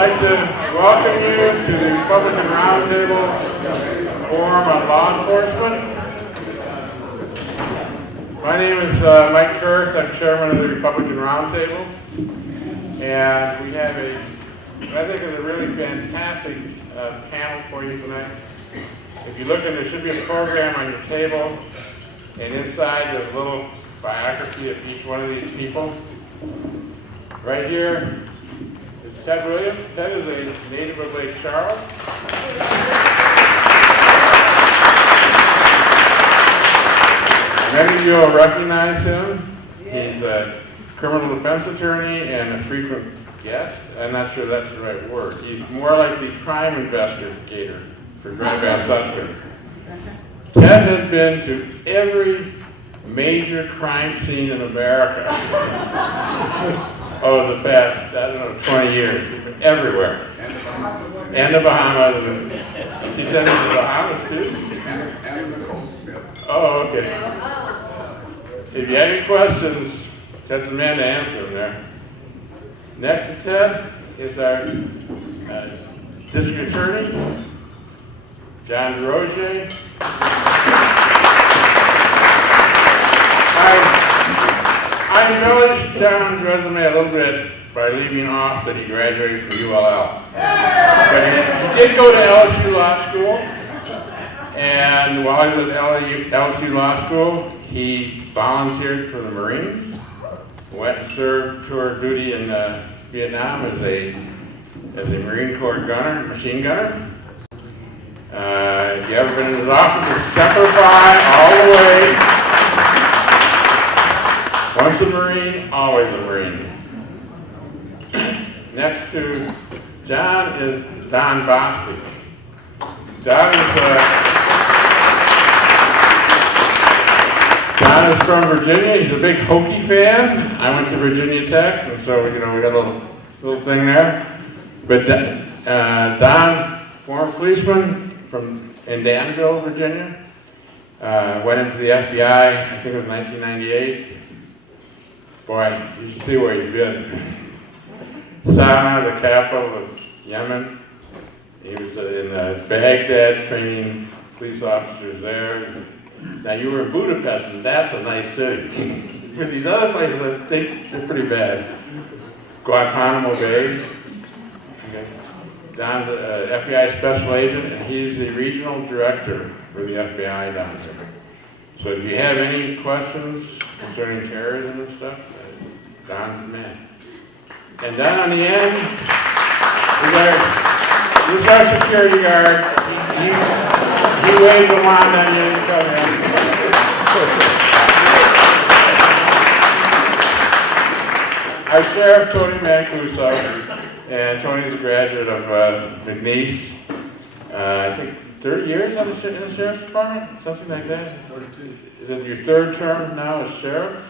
like to welcome you to the Republican Roundtable Forum on Law Enforcement. My name is Mike Kurth. I'm chairman of the Republican Roundtable. And we have I think it's a really fantastic panel for you tonight. If you look, there should be a program on your table. And inside there's a little biography of each one of these people. Right here is Ted Williams. Ted is a native of Lake Charles. Many of you will recognize him. He's a criminal defense attorney and a frequent guest. I'm not sure that's the right word. He's more like the crime investigator for drive-by suspects. Ted has been to every major crime scene in America over the past, 20 years. He's been everywhere. And the Bahamas. He said to the Bahamas too? And the coast. Oh, okay. If you have any questions, Ted's the man to answer them there. Next to Ted is our district attorney, John DeRosier. I embellished John's resume a little bit by leaving off that he graduated from ULL. But he did go to LSU Law School, and while he was at LSU Law School, he volunteered for the Marines, went and served tour duty in Vietnam as a Marine Corps gunner, machine gunner. If you ever been in his office, Semper Fi all the way. Once a Marine, always a Marine. Next to John is Don Bostic. Don is from Virginia. He's a big Hokie fan. I went to Virginia Tech, and so we got a little thing there. But Don, former policeman in Danville, Virginia, went into the FBI. I think it was 1998. Boy, you should see where you've been. Sana'a, the capital of Yemen. He was in Baghdad training police officers there. Now you were in Budapest, and that's a nice city. For these other places, I think they're pretty bad. Guantanamo Bay. Okay. Don's the FBI special agent, and he's the regional director for the FBI down there. So if you have any questions concerning terrorism and stuff, Don's the man. And down on the end, this is our security guard. He waved the wand on you and come in. Our sheriff, Tony Mancuso, and Tony's a graduate of McNeese. I think 30 years in the sheriff's department, something like that. 32. Is it your third term now as sheriff?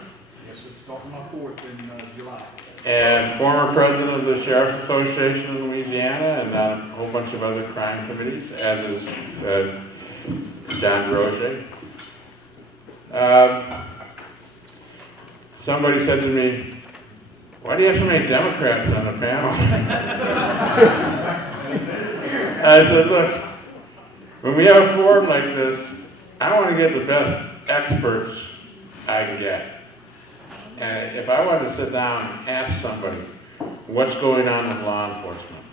Yes, it's starting my fourth in July. And former president of the Sheriff's Association in Louisiana, and on a whole bunch of other crime committees, as is John DeRosier. Somebody said to me, "Why do you have so many Democrats on the panel?" I said, "Look, when we have a forum like this, I want to get the best experts I can get. And if I wanted to sit down and ask somebody what's going on with law enforcement,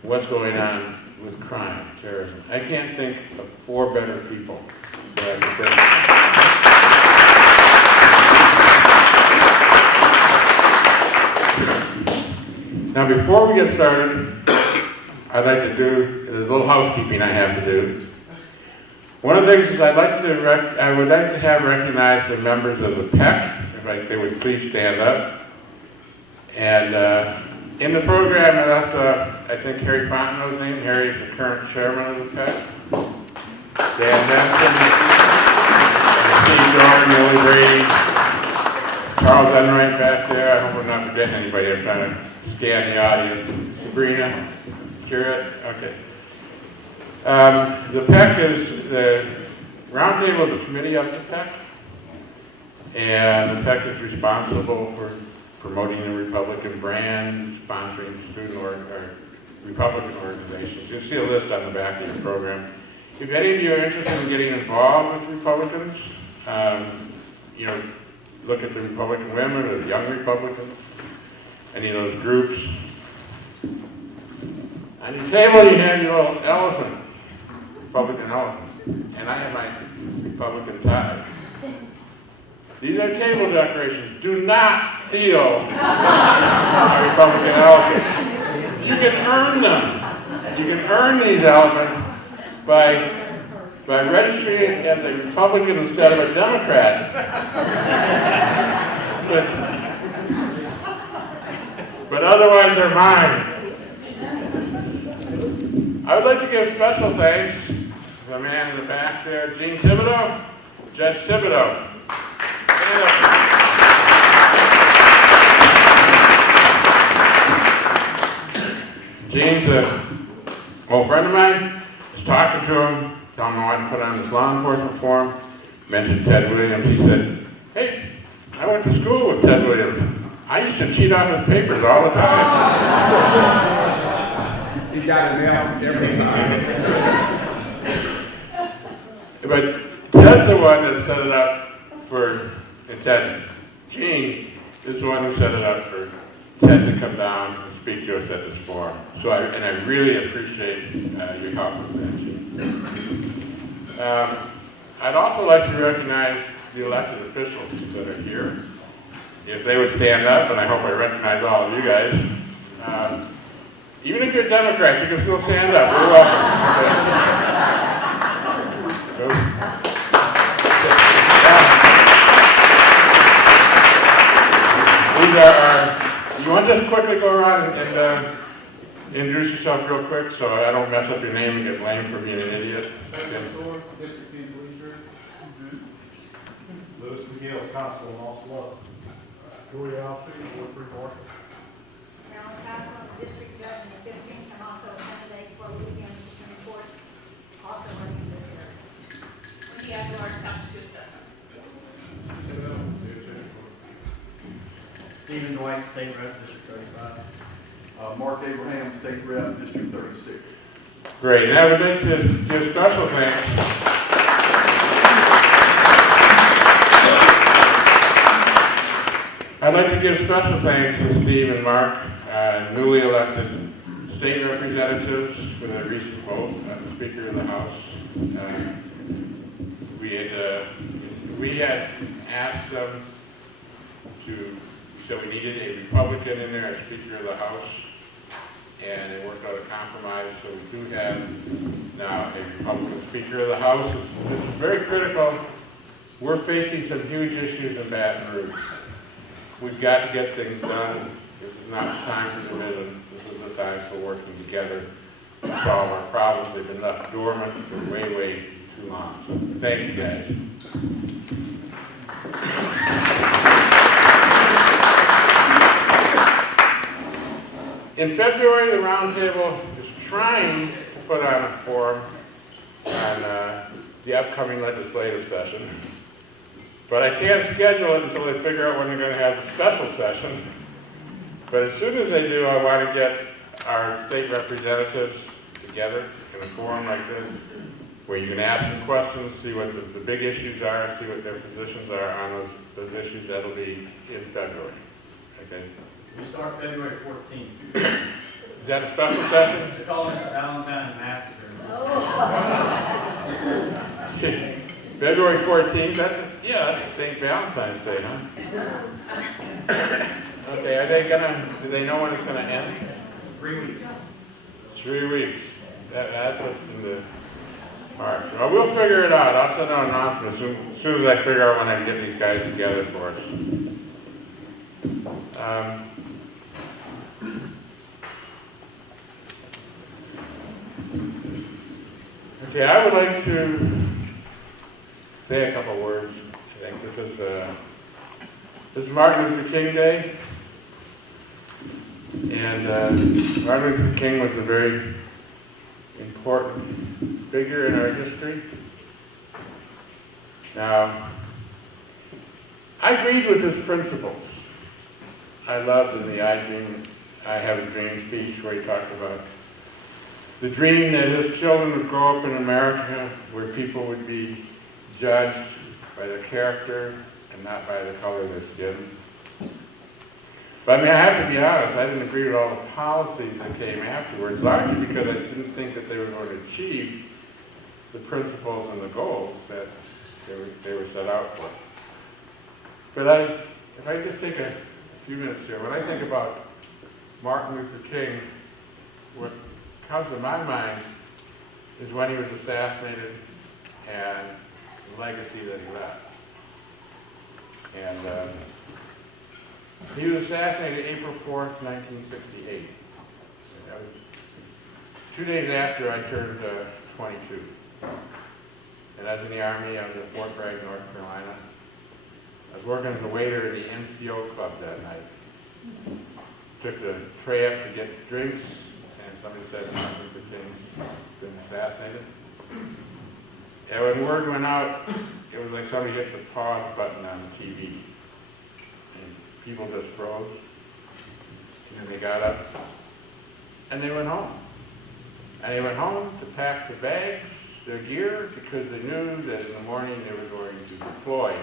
what's going on with crime, terrorism, I can't think of 4 better people that I could bring." Now, before we get started, I'd like to do, there's a little housekeeping I have to do. One of the things is I would like to have recognized the members of the PEC, if they would please stand up. And in the program, I left, I think, Harry Fontenot's name. Harry is the current chairman of the PEC. Dan Benson, Steve Jordan, Willie Brady, Charles Enright back there. I hope we're not forgetting anybody. I'm trying to scan the audience. Sabrina, Jarrett, okay. The PEC is, the Roundtable is a committee of the PEC. And the PEC is responsible for promoting the Republican brand, sponsoring student Republican organizations. You'll see a list on the back of the program. If any of you are interested in getting involved with Republicans, you know, look at the Republican women or the young Republicans, any of those groups. On your table you have your little elephant, Republican elephant, and I have my Republican tie. These are table decorations. Do not steal a Republican elephant. You can earn them. You can earn these elephants by registering as a Republican instead of a Democrat. But otherwise they're mine. I would like to give special thanks to the man in the back there, Gene Thibodeau, Judge Thibodeau. Gene's an old friend of mine. Was talking to him, telling him I wanted to put on this law enforcement form. Mentioned Ted Williams. He said, "Hey, I went to school with Ted Williams. I used to cheat on his papers all the time." He got it now every time. But Ted's the one that set it up for Ted. Gene is the one who set it up for Ted to come down and speak to us at this forum. So I really appreciate your help with that, Gene. I'd also like to recognize the elected officials that are here. If they would stand up, and I hope I recognize all of you guys. Even if you're Democrats, you can still stand up. You're welcome. These are our, you want to just quickly go around and introduce yourself real quick so I don't mess up your name and get blamed for being an idiot. Louis McGill's constable in Lost Love. Joey Alfie, Ward 3 Marshal. Carol Castle, District Judge in the 15th, I'm also a candidate for Louisiana Supreme Court, also running in this area. Wendy Aguilar, Township Stephen Dwight, State Rep, District 35. Mark Abraham, State Rep, District 36. Great. Now we'd like to give special thanks. I'd like to give special thanks to Steve and Mark, newly elected state representatives for their recent vote as the Speaker of the House. We had asked them so we needed a Republican in there as Speaker of the House, and it worked out a compromise, so we do have now a Republican Speaker of the House. This is very critical. We're facing some huge issues in Baton Rouge. We've got to get things done. This is not the time for division. This is the time for working together to solve our problems. They've been left dormant for way, way too long. So thank you, guys. In February, the Roundtable is trying to put on a forum on the upcoming legislative session. But I can't schedule it until they figure out when they're going to have a special session. But as soon as they do, I want to get our state representatives together in a forum like this, where you can ask them questions, see what the big issues are, see what their positions are on those issues. That'll be in February. Okay. We start February 14th. Is that a special session? They call it the Valentine Massacre. February 14th, that's St. Valentine's Day, huh? Okay, do they know when it's gonna end? 3 weeks. 3 weeks. That's what's in the heart. Well, we'll figure it out. I'll send out an announcement as soon as I figure out when I can get these guys together for us. Okay, I would like to say a couple words. I think this is Martin Luther King Day, and Martin Luther King was a very important figure in our history. Now, I agreed with his principles. I loved in the I Have a Dream speech where he talked about the dream that his children would grow up in America where people would be judged by their character and not by the color of their skin. But I mean, I have to be honest, I didn't agree with all the policies that came afterwards, largely because I didn't think that they were going to achieve the principles and the goals that they were set out for. But if I just take a few minutes here, when I think about Martin Luther King, what comes to my mind is when he was assassinated and the legacy that he left. And he was assassinated April 4th, 1968. That was 2 days after I turned 22. And I was in the Army. I was at Fort Bragg, North Carolina. I was working as a waiter at the NCO club that night. Took the tray up to get drinks, and somebody said Martin Luther King been assassinated. And when word went out, it was like somebody hit the pause button on the TV. And people just froze. And then they got up, and they went home. And they went home to pack their bags, their gear, because they knew that in the morning they were going to deploy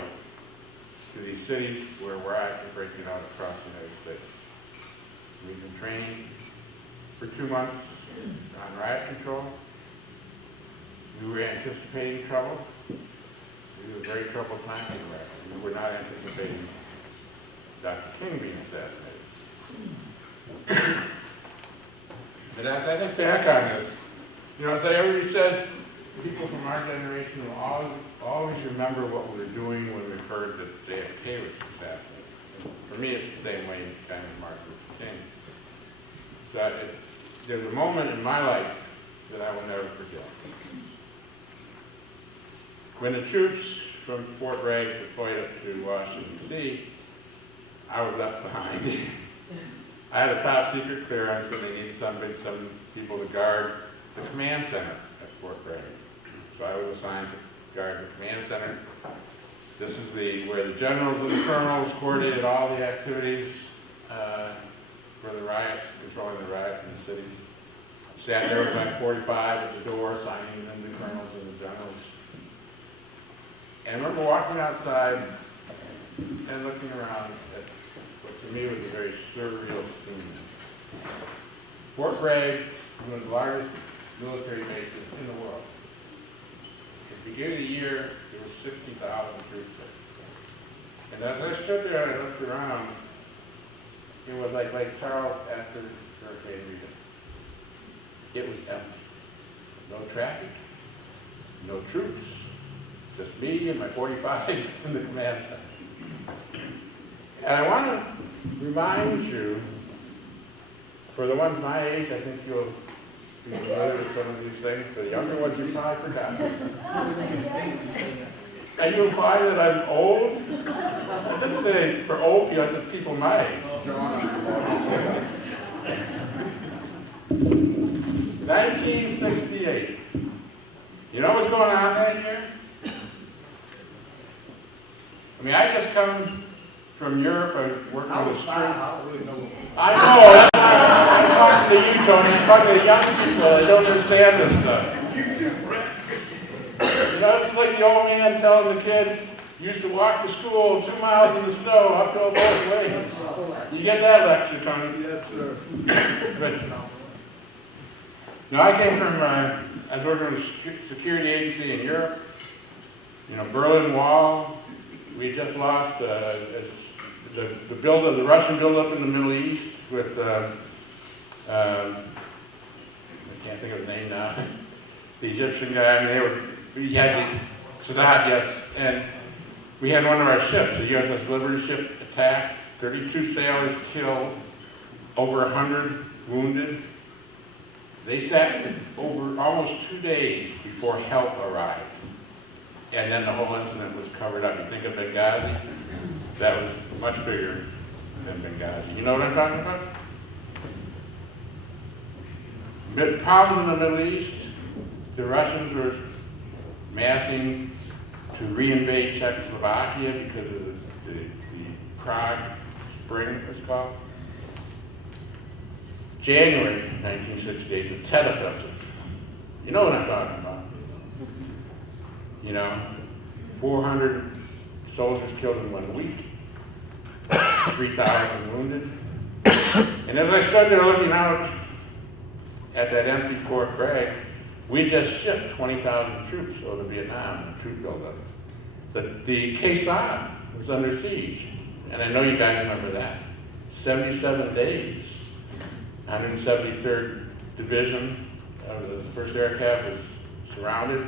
to these cities where riots were breaking out across the United States. We've been training for 2 months on riot control. We were anticipating trouble. It was a very troubled time in Iraq. We were not anticipating Dr. King being assassinated. But as I think back on this, as everybody says, people from our generation will always remember what we were doing when we heard that JFK was assassinated. For me, it's the same way kind of Martin Luther King. So there's a moment in my life that I will never forget. When the troops from Fort Bragg deployed up to Washington, D.C., I was left behind. I had a top secret clearance and they needed some people to guard the command center at Fort Bragg. So I was assigned to guard the command center. This is where the generals and the colonels coordinated all the activities for the riots, controlling the riots in the cities. Sat there with my 45 at the door, signing in the colonels and the generals. And I remember walking outside and looking around at what to me was a very surreal scene. Fort Bragg was one of the largest military bases in the world. At the beginning of the year, there were 60,000 troops there. And as I stood there and I looked around, it was like Lake Charles after Hurricane Rita. It was empty. No traffic, no troops, just me and my 45 in the command center. And I want to remind you, for the ones my age, I think you'll be familiar with some of these things. For the younger ones, you probably forgot. And you imply that I'm old? I didn't say for old people, I said people my age. 1968. You know what's going on that year? I mean, I just come from Europe. I worked I with was a five, I don't really know. I know. I'm talking to you, Tony. I'm talking to the young people that don't understand this stuff. It's like the old man telling the kids, used to walk to school 2 miles in the snow, uphill both ways. You get that lecture, Tony? Yes, sir. Good. Now, I came from, I was working with a security agency in Europe. Berlin Wall. We just lost the Russian buildup in the Middle East with, I can't think of his name now, the Egyptian guy. I mean, we had Sadat, yes, and we had one of our ships, the USS Liberty ship, attacked, 32 sailors killed, over 100 wounded. They sat over almost 2 days before help arrived. And then the whole incident was covered up. You think of Benghazi? That was much bigger than Benghazi. You know what I'm talking about? Big problem in the Middle East. The Russians were massing to reinvade Czechoslovakia because of the Prague Spring, it was called. January 1968, the Tet Offensive. You know what I'm talking about. You know, 400 soldiers killed in 1 week, 3,000 wounded. And as I stood there looking out at that empty Fort Bragg, we just shipped 20,000 troops over to Vietnam, troop buildup. The Quezon was under siege, and I know you guys remember that. 77 days. 173rd Division of the 1st Air Cav was surrounded,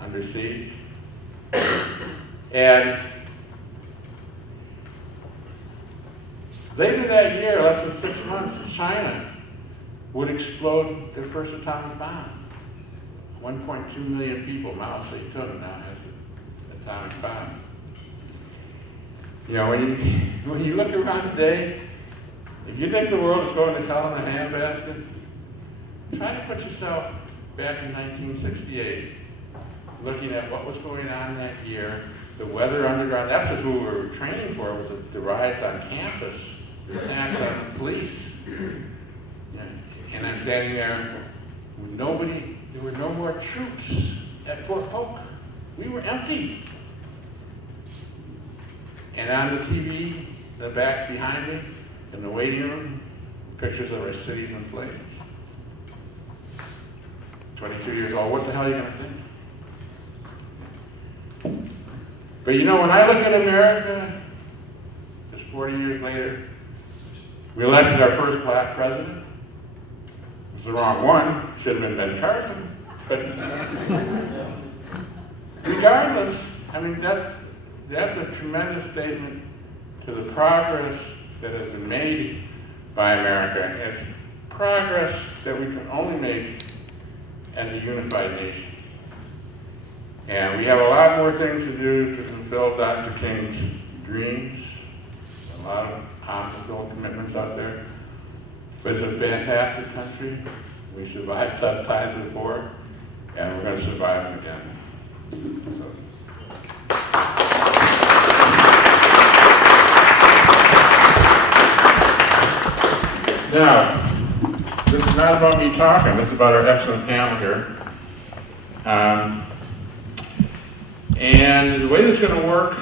under siege. And later that year, less than 6 months, China would explode their first atomic bomb. 1.2 million people, Mao Zedong now has an atomic bomb. You know, when you look around today, if you think the world is going to hell in a handbasket, try to put yourself back in 1968, looking at what was going on that year, the weather underground. That's what we were training for, was the riots on campus, the attacks on the police. And I'm standing there with nobody, there were no more troops at Fort Polk. We were empty. And on the TV, the back behind me, in the waiting room, pictures of our cities in flames. 22 years old, what the hell are you going to think? But you know, when I look at America, just 40 years later, we elected our first black president. It was the wrong one, should have been Ben Carson. But regardless, I mean, that's a tremendous statement to the progress that has been made by America. It's progress that we can only make as a unified nation. And we have a lot more things to do to fulfill Dr. King's dreams. A lot of hospital commitments out there. But it's a fantastic country. We survived tough times before, and we're going to survive them again. So. Now, this is not about me talking, this is about our excellent panel here. And the way this is going to work,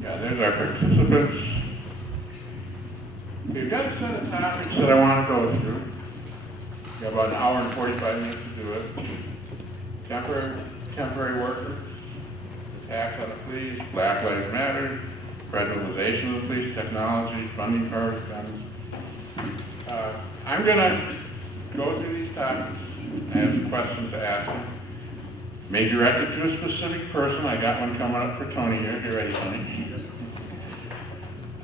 yeah, there's our participants. We've got a set of topics that I want to go through. We've got about an hour and 45 minutes to do it. Temporary workers. Attacks on the police, Black Lives Matter, federalization of the police, technology, funding for guns. I'm going to go through these topics and have some questions to ask them. May direct it to a specific person. I got one coming up for Tony here. Get ready, Tony.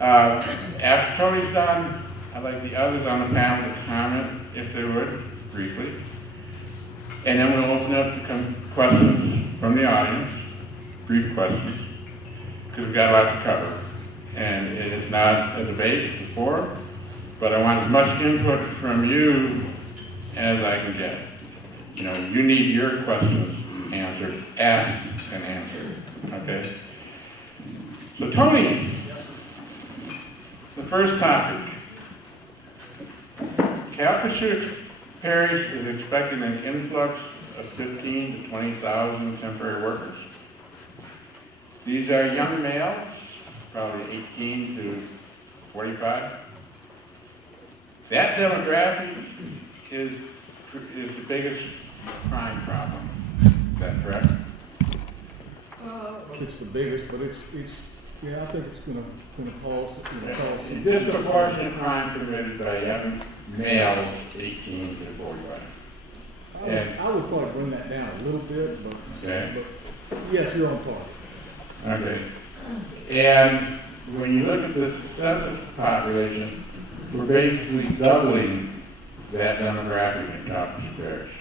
After Tony's done, I'd like the others on the panel to comment, if they would, briefly. And then we'll open up to questions from the audience. Brief questions, because we've got a lot to cover. And it is not a debate before, but I want as much input from you as I can get. You know, you need your questions answered, asked and answered, okay? So Tony, the first topic. Calcasieu Parish is expecting an influx of 15 to 20,000 temporary workers. These are young males, probably 18 to 45. That demographic is the biggest crime problem. Is that correct? It's the biggest, but it's yeah, I think it's gonna cause, some Disproportionate crime committed by young males, 18 to 45. I would probably bring that down a little bit, but, Okay. but yes, you're on target. Okay. And when you look at the census population, we're basically doubling that demographic in Calcasieu Parish.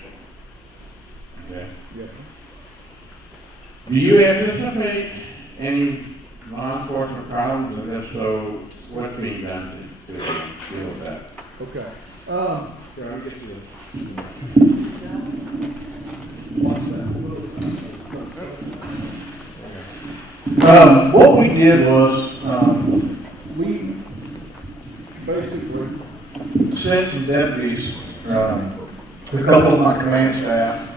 Okay. Yes, sir. Do you anticipate any law enforcement problems, and if so, what's being done to deal with that? Okay. Sure, I'll get you What we did was, sent some deputies, to a couple of my command staff,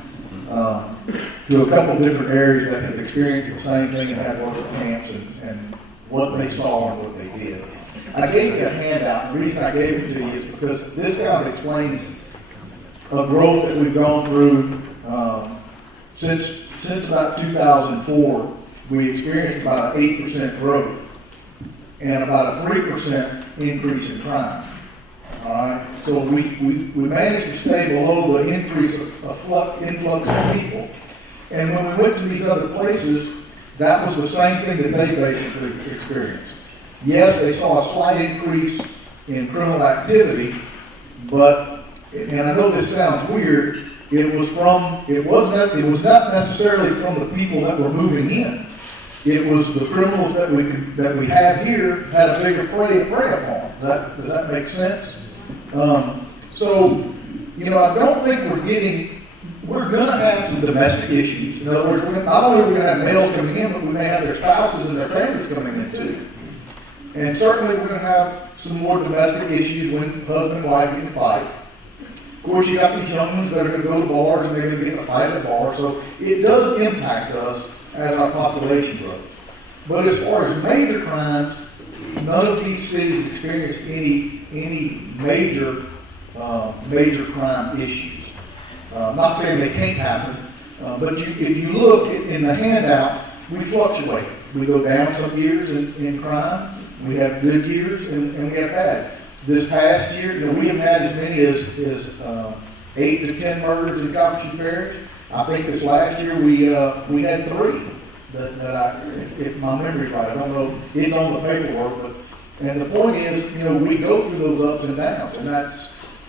to a couple of different areas that have experienced the same thing and had worked at camps and what they saw and what they did. I gave you a handout. The reason I gave it to you is because this kind of explains a growth that we've gone through since about 2004. We experienced about an 8% growth and about a 3% increase in crime. All right, so we managed to stay below the increase of influx of people. And when we went to these other places, that was the same thing that they basically experienced. Yes, they saw a slight increase in criminal activity, but, and I know this sounds weird, it was not necessarily from the people that were moving in. It was the criminals that we have here had a bigger prey upon. Does that make sense? So, I don't think we're going to have some domestic issues. In other words, not only are we going to have males coming in, but we may have their spouses and their families coming in too. And certainly we're going to have some more domestic issues when husband and wife get in a fight. Of course, you got these young ones that are going to go to bars and they're going to get in a fight at bars. So it does impact us as our population grows. But as far as major crimes, none of these cities experience any major crime issues. Not saying they can't happen, but if you look in the handout, we fluctuate. We go down some years in crime. We have good years and we have bad. This past year, we have had as many as 8 to 10 murders in Calhoun Parish. I think this last year we had 3. If my memory's right, I don't know. It's on the paperwork, and the point is, we go through those ups and downs, and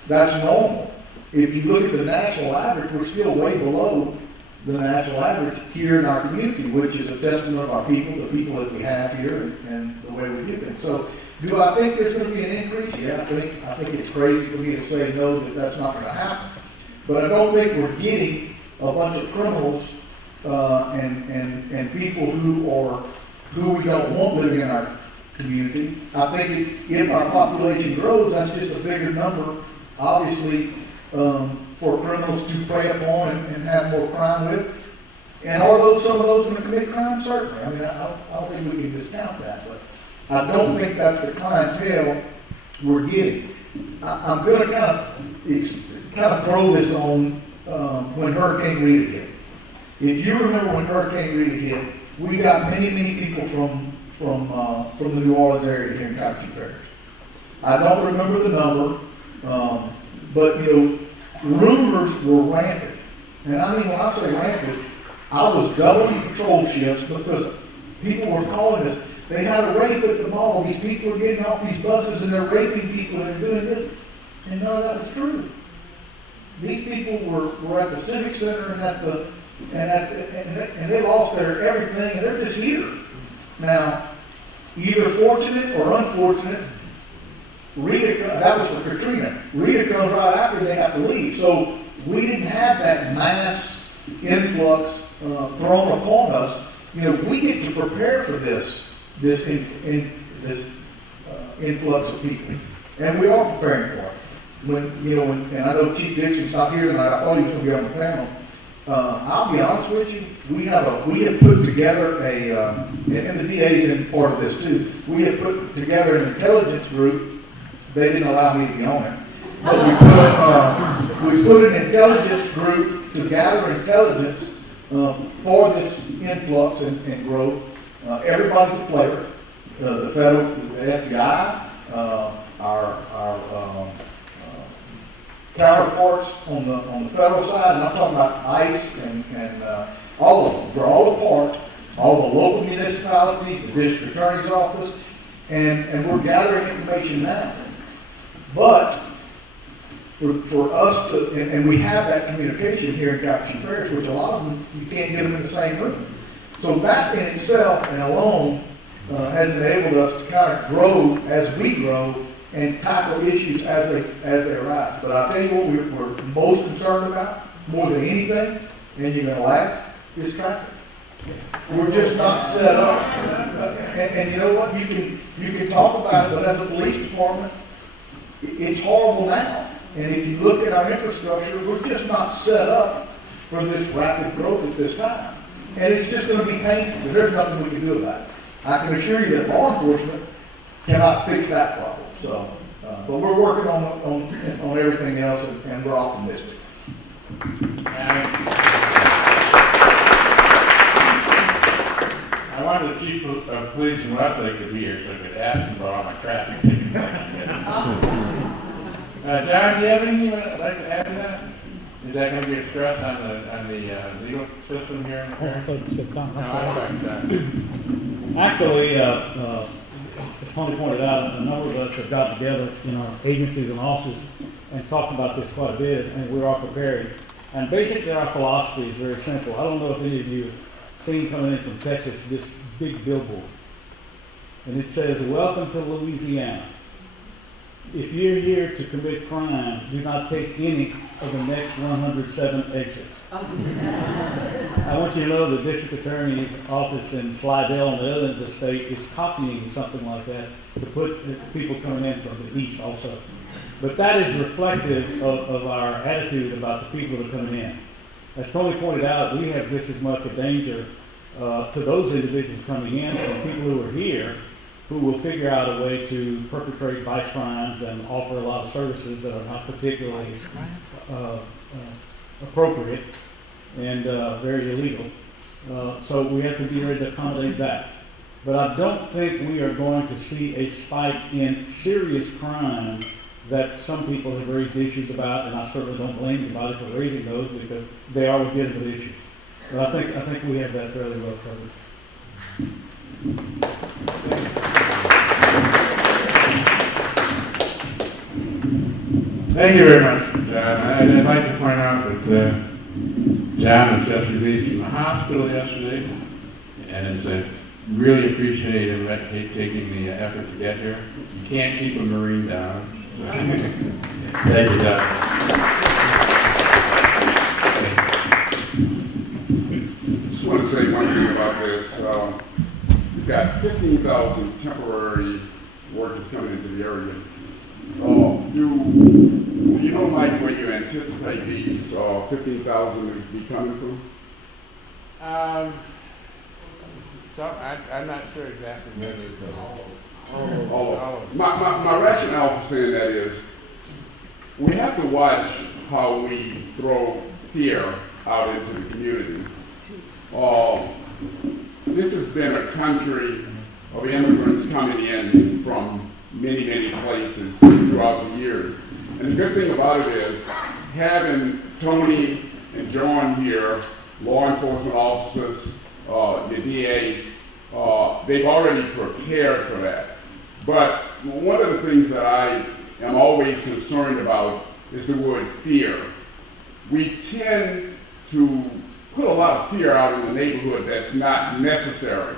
that's normal. If you look at the national average, we're still way below the national average here in our community, which is a testament of our people, the people that we have here, and the way we do things. So, do I think there's going to be an increase? Yeah, I think it's crazy for me to say no, that's not going to happen. But I don't think we're getting a bunch of criminals and people who we don't want living in our community. I think if our population grows, that's just a bigger number, obviously, for criminals to prey upon and have more crime with. And are some of those going to commit crime? Certainly. I mean, I don't think we can discount that, but I don't think that's the clientele we're getting. I'm going to kind of throw this on when Hurricane Rita hit. If you remember when Hurricane Rita hit, we got many people from the New Orleans area here in Calhoun Parish. I don't remember the number, but rumors were rampant. And I mean, when I say rampant, I was doubling patrol shifts because people were calling us. They had a rape at the mall. These people were getting off these buses and they're raping people and they're doing this. And none of that was true. These people were at the Civic Center and they lost their everything and they're just here. Now, either fortunate or unfortunate, Rita, that was for Katrina. Rita comes right after they have to leave. So we didn't have that mass influx thrown upon us. We get to prepare for this influx of people, and we are preparing for it. And I know Chief Dixon's not here tonight. I thought he was going to be on the panel. I'll be honest with you. We have put together and the DA's in part of this too. We have put together an intelligence group. They didn't allow me to be on it, but we put an intelligence group to gather intelligence for this influx and growth. Everybody's a player. The federal, the FBI, our counterparts on the federal side, and I'm talking about ICE and all of them. We're all a part. All the local municipalities, the district attorney's office, and we're gathering information now. But for us to, and we have that communication here in Calhoun Parish, which a lot of them, you can't get them in the same room. So that in itself and alone has enabled us to kind of grow as we grow and tackle issues as they arise. But I'll tell you what we're most concerned about, more than anything, and you're going to laugh, is traffic. We're just not set up. And you know what? You can talk about it, but as a police department, it's horrible now. And if you look at our infrastructure, we're just not set up for this rapid growth at this time. And it's just gonna be painful, because there's nothing we can do about it. I can assure you that law enforcement cannot fix that problem, so, but we're working on everything else, and we're optimistic. I wanted the chief of police in Westlake to be here so I could ask him about all my traffic tickets. John, do you have anything you'd like to add to that? Is that going to be a stress on the legal system here? Oh, I thought you said Don. No, I'm sorry. Actually, as Tony pointed out, a number of us have got together in our agencies and offices and talked about this quite a bit, and we're all prepared. And basically, our philosophy is very simple. I don't know if any of you have seen coming in from Texas this big billboard, and it says, "Welcome to Louisiana. If you're here to commit crime, do not take any of the next 107 exits." I want you to know the district attorney's office in Slidell on the other end of the state is copying something like that to put people coming in from the east also. But that is reflective of our attitude about the people that are coming in. As Tony pointed out, we have just as much a danger to those individuals coming in from people who are here who will figure out a way to perpetrate vice crimes and offer a lot of services that are not particularly appropriate and very illegal. So we have to be ready to accommodate that. But I don't think we are going to see a spike in serious crime that some people have raised issues about, and I certainly don't blame anybody for raising those because they are legitimate issues. But I think we have that fairly well covered. Thank you very much, John. I'd like to point out that John was just released from the hospital yesterday, and it's really appreciate him taking the effort to get here. You can't keep a Marine down. So. Thank you, John. Just want to say one thing about this. We've got 15,000 temporary workers coming into the area. Do you know, Mike, where you anticipate these 15,000 to be coming from? I'm not sure exactly where they go. All of them. My rationale for saying that is we have to watch how we throw fear out into the community. This has been a country of immigrants coming in from many, many places throughout the years. And the good thing about it is having Tony and John here, law enforcement officers, the DA, they've already prepared for that. But one of the things that I am always concerned about is the word fear. We tend to put a lot of fear out in the neighborhood that's not necessary.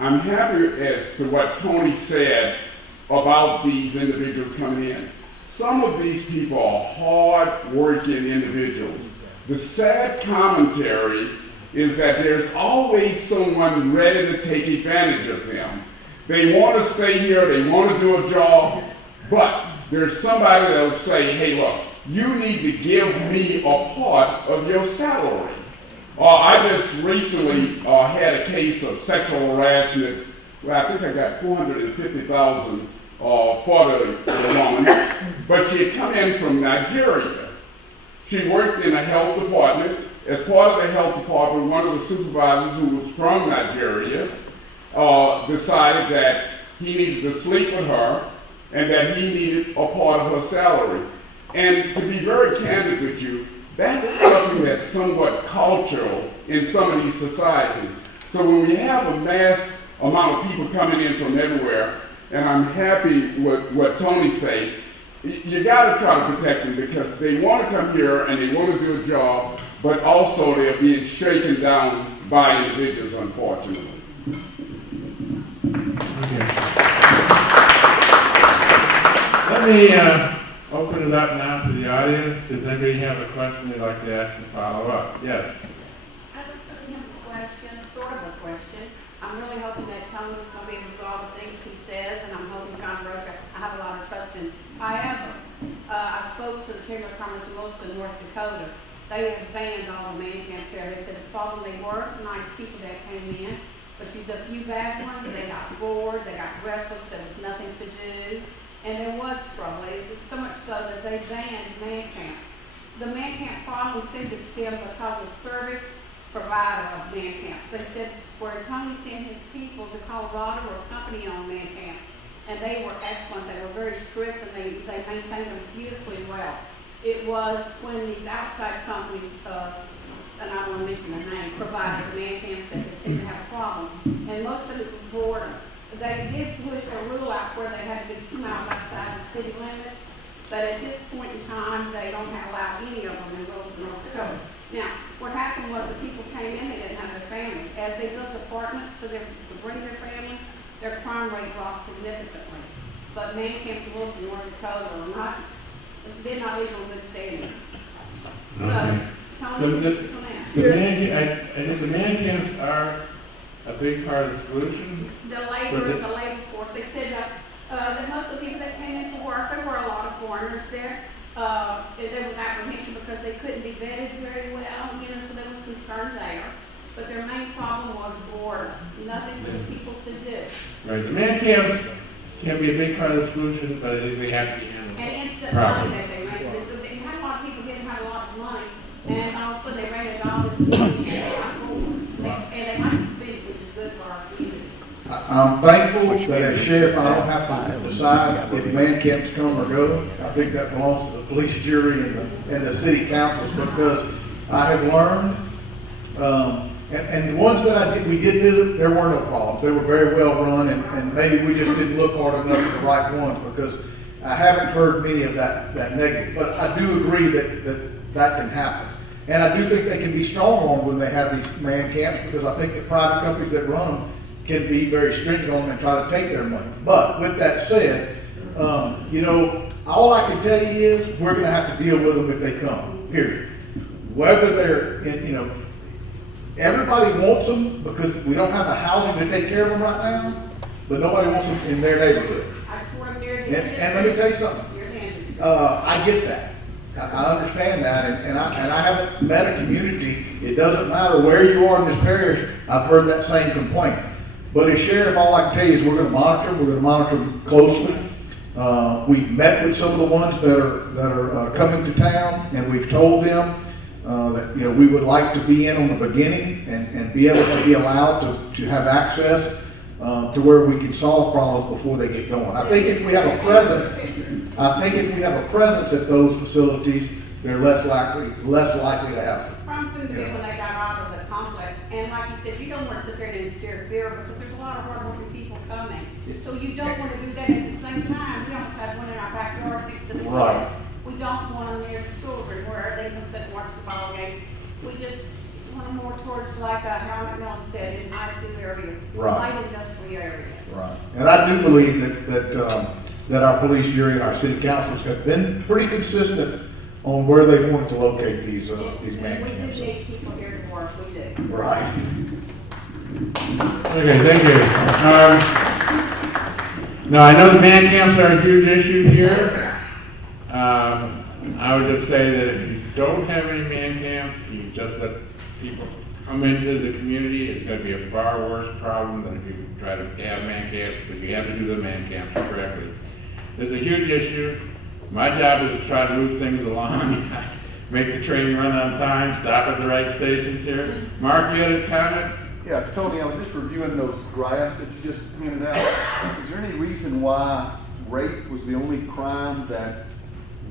I'm happy as to what Tony said about these individuals coming in. Some of these people are hard-working individuals. The sad commentary is that there's always someone ready to take advantage of them. They want to stay here, they want to do a job, but there's somebody that'll say, hey, look, you need to give me a part of your salary. I just recently had a case of sexual harassment where I think I got $450,000 for the woman, but she had come in from Nigeria. She worked in a health department. As part of the health department, one of the supervisors who was from Nigeria decided that he needed to sleep with her and that he needed a part of her salary. And to be very candid with you, that's something that's somewhat cultural in some of these societies. So when we have a mass amount of people coming in from everywhere, and I'm happy with what Tony said, you got to try to protect them because they want to come here and they want to do a job, but also they're being shaken down by individuals, unfortunately. Okay. Let me open it up now to the audience. Does anybody have a question they'd like to ask and follow up? Yes. I don't really have a question, sort of a question. I'm really hoping that Tony's going to be able to do all the things he says, and I'm hoping John DeRosier, I have a lot of trust in. However, Chamber of Commerce in Wilson, North Dakota. They have banned all the man camps there. They said the problem, they were nice people that came in, but the few bad ones, they got bored, they got restless, there was nothing to do, and there was trouble. It's so much so that they banned man camps. The man camp problem seemed to stem because of service provider of man camps. They said where Tony sent his people to Colorado or company-owned man camps, and they were excellent. They were very strict, and they maintained them beautifully well. It was when these outside companies, and I don't want to mention their name, provided the man camps that they seemed to have problems, and most of it was boredom. They did push a rule out where they had to be 2 miles outside the city limits, but at this point in time, they don't allow any of them in Wilson, North Dakota. Now, what happened was the people came in, they didn't have their families. As they built apartments to bring their families, their crime rate dropped significantly. But man camps in Wilson, North Dakota did not leave on good standing. So, Okay. Tony, So come in. I think the man camps are a big part of the solution. The labor force, they said that most of the people that came into work, there were a lot of foreigners there. There was apprehension because they couldn't be vetted very well, so there was concern there. But their main problem was boredom, nothing for the people to do. Right, the man camps can be a big part of the solution, but I think they have to be handled. And instant Problem. money that they made. They had a lot of people didn't have a lot of money, and all of a sudden they rented all this money, and they like to spend it, which is good for our community. I'm thankful that as sheriff, I don't have to decide if man camps come or go. I think that belongs to the police jury and the city councils, because I have learned, and the ones that we did visit, there were no problems. They were very well run, and maybe we just didn't look hard enough at the right ones, because I haven't heard many of that negative. But I do agree that can happen. And I do think they can be strong-armed when they have these man camps, because I think the private companies that run them can be very stringent on them and try to take their money. But with that said, all I can tell you is we're going to have to deal with them if they come, period. Whether they're everybody wants them because we don't have the housing to take care of them right now, but nobody wants them in their neighborhood. I just want them near the And let me tell you something. Near the industry. I get that. I understand that, and I haven't met a community. It doesn't matter where you are in this parish. I've heard that same complaint. But as sheriff, all I can tell you is we're going to monitor them. We're going to monitor them closely. We've met with some of the ones that are coming to town, and we've told them that we would like to be in on the beginning and be able to be allowed to have access to where we can solve problems before they get going. I think if we have a presence at those facilities, they're less likely to happen. Problem seemed to be when they got out of the complex, and like you said, you don't want to sit there and instill fear, because there's a lot of hardworking people coming. So you don't want to do that. At the same time, we almost have one in our backyard next to the kids. Right. We don't want them near the children where they can sit and watch the ball games. We just want them more towards like how McMillan said, in I-2 areas, Right. light industrial areas. Right. And I do believe that our police jury and our city councils have been pretty consistent on where they want to locate these man We do camps. need people here to work, we do. Right. Okay, thank you. Now, I know the man camps are a huge issue here. I would just say that if you don't have any man camps, you just let people come into the community, it's going to be a far worse problem than if you try to have man camps, because you have to do the man camps correctly. It's a huge issue. My job is to try to move things along, make the train run on time, stop at the right stations here. Mark, you had a comment? Yeah, Tony, I was just reviewing those graphs that you just handed out. Is there any reason why rape was the only crime that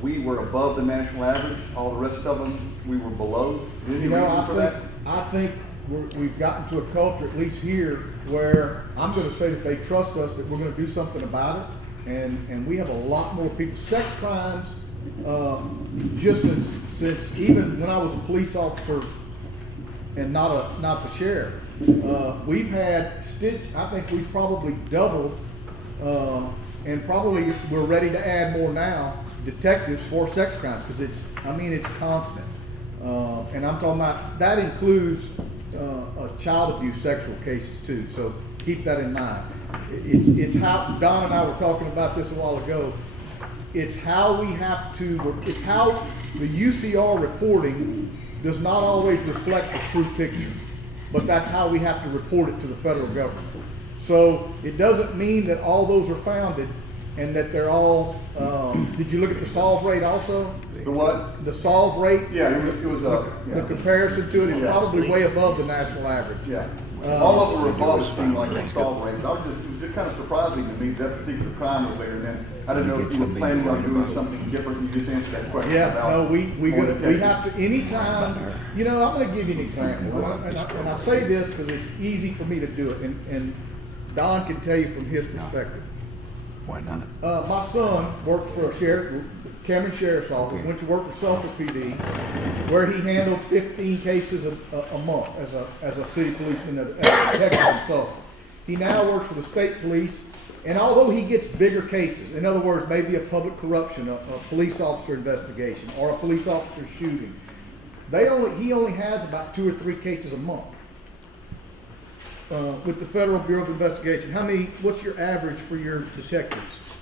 we were above the national average? All the rest of them, we were below? Any reason for that? I think we've gotten to a culture, at least here, where I'm going to say that they trust us, that we're going to do something about it. And we have a lot more people. Sex crimes, just since even when I was a police officer and not the sheriff, we've had I think we've probably doubled, and probably we're ready to add more now, detectives for sex crimes, because it's constant. And I'm talking about, that includes child abuse, sexual cases too. So keep that in mind. It's how Don and I were talking about this a while ago. it's how we have to, it's how the UCR reporting does not always reflect the true picture, but that's how we have to report it to the federal government. So it doesn't mean that all those are founded and that they're all, did you look at the solve rate also? The what? The solve rate? Yeah, it was, The yeah. comparison to it is Yeah. probably way above the national average. Yeah. All of them were above, it seemed like, the solve rate. It was just kind of surprising to me, that particular crime was there, and then I didn't know if you were planning on doing something different, you just answered that question Yeah, about. no, we going to have to, anytime, you know, I'm gonna give you an example, and I say this because it's easy for me to do it, and Don can tell you from his perspective. Why not? My son worked for a Cameron Sheriff's Office, went to work for Suffolk PD, where he handled 15 cases a month as a city policeman, as a detective in Suffolk. He now works for the state police, and although he gets bigger cases, in other words, maybe a public corruption, a police officer investigation, or a police officer shooting, he only has about 2 or 3 cases a month. With the Federal Bureau of Investigation, what's your average for your detectives?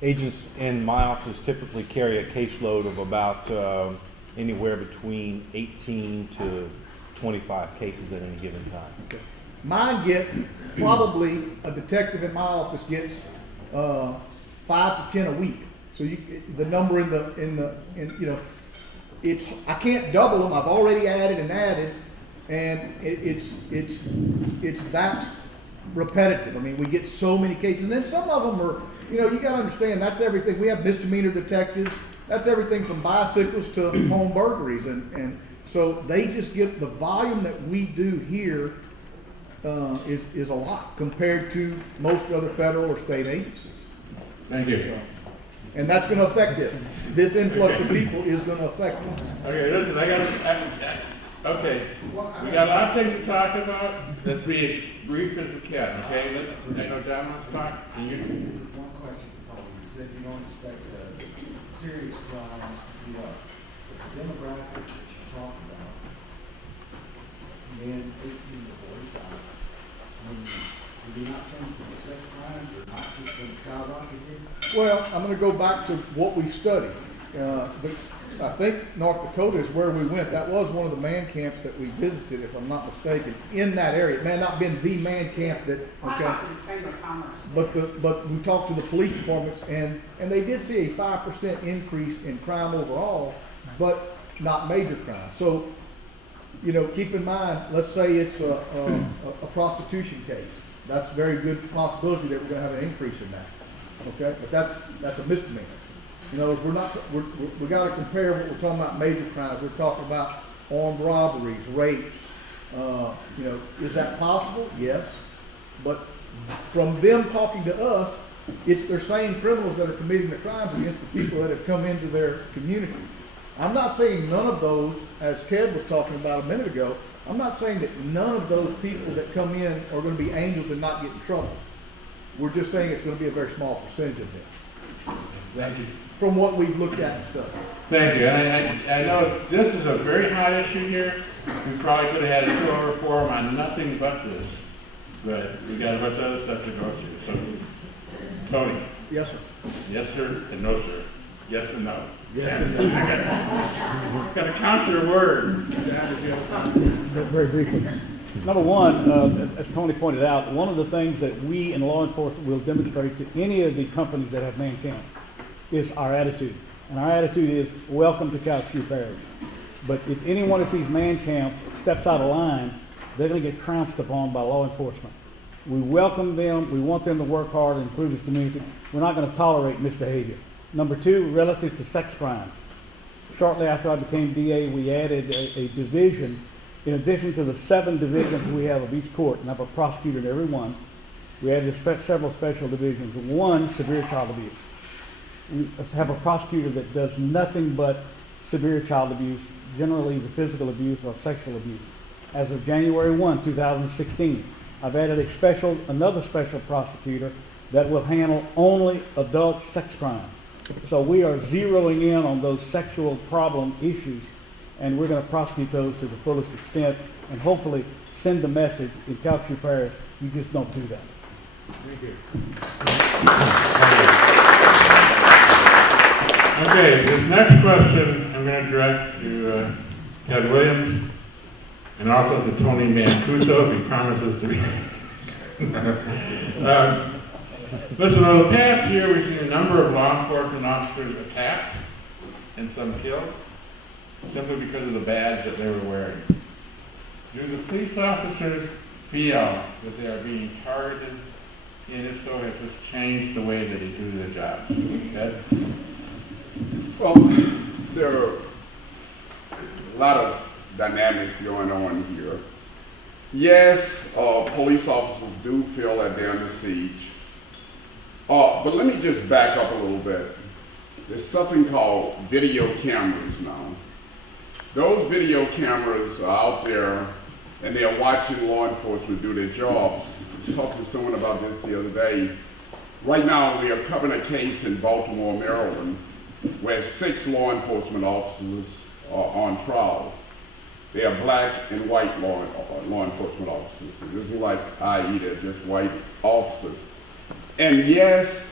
Agents in my office typically carry a caseload of about anywhere between 18 to 25 cases at any given time. Okay. Mine probably a detective in my office gets 5 to 10 a week. So the number I can't double them. I've already added, and it's that repetitive. I mean, we get so many cases, and then some of them are, you got to understand, that's everything. We have misdemeanor detectives. That's everything from bicycles to home burglaries, and so they just get the volume that we do here is a lot compared to most other federal or state agencies. Thank you. And that's going to affect this. This influx of people is going to affect us. Okay, listen, okay, we got a lot of things to talk about. Let's be as brief as we can, okay? I know John wants to talk, and you. This is one question for Tony. You said you don't expect serious crimes to be up. But the demographics that you talked about, men 18 to 45, do they not tend to be sex crimes or not just been skyrocketing? Well, I'm going to go back to what we studied. I think North Dakota is where we went. That was one of the man camps that we visited, if I'm not mistaken, in that area. It may not have been the man camp that, okay. But we talked to the police departments, and they did see a 5% increase in crime overall, but not major crime. So, keep in mind, let's say it's a prostitution case. That's a very good possibility that we're going to have an increase in that. Okay, but that's a misdemeanor. We got to compare what we're talking about major crimes. We're talking about armed robberies, rapes. Is that possible? Yes. But from them talking to us, it's their same criminals that are committing the crimes against the people that have come into their community. I'm not saying none of those, as Ted was talking about a minute ago, I'm not saying that none of those people that come in are going to be angels and not get in trouble. We're just saying it's going to be a very small percentage of them. Thank you. From what we've looked at and stuff. Thank you. And I know this is a very hot issue here. We probably could have had a 2-hour forum on nothing but this. But we got a bunch of other stuff to go through. So, Tony. Yes, sir. Yes, sir, and no, sir. Yes and no. Yes and no. I got to count your words. Very briefly. Number one, as Tony pointed out, one of the things that we in law enforcement will demonstrate to any of the companies that have man camps is our attitude. And our attitude is, welcome to Calcasieu Parish. But if any one of these man camps steps out of line, they're going to get trounced upon by law enforcement. We welcome them. We want them to work hard and improve this community. We're not going to tolerate misbehavior. Number two, relative to sex crime. Shortly after I became DA, we added a division. In addition to the 7 divisions we have of each court, and I have a prosecutor in every one, we added several special divisions. One, severe child abuse. We have a prosecutor that does nothing but severe child abuse, generally the physical abuse or sexual abuse. As of January 1, 2016, I've added another special prosecutor that will handle only adult sex crime. So we are zeroing in on those sexual problem issues, and we're going to prosecute those to the fullest extent and hopefully send the message in Calcasieu Parish, you just don't do that. Thank you. Okay, this next question I'm going to direct to Ted Williams and also to Tony Mancuso, if he promises to be. Listen, over the past year, we've seen a number of law enforcement officers attacked and some killed simply because of the badge that they were wearing. Do the police officers feel that they are being targeted, and if so, has this changed the way that they do their jobs? Ted? Well, there are a lot of dynamics going on here. Yes, police officers do feel that they're under siege. But let me just back up a little bit. There's something called video cameras now. Those video cameras are out there and they're watching law enforcement do their jobs. I was talking to someone about this the other day. Right now, we are covering a case in Baltimore, Maryland, where 6 law enforcement officers are on trial. They are black and white law enforcement officers. It isn't like i.e. they're just white officers. And yes,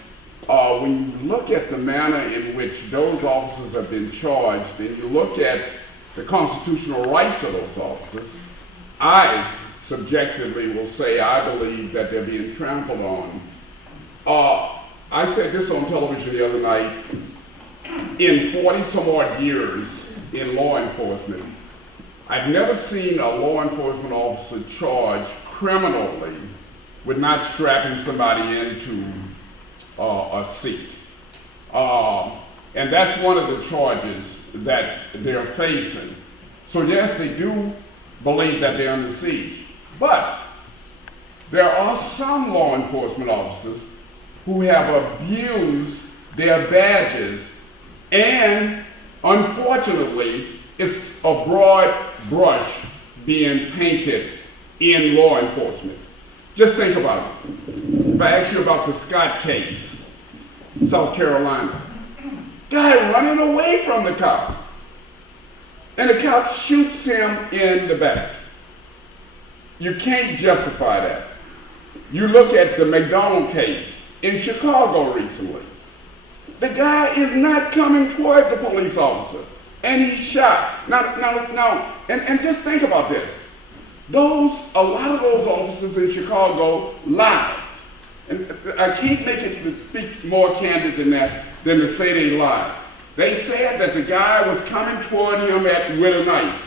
when you look at the manner in which those officers have been charged, and you look at the constitutional rights of those officers, I subjectively will say I believe that they're being trampled on. I said this on television the other night. In 40 some odd years in law enforcement, I've never seen a law enforcement officer charged criminally with not strapping somebody into a seat. And that's one of the charges that they're facing. So yes, they do believe that they're under siege. But there are some law enforcement officers who have abused their badges, and unfortunately, it's a broad brush being painted in law enforcement. Just think about it. If I ask you about the Scott case, South Carolina, guy running away from the cop, and the cop shoots him in the back. You can't justify that. You look at the McDonald case in Chicago recently. The guy is not coming toward the police officer, and he's shot. Now, and just think about this. A lot of those officers in Chicago lied. And I can't make it speak more candid than that, than to say they lied. They said that the guy was coming toward him with a knife.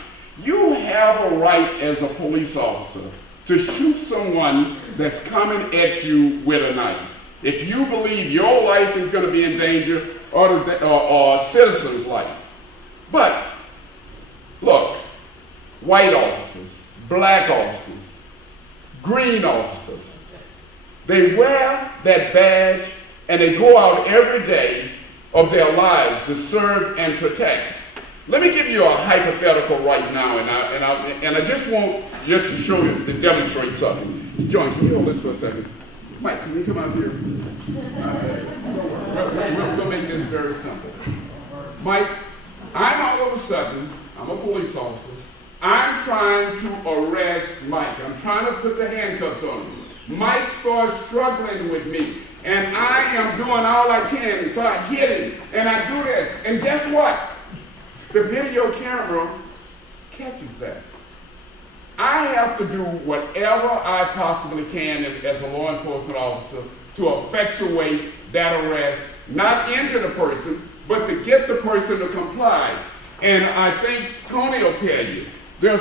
You have a right as a police officer to shoot someone that's coming at you with a knife. If you believe your life is going to be in danger or a citizen's life. But, look, white officers, black officers, green officers, they wear that badge and they go out every day of their lives to serve and protect. Let me give you a hypothetical right now, and I just want to show you, to demonstrate something. John, can you hold this for a second? Mike, can you come out here? We'll make this very simple. Mike, I'm all of a sudden, I'm a police officer, I'm trying to arrest Mike. I'm trying to put the handcuffs on him. Mike starts struggling with me, and I am doing all I can, so I hit him, and I do this, and guess what? The video camera catches that. I have to do whatever I possibly can as a law enforcement officer to effectuate that arrest, not injure the person, but to get the person to comply. And I think Tony will tell you, there are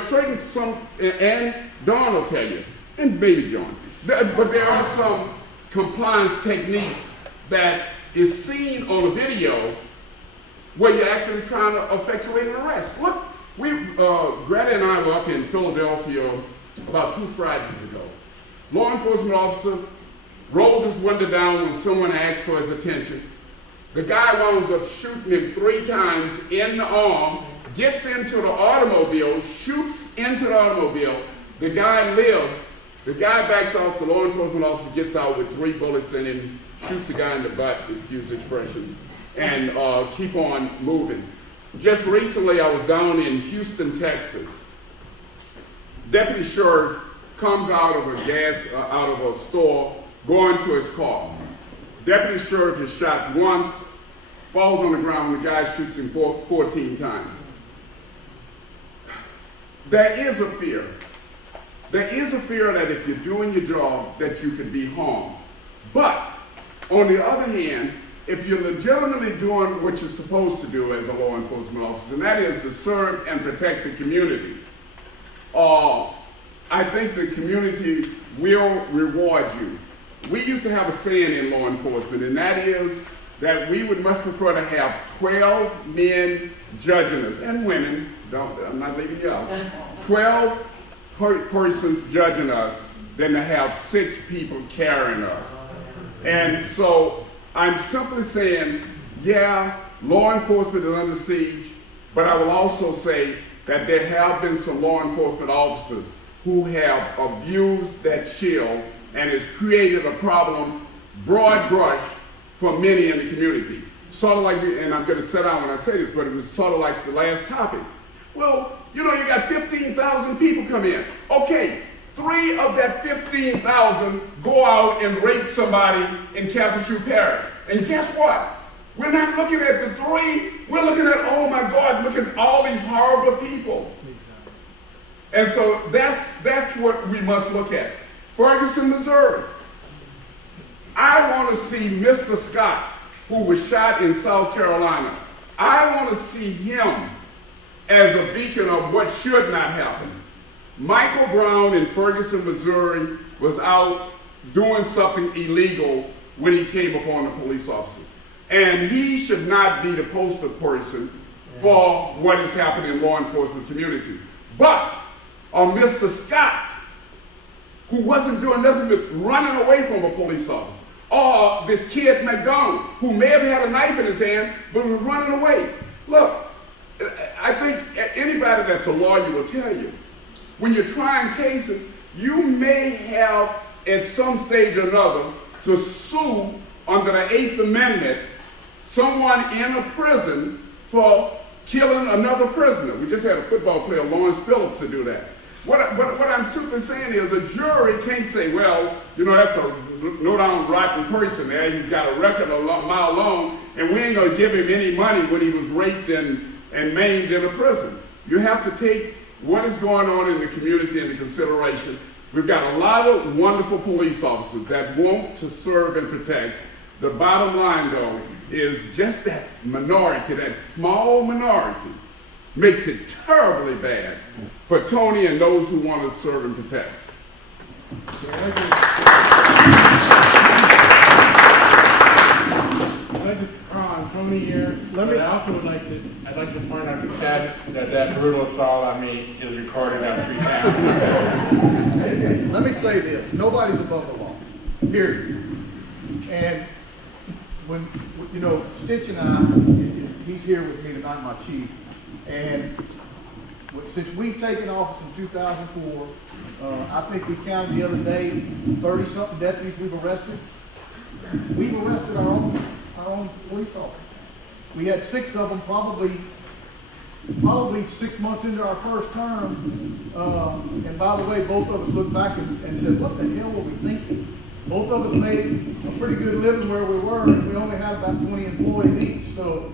and Don will tell you, and maybe John, but there are some compliance techniques that is seen on a video where you're actually trying to effectuate an arrest. Look, Greta and I were up in Philadelphia about 2 Fridays ago. Law enforcement officer rolls his window down when someone asks for his attention. The guy winds up shooting him 3 times in the arm, gets into the automobile, shoots into the automobile. The guy lives. The guy backs off. The law enforcement officer gets out with 3 bullets in him, shoots the guy in the butt, excuse the expression, and keep on moving. Just recently, I was down in Houston, Texas. Deputy sheriff comes out of a store, going to his car. Deputy sheriff is shot once, falls on the ground, the guy shoots him 14 times. There is a fear. There is a fear that if you're doing your job, that you could be harmed. But, on the other hand, if you're legitimately doing what you're supposed to do as a law enforcement officer, and that is to serve and protect the community, I think the community will reward you. We used to have a saying in law enforcement, and that is that we would much prefer to have 12 men judging us, and women, I'm not leaving you out, 12 persons judging us than to have 6 people carrying us. And so I'm simply saying, yeah, law enforcement is under siege, but I will also say that there have been some law enforcement officers who have abused that shield and has created a problem, broad brush, for many in the community. Sort of like, and I'm going to sit down when I say this, but it was sort of like the last topic. Well, you know, you got 15,000 people come in. Okay, 3 of that 15,000 go out and rape somebody in Calcasieu Parish. And guess what? We're not looking at the 3, we're looking at, oh my God, look at all these horrible people. And so that's what we must look at. Ferguson, Missouri. I want to see Mr. Scott, who was shot in South Carolina. I want to see him as a beacon of what should not happen. Michael Brown in Ferguson, Missouri was out doing something illegal when he came upon a police officer. And he should not be the poster person for what is happening in law enforcement community. But Mr. Scott, who wasn't doing nothing but running away from a police officer, or this kid McDonald, who may have had a knife in his hand, but was running away. Look, I think anybody that's a lawyer will tell you, when you're trying cases, you may have, at some stage or another, to sue under the 8th Amendment someone in a prison for killing another prisoner. We just had a football player, Lawrence Phillips, to do that. What I'm simply saying is a jury can't say, well, you know, that's a no-down rotten person there. He's got a record a mile long, and we ain't going to give him any money when he was raped and maimed in a prison. You have to take what is going on in the community into consideration. We've got a lot of wonderful police officers that want to serve and protect. The bottom line, though, is just that minority, that small minority, makes it terribly bad for Tony and those who want to serve and protect. I'd like to, Tony here, but I also would like to point out that brutal assault on me is recorded on 3 times. Let me say this, nobody's above the law, period. And when, you know, Stitch and I, he's here with me tonight, my chief, and since we've taken office in 2004, I think we counted the other day 30-something deputies we've arrested. We've arrested our own police officers. We had 6 of them probably 6 months into our first term. And by the way, both of us looked back and said, what the hell were we thinking? Both of us made a pretty good living where we were, and we only had about 20 employees each. So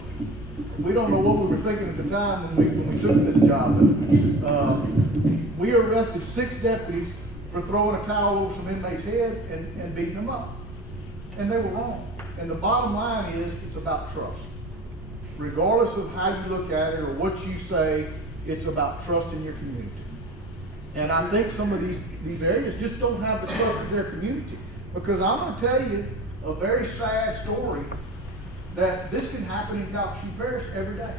we don't know what we were thinking at the time when we took this job. But, we arrested 6 deputies for throwing a towel over some inmates' head and beating them up. And they were wrong. And the bottom line is, it's about trust. Regardless of how you look at it or what you say, it's about trust in your community. And I think some of these areas just don't have the trust of their community. Because I'm going to tell you a very sad story that this can happen in Calcasieu Parish every day.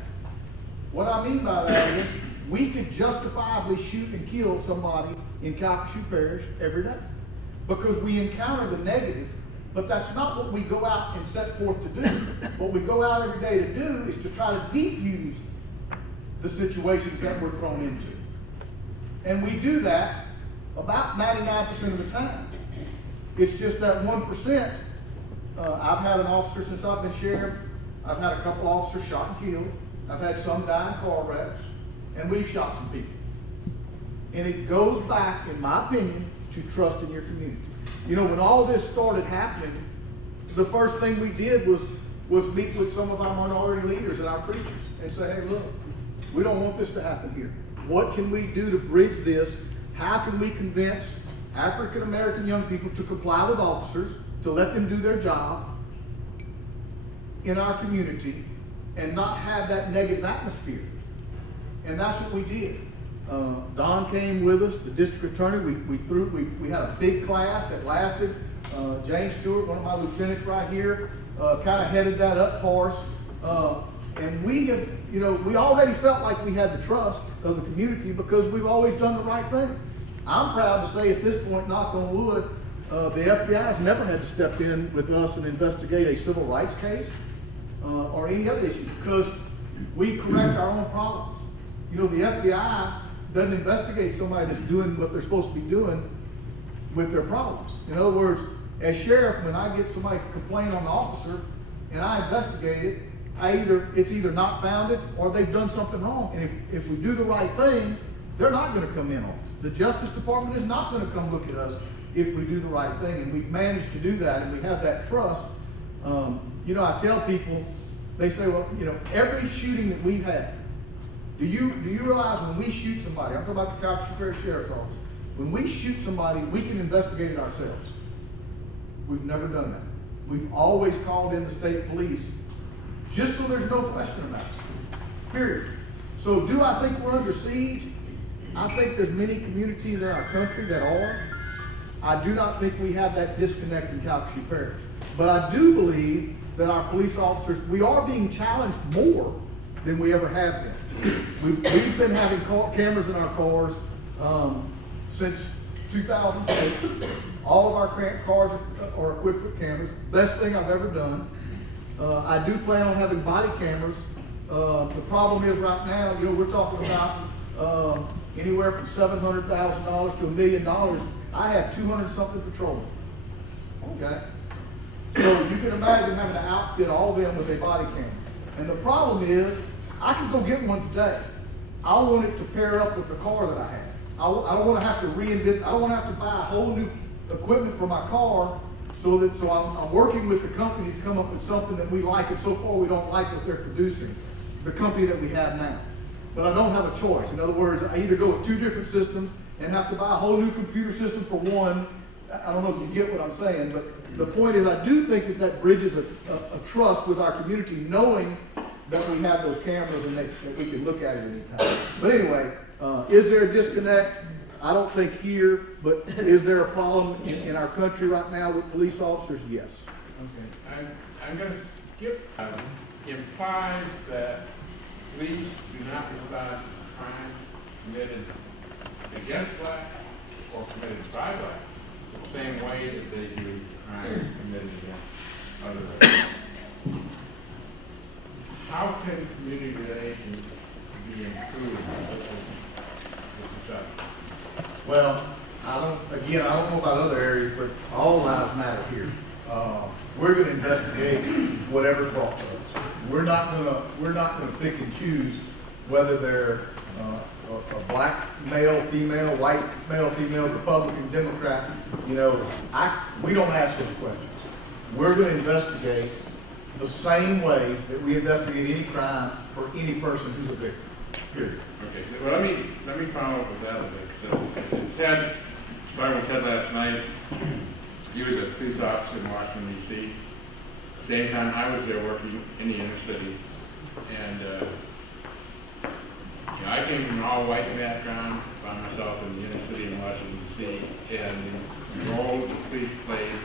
What I mean by that is, we could justifiably shoot and kill somebody in Calcasieu Parish every day. Because we encounter the negative, but that's not what we go out and set forth to do. What we go out every day to do is to try to defuse the situations that we're thrown into. And we do that about 99% of the time. It's just that 1%. I've had an officer since I've been sheriff. I've had a couple officers shot and killed. I've had some die in car wrecks. And we've shot some people. And it goes back, in my opinion, to trust in your community. You know, when all this started happening, the first thing we did was was meet with some of our minority leaders and our preachers and say, hey, look, we don't want this to happen here. What can we do to bridge this? How can we convince African-American young people to comply with officers, to let them do their job in our community and not have that negative atmosphere? And that's what we did. Don came with us, the district attorney. We had a big class that lasted. James Stewart, one of my lieutenants right here, kind of headed that up for us. And we have, we already felt like we had the trust of the community because we've always done the right thing. I'm proud to say at this point, knock on wood, the FBI has never had to step in with us and investigate a civil rights case or any other issue because we correct our own problems. The FBI doesn't investigate somebody that's doing what they're supposed to be doing with their problems. In other words, as sheriff, when I get somebody complain on the officer and I investigate it, it's either not founded or they've done something wrong. And if we do the right thing, they're not going to come in on us. The Justice Department is not going to come look at us if we do the right thing. And we've managed to do that, and we have that trust. I tell people, they say, well, every shooting that we've had, do you realize when we shoot somebody, I'm talking about the Calhoun Parish Sheriff's Office, when we shoot somebody, we can investigate it ourselves. We've never done that. We've always called in the state police, just so there's no question about it, period. So do I think we're under siege? I think there's many communities in our country that are. I do not think we have that disconnect in Calhoun Parish. But I do believe that our police officers, we are being challenged more than we ever have been. We've been having cameras in our cars since 2006. All of our cars are equipped with cameras. Best thing I've ever done. I do plan on having body cameras. The problem is right now, we're talking about anywhere from $700,000 to $1 million. I have 200-something patrolmen. Okay? So you can imagine having to outfit all of them with a body camera. And the problem is, I can go get one today. I want it to pair up with the car that I have. I don't want to have to reinvent. I don't want to have to buy a whole new equipment for my car. So I'm working with the company to come up with something that we like, and so far we don't like what they're producing, the company that we have now. But I don't have a choice. In other words, I either go with two different systems and have to buy a whole new computer system for one. I don't know if you get what I'm saying, but the point is I do think that bridges a trust with our community, knowing that we have those cameras and that we can look at it anytime. But anyway, is there a disconnect? I don't think here, but is there a problem in our country right now with police officers? Yes. Okay, I'm going to skip. Implies that police do not respond to crimes committed against blacks or committed by blacks the same way that they do crimes committed against other races. How can community relations be improved with the subject? Well, I don't know about other areas, but all lives matter here. We're going to investigate whatever's brought to us. We're not going to pick and choose whether they're a black male, female, white male, female, Republican, Democrat. We don't ask those questions. We're going to investigate the same way that we investigate any crime for any person who's a victim. Period. Okay. Well, let me follow up with that a bit. So, Ted, starting with Ted last night, he was a police officer in Washington, D.C. Same time I was there working in the inner city, and I came from an all-white background, found myself in the inner city in Washington, D.C., and the role the police played,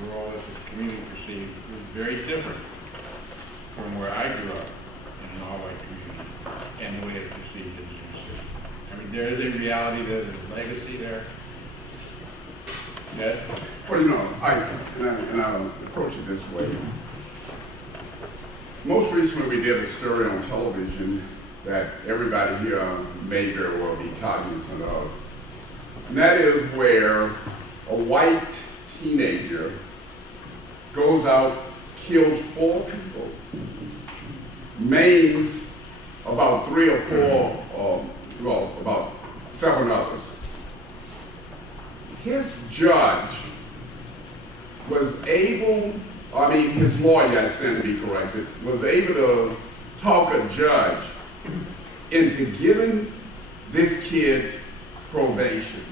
the role that the community perceived, was very different from where I grew up in an all-white community, and the way it perceived in the inner city. I mean, there is a reality, there's a legacy there. Ned? Well, I'll approach it this way. Most recently, we did a story on television that everybody here may very well be cognizant of. And that is where a white teenager goes out, kills 4 people, maims about 3 or 4, about 7 others. His judge was able, his lawyer, I stand to be corrected, was able to talk a judge into giving this kid probation.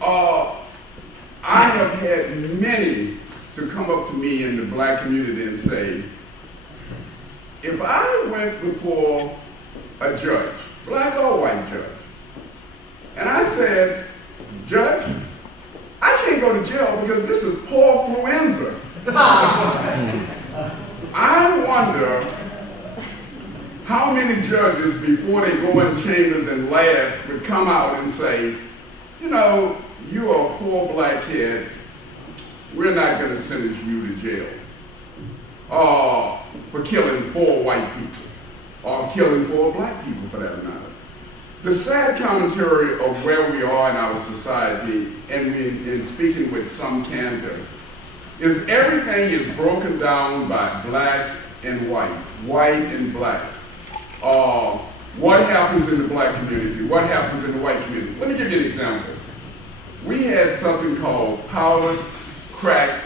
I have had many to come up to me in the black community and say, if I went before a judge, black or white judge, and I said, Judge, I can't go to jail because this is porfluenza. I wonder how many judges, before they go in chambers and laugh, would come out and say, you know, you're a poor black kid, we're not going to sentence you to jail. For killing 4 white people, or killing 4 black people for that matter. The sad commentary of where we are in our society, and in speaking with some candor, is everything is broken down by black and white and black. What happens in the black community? What happens in the white community? Let me give you an example. We had something called powdered crack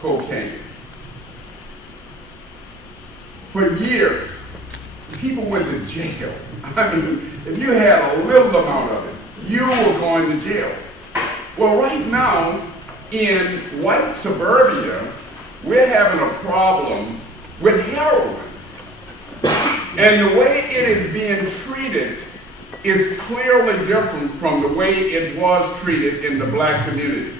cocaine. For years, people went to jail. I mean, if you had a little amount of it, you were going to jail. Well, right now, in white suburbia, we're having a problem with heroin. And the way it is being treated is clearly different from the way it was treated in the black community.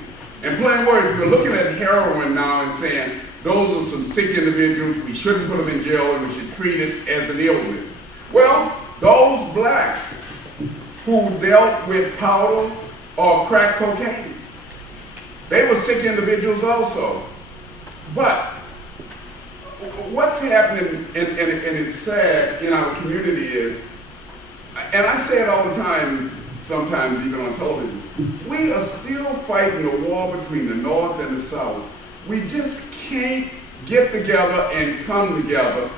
In plain words, we're looking at heroin now and saying, those are some sick individuals, we shouldn't put them in jail and we should treat it as an illness. Well, those blacks who dealt with powder or crack cocaine, they were sick individuals also. But what's happening, and it's sad in our community is, and I say it all the time, sometimes even on television, we are still fighting a war between the North and the South. We just can't get together and come together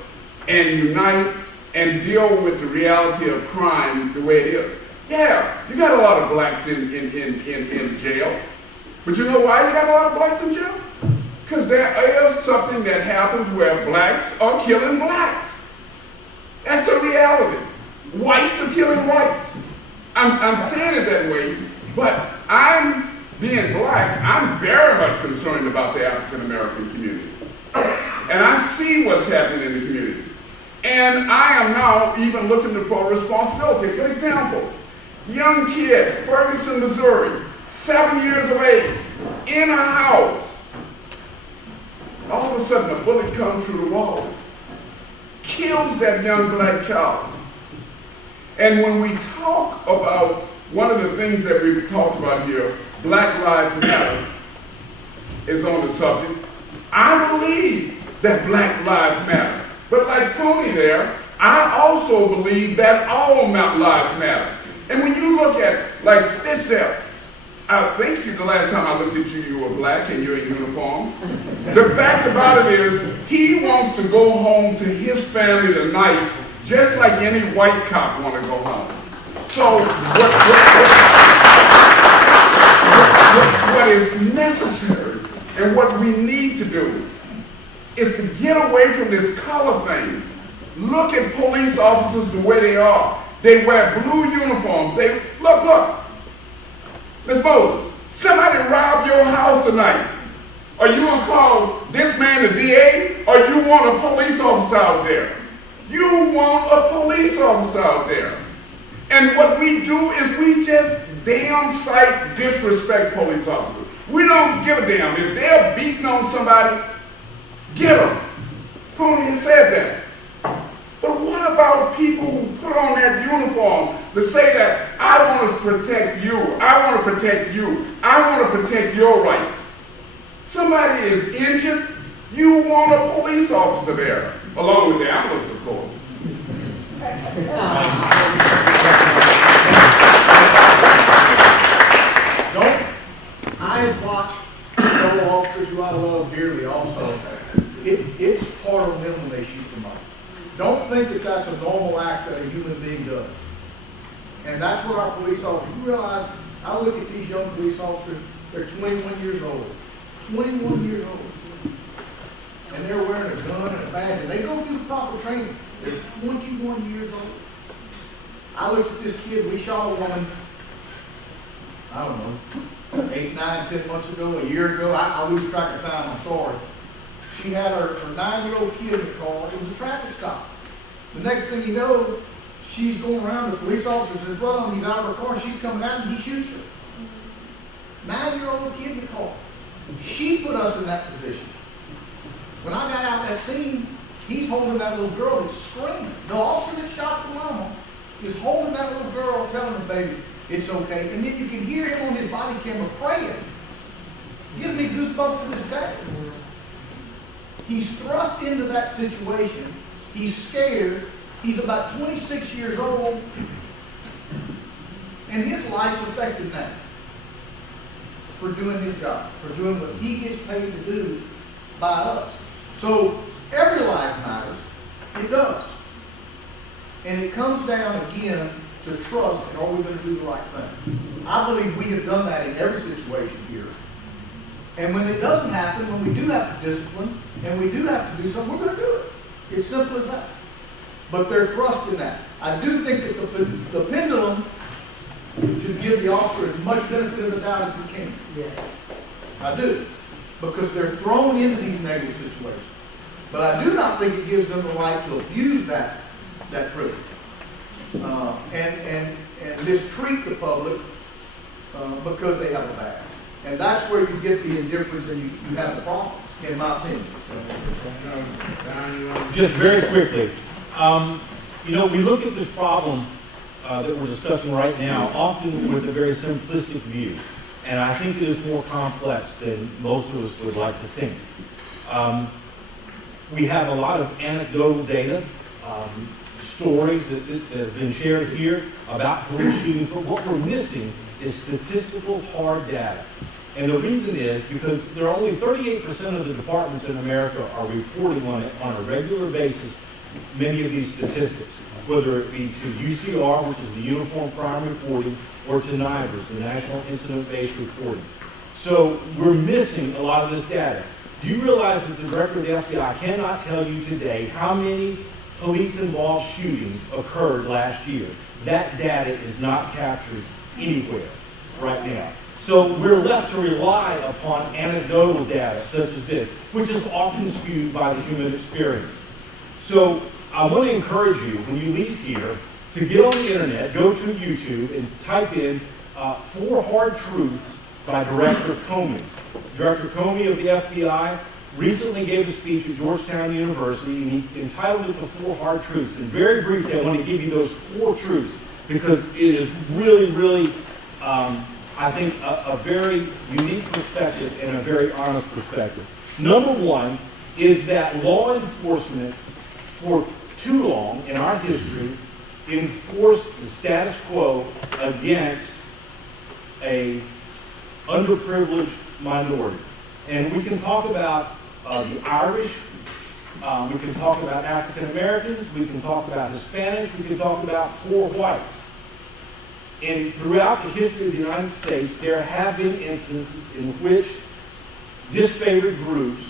and unite and deal with the reality of crime the way it is. Yeah, you got a lot of blacks in jail. But you know why you got a lot of blacks in jail? Because there is something that happens where blacks are killing blacks. That's a reality. Whites are killing whites. I'm saying it that way, but I'm being black, I'm very much concerned about the African American community. And I see what's happening in the community. And I am now even looking for responsibility. For example, young kid, Ferguson, Missouri, 7 years of age, in a house. All of a sudden a bullet comes through the wall, kills that young black child. And when we talk about one of the things that we've talked about here, Black Lives Matter is on the subject. I believe that Black Lives Matter. But like Tony there, I also believe that all lives matter. And when you look at, like Stitch there, I think the last time I looked at you, you were black and you're in uniform. The fact about it is, he wants to go home to his family tonight, just like any white cop want to go home. So what is necessary and what we need to do is to get away from this color thing. Look at police officers the way they are. They wear blue uniforms. Look. Ms. Moses, somebody robbed your house tonight. Are you going to call this man the DA, or you want a police officer out there? You want a police officer out there. And what we do is we just damn sight disrespect police officers. We don't give a damn. If they're beating on somebody, get them. Tony has said that. But what about people who put on that uniform to say that I want to protect you, I want to protect you, I want to protect your rights? Somebody is injured, you want a police officer there, along with the ambulance, of course. I have watched fellow officers who I love dearly also. It's part of them when they shoot somebody. Don't think that that's a normal act that a human being does. And that's what our police officers, you realize, I look at these young police officers, they're 21 years old. 21 years old. And they're wearing a gun and a badge, and they go through the proper training. They're 21 years old. I looked at this kid, we shot a woman, I don't know, 8, 9, 10 months ago, a year ago. I lose track of time, I'm sorry. She had her 9-year-old kid in the car. It was a traffic stop. The next thing you know, she's going around, the police officer's in front of him, he's out of her car, and she's coming out and he shoots her. 9-year-old kid in the car. She put us in that position. When I got out that scene, he's holding that little girl that's screaming. The officer that shot the mama is holding that little girl, telling her, baby, it's okay. And then you can hear him on his body camera praying. Gives me goosebumps to this day. He's thrust into that situation. He's scared. He's about 26 years old. And his life's affected now for doing his job, for doing what he gets paid to do by us. So every life matters. It does. And it comes down again to trust and are we going to do the right thing? I believe we have done that in every situation here. And when it doesn't happen, when we do have to discipline and we do have to do something, we're going to do it. It's simple as that. But they're thrust in that. I do think that the pendulum should give the officer as much benefit of the doubt as it can. Yes. I do. Because they're thrown into these negative situations. But I do not think it gives them the right to abuse that privilege. And mistreat the public because they have a badge. And that's where you get the indifference and you have the problems, in my opinion. Just very quickly, we look at this problem that we're discussing right now often with a very simplistic view. And I think it is more complex than most of us would like to think. We have a lot of anecdotal data, stories that have been shared here about police shootings, but what we're missing is statistical hard data. And the reason is because there are only 38% of the departments in America are reporting on it on a regular basis, many of these statistics, whether it be to UCR, which is the Uniform Crime Reporting, or to NIBRS, the National Incident-Based Reporting. So we're missing a lot of this data. Do you realize that the Director of the FBI cannot tell you today how many police-involved shootings occurred last year? That data is not captured anywhere right now. So we're left to rely upon anecdotal data such as this, which is often skewed by the human experience. So I want to encourage you, when you leave here, to get on the internet, go to YouTube, and type in 4 Hard Truths by Director Comey. Director Comey of the FBI recently gave a speech at Georgetown University, and he entitled it The 4 Hard Truths. And very briefly, I want to give you those 4 truths, because it is really, really, I think, a very unique perspective and a very honest perspective. Number 1 is that law enforcement, for too long in our history, enforced the status quo against a underprivileged minority. And we can talk about the Irish, we can talk about African Americans, we can talk about Hispanics, we can talk about poor whites. And throughout the history of the United States, there have been instances in which disfavored groups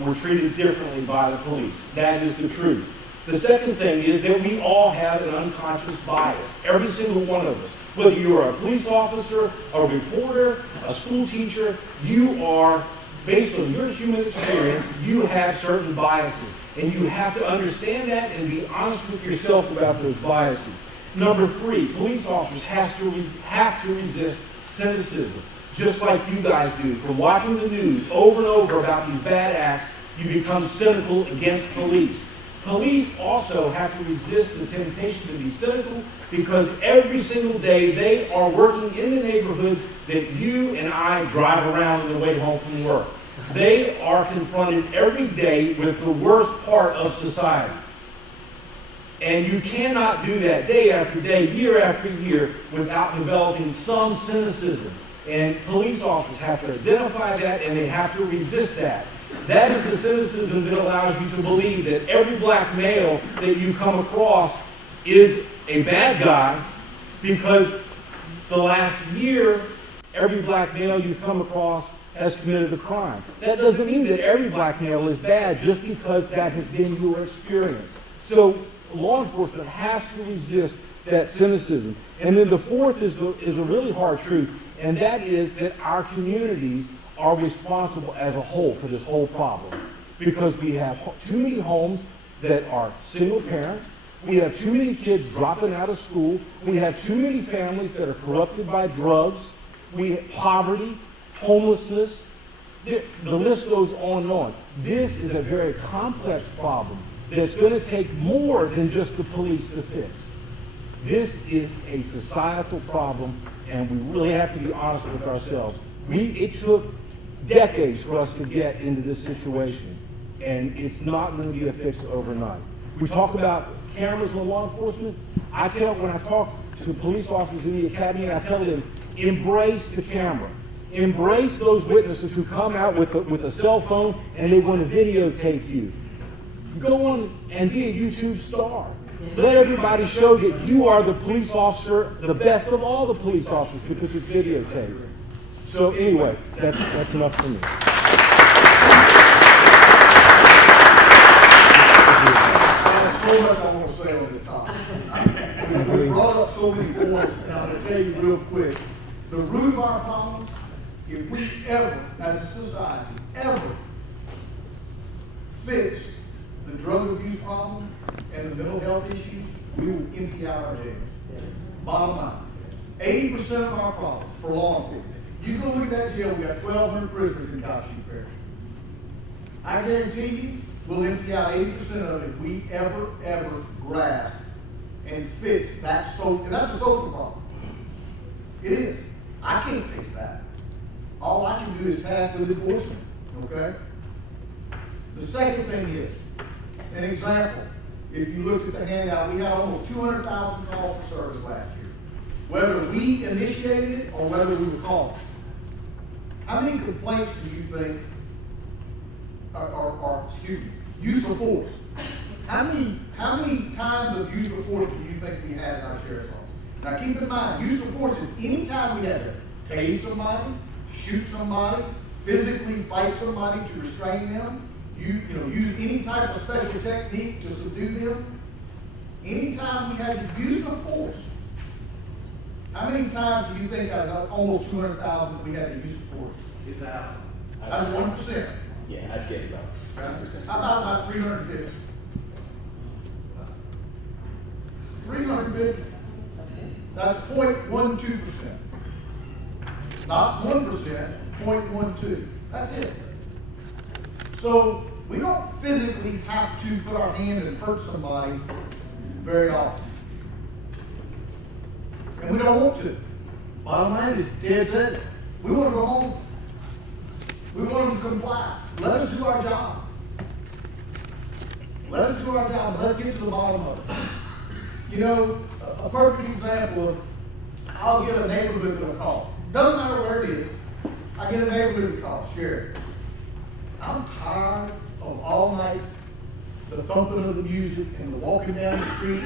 were treated differently by the police. That is the truth. The second thing is that we all have an unconscious bias, every single one of us. Whether you are a police officer, a reporter, a school teacher, you are, based on your human experience, you have certain biases. And you have to understand that and be honest with yourself about those biases. Number 3, police officers have to resist cynicism, just like you guys do. From watching the news over and over about these bad acts, you become cynical against police. Police also have to resist the temptation to be cynical because every single day they are working in the neighborhoods that you and I drive around on the way home from work. They are confronted every day with the worst part of society. And you cannot do that day after day, year after year, without developing some cynicism. And police officers have to identify that, and they have to resist that. That is the cynicism that allows you to believe that every black male that you come across is a bad guy, because the last year, every black male you've come across has committed a crime. That doesn't mean that every black male is bad just because that has been your experience. So law enforcement has to resist that cynicism. And then the fourth is a really hard truth, and that is that our communities are responsible as a whole for this whole problem. Because we have too many homes that are single parent, we have too many kids dropping out of school, we have too many families that are corrupted by drugs, we have poverty, homelessness, the list goes on and on. This is a very complex problem that's going to take more than just the police to fix. This is a societal problem, and we really have to be honest with ourselves. It took decades for us to get into this situation, and it's not going to be a fix overnight. We talk about cameras in law enforcement. When I talk to police officers in the academy, I tell them, embrace the camera. Embrace those witnesses who come out with a cell phone and they want to videotape you. Go on and be a YouTube star. Let everybody show that you are the police officer, the best of all the police officers, because it's videotaped. So anyway, that's enough for me. So much I want to say on this topic. We brought up so many points, and I'm going to tell you real quick. The root of our problems, if we ever, as a society, ever fix the drug abuse problem and the mental health issues, we will empty out our jails. Bottom line, 80% of our problems for law enforcement. You go look at that jail, we got 1,200 prisoners in Costume Parish. I guarantee you, we'll empty out 80% of it if we ever grasp and fix that. And that's a social problem. It is. I can't fix that. All I can do is task with enforcement. Okay? The second thing is, an example. If you looked at the handout, we had almost 200,000 calls for service last year. Whether we initiated it or whether we were called. How many complaints do you think are use of force? How many times of use of force do you think we had in our sheriff's office? Now keep in mind, use of force is any time we had to tase somebody, shoot somebody, physically fight somebody to restrain them, use any type of special technique to subdue them. Anytime we had to use of force, how many times do you think out of almost 200,000 we had to use of force? 2,000. That's 1%. Yeah, I'd guess about. How about 350? 350. That's 0.12%. Not 1%, 0.12. That's it. So we don't physically have to put our hands and hurt somebody very often. And we don't want to. Bottom line is dead set. We want to go home. We want them to comply. Let us do our job. Let us do our job. Let's get to the bottom of it. A perfect example of, I'll get a neighborhood with a call. Doesn't matter where it is. I get a neighborhood with a call. Sheriff, I'm tired of all night the thumping of the music and the walking down the street.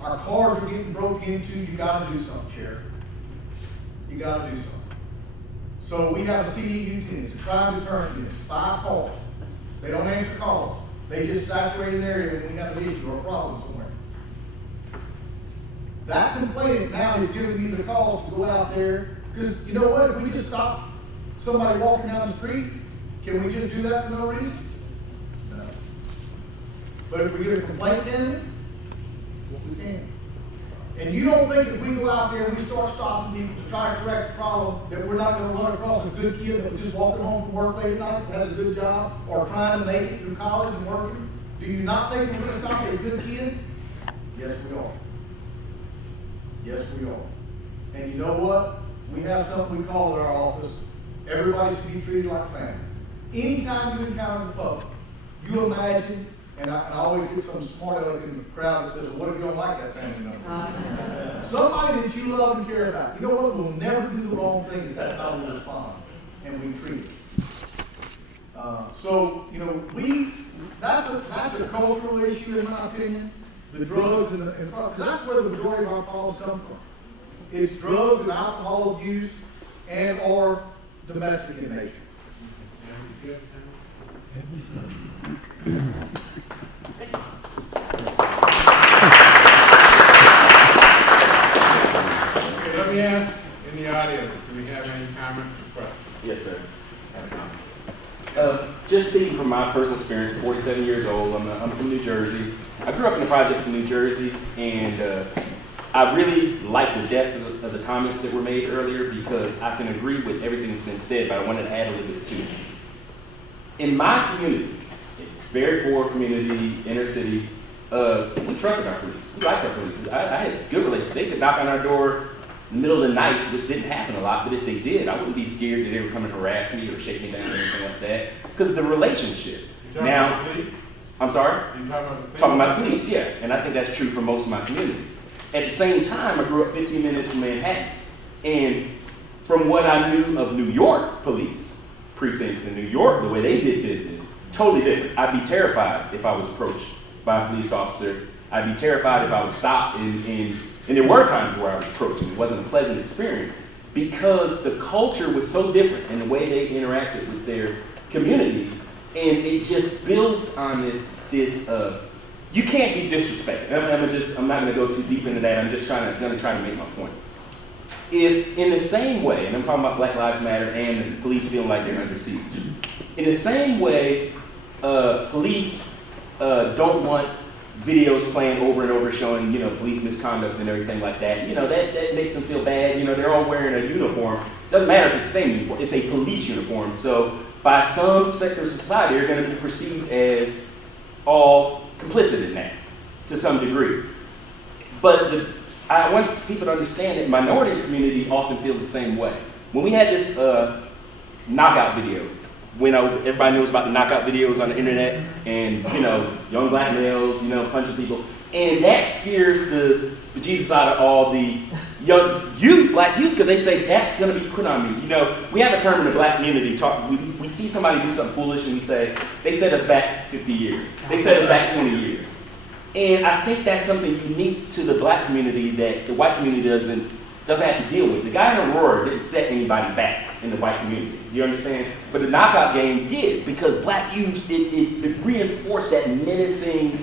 Our cars are getting broke into. You got to do something, Sheriff. You got to do something. So we have a CDU team that's trying to turn this 5 calls. They don't answer calls. They just saturate an area when we have an issue or a problem somewhere. That complainant now is giving me the calls to go out there, because you know what? If we just stop somebody walking down the street, can we just do that for no reason? No. But if we get a complaint in, we can. And you don't think if we go out there and we start stopping people to try to correct the problem, that we're not going to run across a good kid that was just walking home from work late at night that has a good job, or trying to make it through college and working? Do you not think we're going to stop a good kid? Yes, we are. Yes, we are. And you know what? We have something we call at our office, everybody should be treated like family. Anytime you encounter the public, you imagine, and I always get some smart aleck in the crowd that says, what if you don't like that family member? Somebody that you love and care about. You know what? We'll never do the wrong thing if that's how we respond and we treat it. That's a cultural issue in my opinion. The drugs and because that's where the majority of our problems come from. It's drugs and alcohol abuse and or domestic in nature. Okay, let me ask in the audience, do we have any comments or questions? Yes, sir. I have a comment. Just speaking from my personal experience, 47 years old, I'm from New Jersey. I grew up in the projects in New Jersey, and I really like the depth of the comments that were made earlier because I can agree with everything that's been said, but I wanted to add a little bit to it. In my community, very poor community, inner city, we trusted our police. We liked our police. I had a good relationship. They could knock on our door in the middle of the night, which didn't happen a lot, but if they did, I wouldn't be scared that they would come and harass me or shake me down or anything like that, because of the relationship. You talking about the police? I'm sorry? You talking about the police? Talking about the police, yeah, and I think that's true for most of my community. At the same time, I grew up 15 minutes from Manhattan, and from what I knew of New York police precincts in New York, the way they did business, totally different. I'd be terrified if I was approached by a police officer. I'd be terrified if I was stopped, and there were times where I was approached, and it wasn't a pleasant experience because the culture was so different in the way they interacted with their communities, and it just builds on this you can't be disrespected. I'm not going to go too deep into that. I'm just going to try to make my point. If in the same way, and I'm talking about Black Lives Matter and the police feeling like they're under siege, in the same way, police don't want videos playing over and over showing, police misconduct and everything like that. That makes them feel bad. They're all wearing a uniform. Doesn't matter if it's the same uniform. It's a police uniform. So by some sector of society, they're going to be perceived as all complicit in that to some degree. But I want people to understand that minorities community often feel the same way. When we had this knockout video, when everybody knows about the knockout videos on the internet, and young black males, punching people, and that scares the bejesus out of all the young youth, black youth, because they say that's going to be put on me. We have a term in the black community. We see somebody do something foolish, and we say they set us back 50 years. They set us back 20 years. And I think that's something unique to the black community that the white community doesn't have to deal with. The guy in Aurora didn't set anybody back in the white community. You understand? But the knockout game did, because black youth, it reinforced that menacing,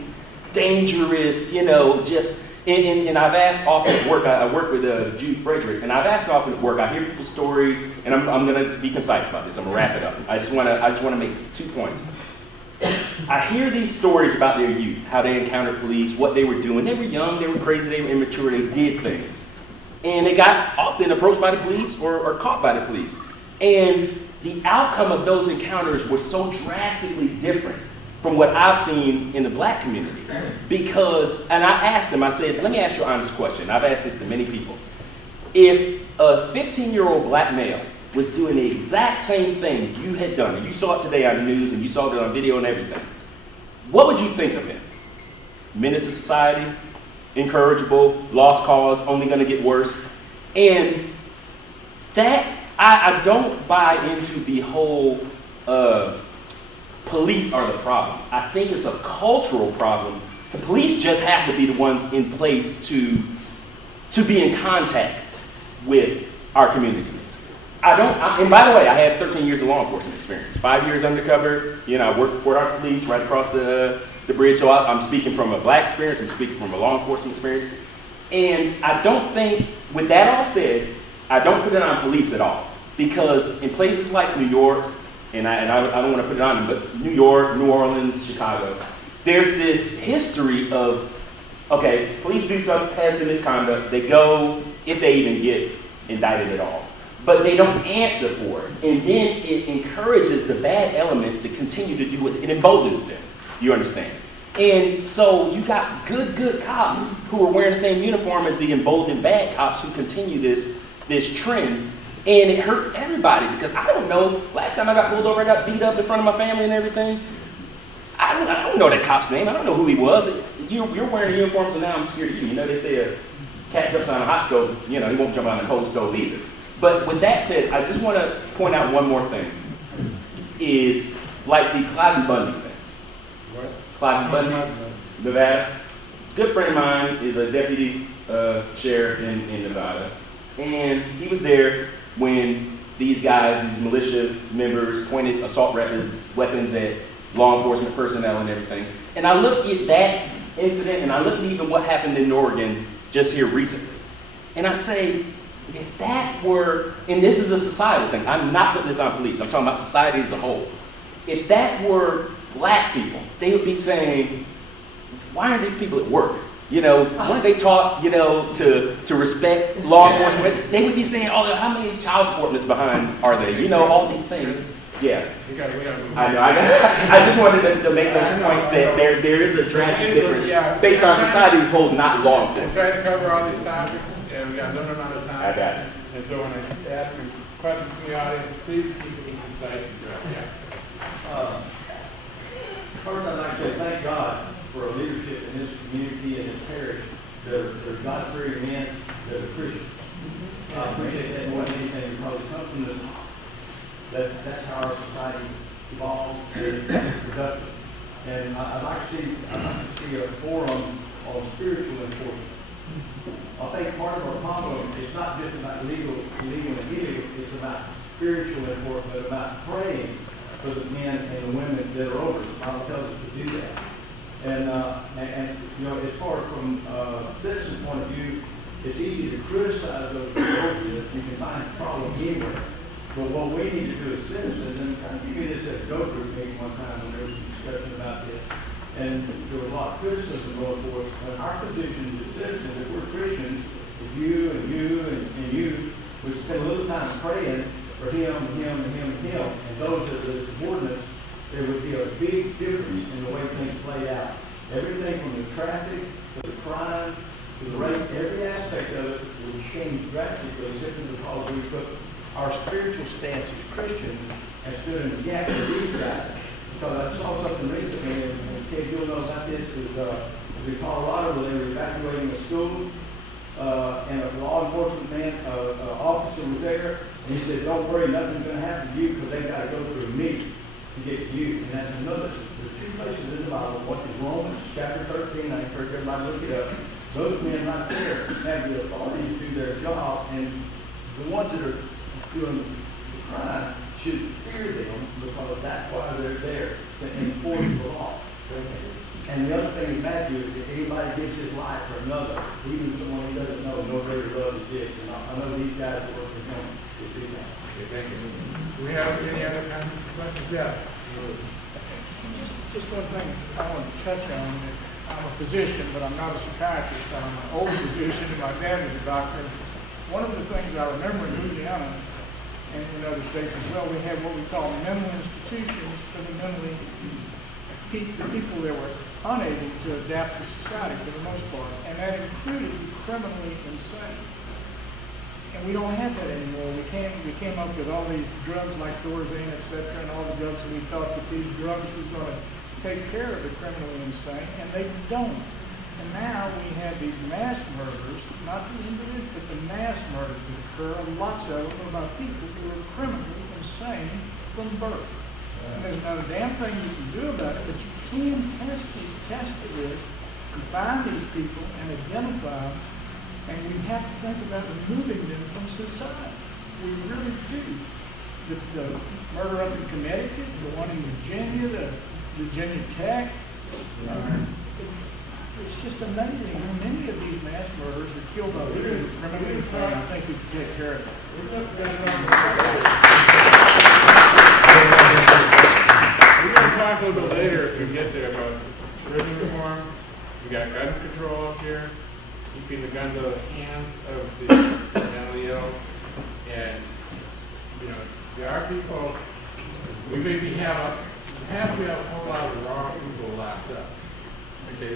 dangerous, and I've asked often at work, I work with Jude Frederick, and I've asked often at work, I hear people's stories, and I'm going to be concise about this. I'm going to wrap it up. I just want to make 2 points. I hear these stories about their youth, how they encountered police, what they were doing. They were young, they were crazy, they were immature, they did things. And they got often approached by the police or caught by the police. And the outcome of those encounters was so drastically different from what I've seen in the black community. Because, and I asked them, I said, let me ask you an honest question. I've asked this to many people. If a 15-year-old black male was doing the exact same thing you had done, and you saw it today on the news, and you saw it on video and everything, what would you think of him? Menace to society, incorrigible, lost cause, only going to get worse. And that, I don't buy into the whole police are the problem. I think it's a cultural problem. The police just have to be the ones in place to be in contact with our communities. And by the way, I have 13 years of law enforcement experience, 5 years undercover. I work for our police right across the bridge. So I'm speaking from a black experience, I'm speaking from a law enforcement experience. And I don't think, with that all said, I don't put it on police at all. Because in places like New York, and I don't want to put it on them, but New York, New Orleans, Chicago, there's this history of, okay, police do some passive misconduct, they go, if they even get indicted at all. But they don't answer for it. And then it encourages the bad elements to continue to do it. It emboldens them. You understand? And so you got good cops who are wearing the same uniform as the emboldened bad cops who continue this trend. And it hurts everybody, because I don't know, last time I got pulled over, I got beat up in front of my family and everything. I don't know that cop's name. I don't know who he was. You're wearing a uniform, so now I'm scared of you. They say a cat jumps on a hot stove, he won't jump on a cold stove either. But with that said, I just want to point out one more thing, is like the Clyde and Bundy thing. What? Clyde and Bundy, Nevada. Good friend of mine is a deputy sheriff in Nevada. And he was there when these guys, these militia members, pointed assault weapons at law enforcement personnel and everything. And I look at that incident, and I look at even what happened in Oregon just here recently. And I say, if that were, and this is a societal thing, I'm not putting this on police, I'm talking about society as a whole. If that were black people, they would be saying, why aren't these people at work? You know, weren't they taught, you know, to respect law enforcement? They would be saying, oh, how many child support payments behind are they? You know, all these things. Yeah. We gotta move I on. know. I just wanted to make those points that there is a drastic difference based on society as a whole, not law I enforcement. tried to cover all these topics, and we got a limited amount of time. I got it. And so when I ask you questions from the audience, please keep it concise and direct. Yeah. First, I'd like to thank God for leadership in this community and this parish. There's God-fearing men that are Christians. I appreciate that more than anything because it comes from that's how our society evolves and is productive. And I'd like to see a forum on spiritual enforcement. I think part of our problem is not just about legal and illegal, it's about spiritual enforcement, about praying for the men and the women that are over us. The Bible tells us to do that. And you know, as far from a citizen point of view, it's easy to criticize those authorities. You can find problems anywhere. But what we need to do as citizens, and I give you this at a go group meeting one time when there was some discussion about this, and there was a lot of criticism going forth. But our position as citizens, if we're Christians, if you and you, we spend a little time praying for him, and those that are the subordinates, there would be a big difference in the way things played out. Everything from the traffic to the crime to the rape, every aspect of it would change drastically simply because we put our spiritual stance as Christians and stood in the gap for these guys. Because I saw something recently, and Kate, you'll know about this, is in Colorado where they were evacuating a school, and a law enforcement man, officer was there, and he said, don't worry, nothing's going to happen to you because they got to go through me to get to you. And that's another, there's two places in the Bible. One is Romans chapter 13. I encourage everybody to look it up. Those men right there have the authority to do their job, and the ones that are doing the crime should fear them because that's why they're there to enforce the law. And the other thing in Matthew is that anybody gives his life for another, even someone he doesn't know, no greater love is this. And I know these guys are working on to do that. Okay, thank you. Do we have any other comments, questions? Yes. Just one thing I want to touch on. I'm a physician, but I'm not a psychiatrist. I'm an old physician, and my dad was a doctor. One of the things I remember in Louisiana and in other states as well, we had what we call mental institutions for the mentally the people that were unable to adapt to society for the most part, and that included the criminally insane. And we don't have that anymore. We came up with all these drugs like DeRosier, et cetera, and all the drugs that we thought that these drugs were going to take care of the criminally insane, and they don't. And now we have these mass murders, not the individual, but the mass murders that occur, lots of them about people who are criminally insane from birth. And there's not a damn thing you can do about it, but you can test this, and find these people and identify them, and we have to think about removing them from society. We really do. The murder up in Connecticut, the one in Virginia, the Virginia Tech, it's just amazing how many of these mass murders are killed by people criminally insane. I think we can take care of it. We're going to talk a little bit later if we get there about prison reform. We got gun control up here, keeping the guns out of the hands of the mentally ill. And, you know, there are people, we maybe have a whole lot of wrong people locked up. Okay,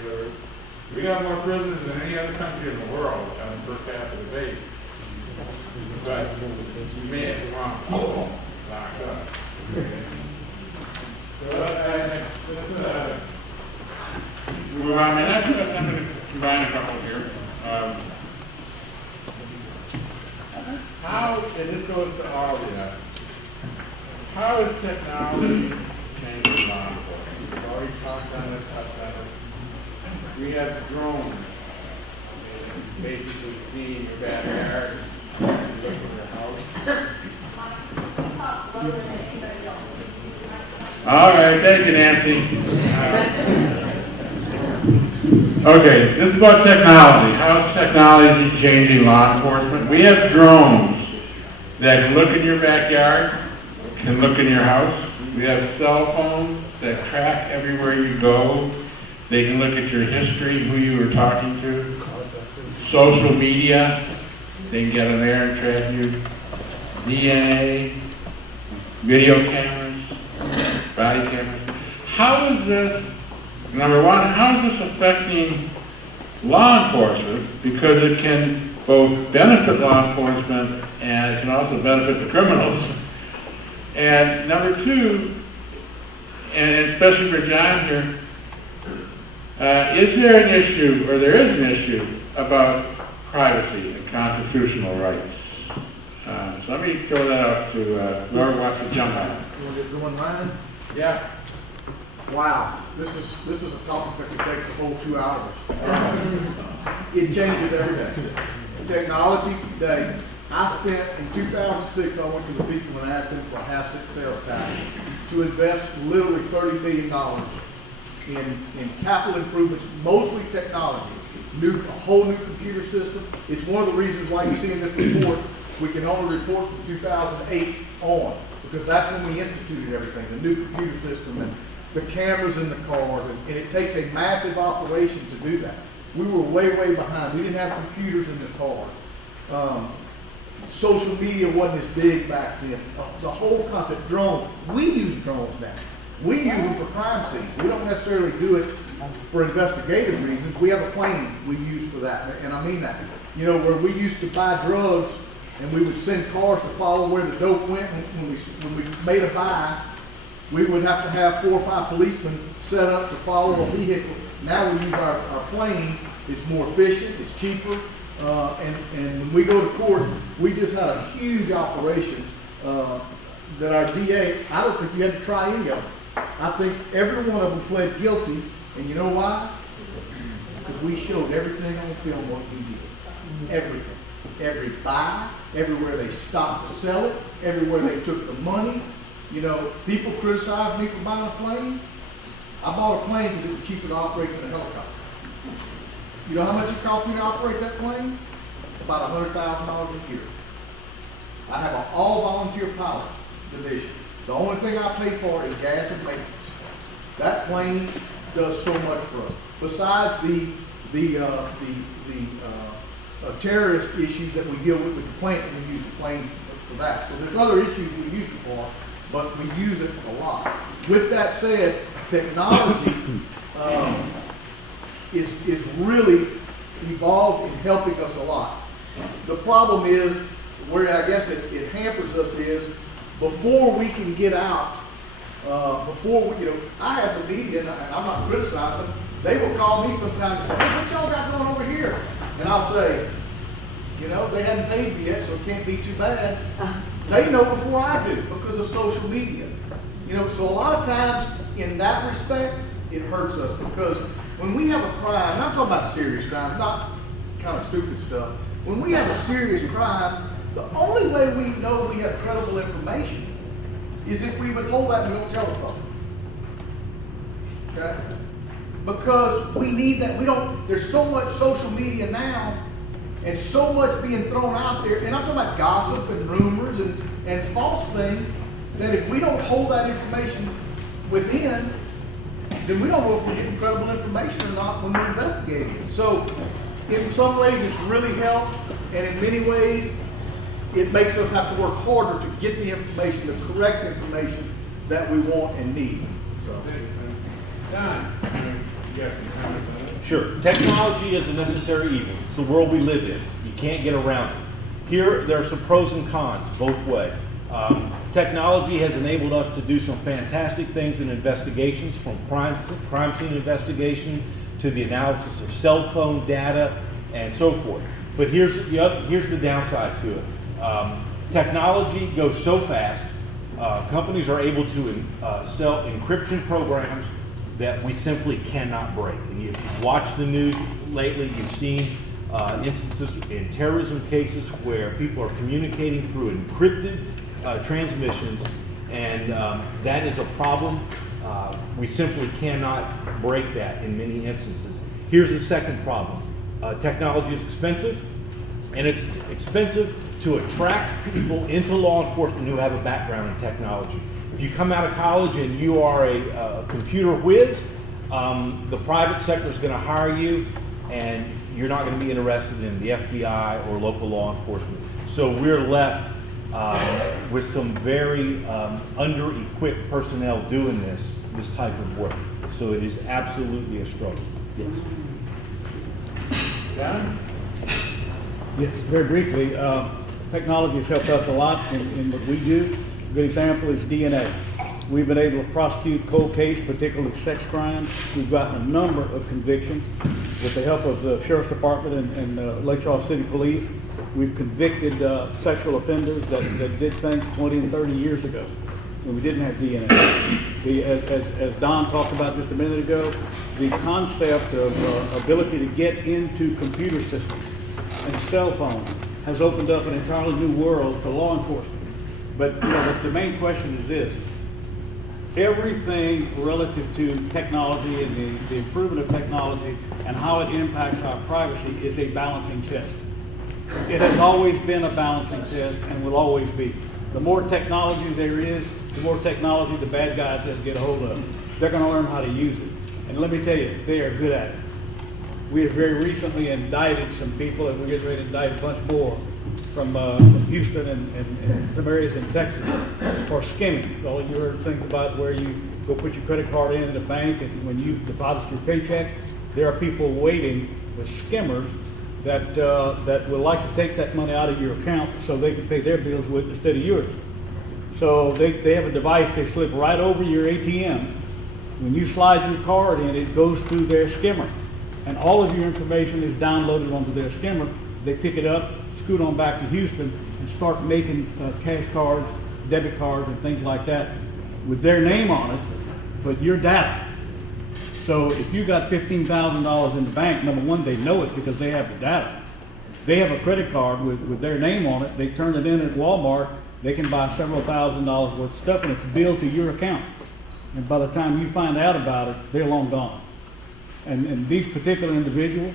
we got more prisoners than any other country in the world on the per capita basis. But we may have the wrong people locked up. So I'm going to combine a couple here. How, and this goes to all of you, how is technology changing law enforcement? We've already talked on this, We have drones, basically seeing your backyard, look at your house. voter than anybody else. All right, thank you, Nancy. Okay, this is about technology. How is technology changing law enforcement? We have drones that can look in your backyard, can look in your house. We have cell phones that track everywhere you go. They can look at your history, who you were talking to. Social media, they can get on there and track you. DNA, video cameras, body cameras. How is this, number one, how is this affecting law enforcement? Because it can both benefit law enforcement and it can also benefit the criminals. And number two, and especially for John here, is there an issue, or there is an issue, about privacy and constitutional rights? So let me throw that out to whoever wants to jump on it. You want to get going, Ryan? Yeah. Wow, this is a topic that could take the whole 2 hours. It changes everything. Technology today. I spent, in 2006, I went to the people and asked them for a half-cent sales tax to invest literally $30 million in capital improvements, mostly technology. A whole new computer system. It's one of the reasons why you see in this report, we can only report from 2008 on, because that's when we instituted everything, the new computer system and the cameras in the cars, and it takes a massive operation to do that. We were way, way behind. We didn't have computers in the cars. Social media wasn't as big back then. The whole concept, drones, we use drones now. We use them for crime scenes. We don't necessarily do it for investigative reasons. We have a plane we use for that, and I mean that. You know, where we used to buy drugs and we would send cars to follow where the dope went, and when we made a buy, we would have to have 4 or 5 policemen set up to follow a vehicle. Now we use our plane. It's more efficient, it's cheaper, and when we go to court, we just had a huge operation that our DA, I don't think you had to try any of them. I think every one of them pled guilty, and you know why? Because we showed everything on film what we did. Everything. Every buy, everywhere they stopped to sell it, everywhere they took the money. You know, people criticize me for buying a plane. I bought a plane because it was cheaper to operate than a helicopter. You know how much it cost me to operate that plane? About $100,000 a year. I have an all-volunteer pilot division. The only thing I pay for is gas and maintenance. That plane does so much for us. Besides the terrorist issues that we deal with the planes, and we use the plane for that. So there's other issues we use it for, but we use it a lot. With that said, technology is really evolved in helping us a lot. The problem is, where I guess it hampers us is, before we can get out, before we, I have the media, and I'm not criticizing them, they will call me sometimes and say, hey, what y'all got going over here? And I'll say, they hadn't paid me yet, so it can't be too bad. They know before I do because of social media. So a lot of times in that respect, it hurts us because when we have a crime, and I'm talking about serious crime, not kind of stupid stuff. When we have a serious crime, the only way we know we have credible information is if we withhold that and we don't tell the public. Okay? Because we need that. There's so much social media now and so much being thrown out there, and I'm talking about gossip and rumors and false things, that if we don't hold that information within, then we don't know if we're getting credible information or not when we're investigating it. So in some ways it's really helped, and in many ways it makes us have to work harder to get the information, the correct information that we want and need. So. Don, Sure. Technology is a necessary evil. It's the world we live in. You can't get around it. Here, there are some pros and cons both ways. Technology has enabled us to do some fantastic things in investigations, from crime scene investigation to the analysis of cell phone data and so forth. But here's the downside to it. Technology goes so fast. Companies are able to sell encryption programs that we simply cannot break. And if you've watched the news lately, you've seen instances in terrorism cases where people are communicating through encrypted transmissions And that is a problem. We simply cannot break that in many instances. Here's the second problem. Technology is expensive, and it's expensive to attract people into law enforcement who have a background in technology. If you come out of college and you are a computer whiz, the private sector is going to hire you, and you're not going to be interested in the FBI or local law enforcement. So we're left with some very under-equipped personnel doing this type of work. So it is absolutely a struggle. Yes. John? Yes, very briefly, technology has helped us a lot in what we do. A good example is DNA. We've been able to prosecute cold case, particularly sex crimes. We've gotten a number of convictions with the help of the Sheriff's Department and Lake Charles City Police. We've convicted sexual offenders that did things 20 and 30 years ago when we didn't have DNA. As Don talked about just a minute ago, the concept of ability to get into computer systems and cell phones has opened up an entirely new world for law enforcement. But you know, the main question is this. Everything relative to technology and the improvement of technology and how it impacts our privacy is a balancing test. It has always been a balancing test and will always be. The more technology there is, the more technology the bad guys have to get a hold of. They're going to learn how to use it. And let me tell you, they are good at it. We have very recently indicted some people, and we're getting ready to indict a bunch more from Houston and some areas in Texas for skimming. So you heard things about where you go put your credit card in the bank, and when you deposit your paycheck, there are people waiting with skimmers that will like to take that money out of your account so they can pay their bills with instead of yours. So they have a device they slip right over your ATM. When you slide your card in, it goes through their skimmer. And all of your information is downloaded onto their skimmer. They pick it up, scoot on back to Houston, and start making cash cards, debit cards, and things like that with their name on it, but your data. So if you got $15,000 in the bank, number one, they know it because they have the data. They have a credit card with their name on it. They turn it in at Walmart. They can buy several $1,000s worth of stuff, and it's billed to your account. And by the time you find out about it, they're long gone. And these particular individuals,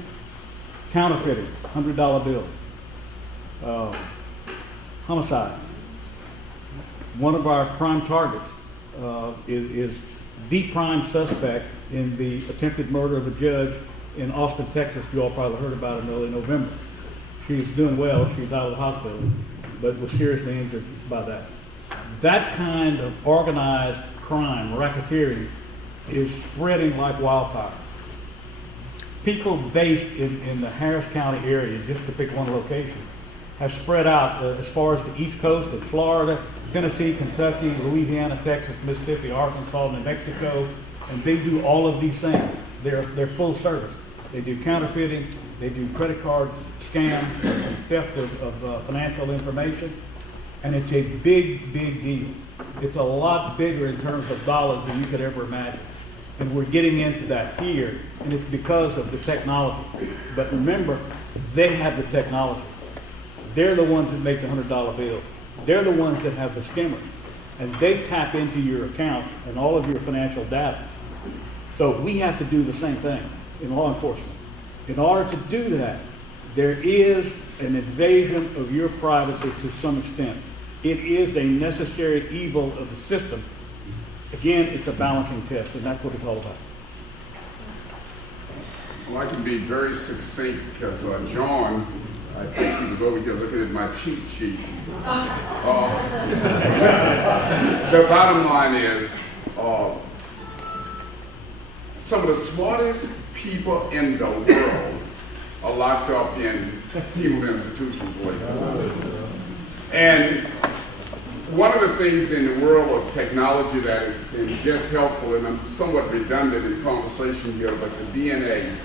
counterfeiting, $100 bills, homicide. One of our prime targets is the prime suspect in the attempted murder of a judge in Austin, Texas. You all probably heard about it in early November. She's doing well. She's out of the hospital, but was seriously injured by that. That kind of organized crime, racketeering, is spreading like wildfire. People based in the Harris County area, just to pick one location, have spread out as far as the East Coast of Florida, Tennessee, Kentucky, Louisiana, Texas, Mississippi, Arkansas, New Mexico, and they do all of these things. They're full service. They do counterfeiting, they do credit card scams, and theft of financial information, and it's a big, big deal. It's a lot bigger in terms of dollars than you could ever imagine. And we're getting into that here, and it's because of the technology. But remember, they have the technology. They're the ones that make the $100 bills. They're the ones that have the skimmers. And they tap into your account and all of your financial data. So we have to do the same thing in law enforcement. In order to do that, there is an invasion of your privacy to some extent. It is a necessary evil of the system. Again, it's a balancing test, and that's what it's all about. Well, I can be very succinct because John, I think he was over here looking at my cheat sheet. The bottom line is, some of the smartest people in the world are locked up in penal institutions. And one of the things in the world of technology that is just helpful, and I'm somewhat redundant in conversation here, but the DNA.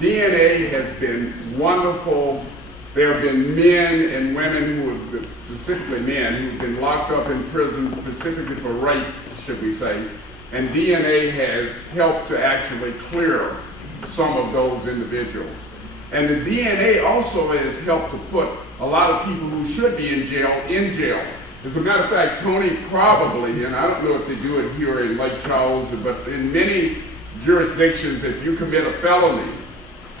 DNA has been wonderful. There have been men and women who have, specifically men, who've been locked up in prison specifically for rape, should we say, and DNA has helped to actually clear some of those individuals. And the DNA also has helped to put a lot of people who should be in jail, As a matter of fact, Tony probably, and I don't know if they do it here in Lake Charles, but in many jurisdictions, if you commit a felony,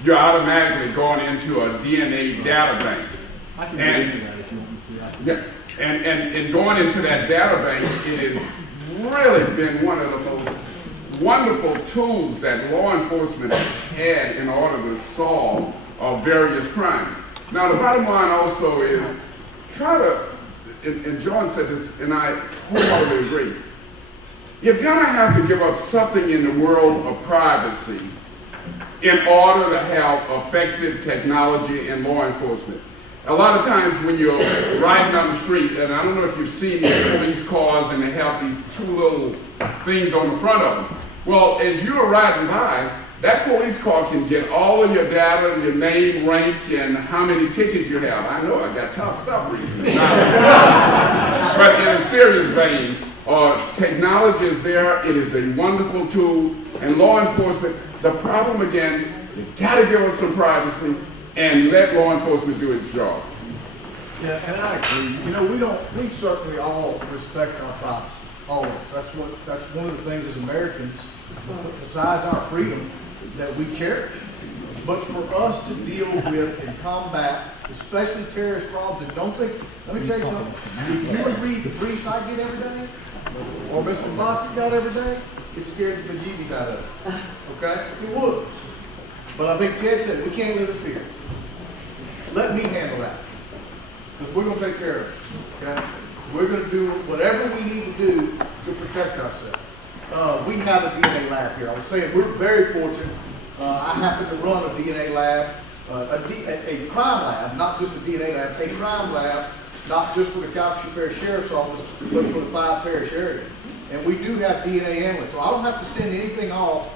you're automatically going into a DNA data bank. I can get into that if you want me to. Yeah, and going into that data bank, it has really been one of the most wonderful tools that law enforcement has had in order to solve various crimes. Now, the bottom line also is try to, and John said this, and I wholeheartedly agree, you're gonna have to give up something in the world of privacy in order to have effective technology in law enforcement. A lot of times when you're riding down the street, and I don't know if you've seen these police cars and they have these two little things on the front of them. Well, as you're riding by, that police car can get all of your data, your name, rank, and how many tickets you have. I know I got tough stuff recently. But in a serious vein, technology is there. It is a wonderful tool. And law enforcement, the problem again, you gotta give us some privacy and let law enforcement do its job. Yeah, and I agree. You know, we certainly all respect our privacy, always. That's one of the things as Americans, besides our freedom, that we cherish. But for us to deal with and combat, especially terrorist problems, and don't think, let me tell you something, if you would read the briefs I get every day, or Mr. Bostic got every day, it scared the bejeebies out of it. Okay? It would. But I think Ted said, we can't live in fear. Let me handle that. Because we're going to take care of it. Okay? We're going to do whatever we need to do to protect ourselves. We have a DNA lab here. I was saying we're very fortunate. I happen to run a DNA lab, a crime lab, not just a DNA lab, a crime lab, not just for the Calhoun Parish Sheriff's Office, but for the 5 parish area. And we do have DNA analysts, so I don't have to send anything off.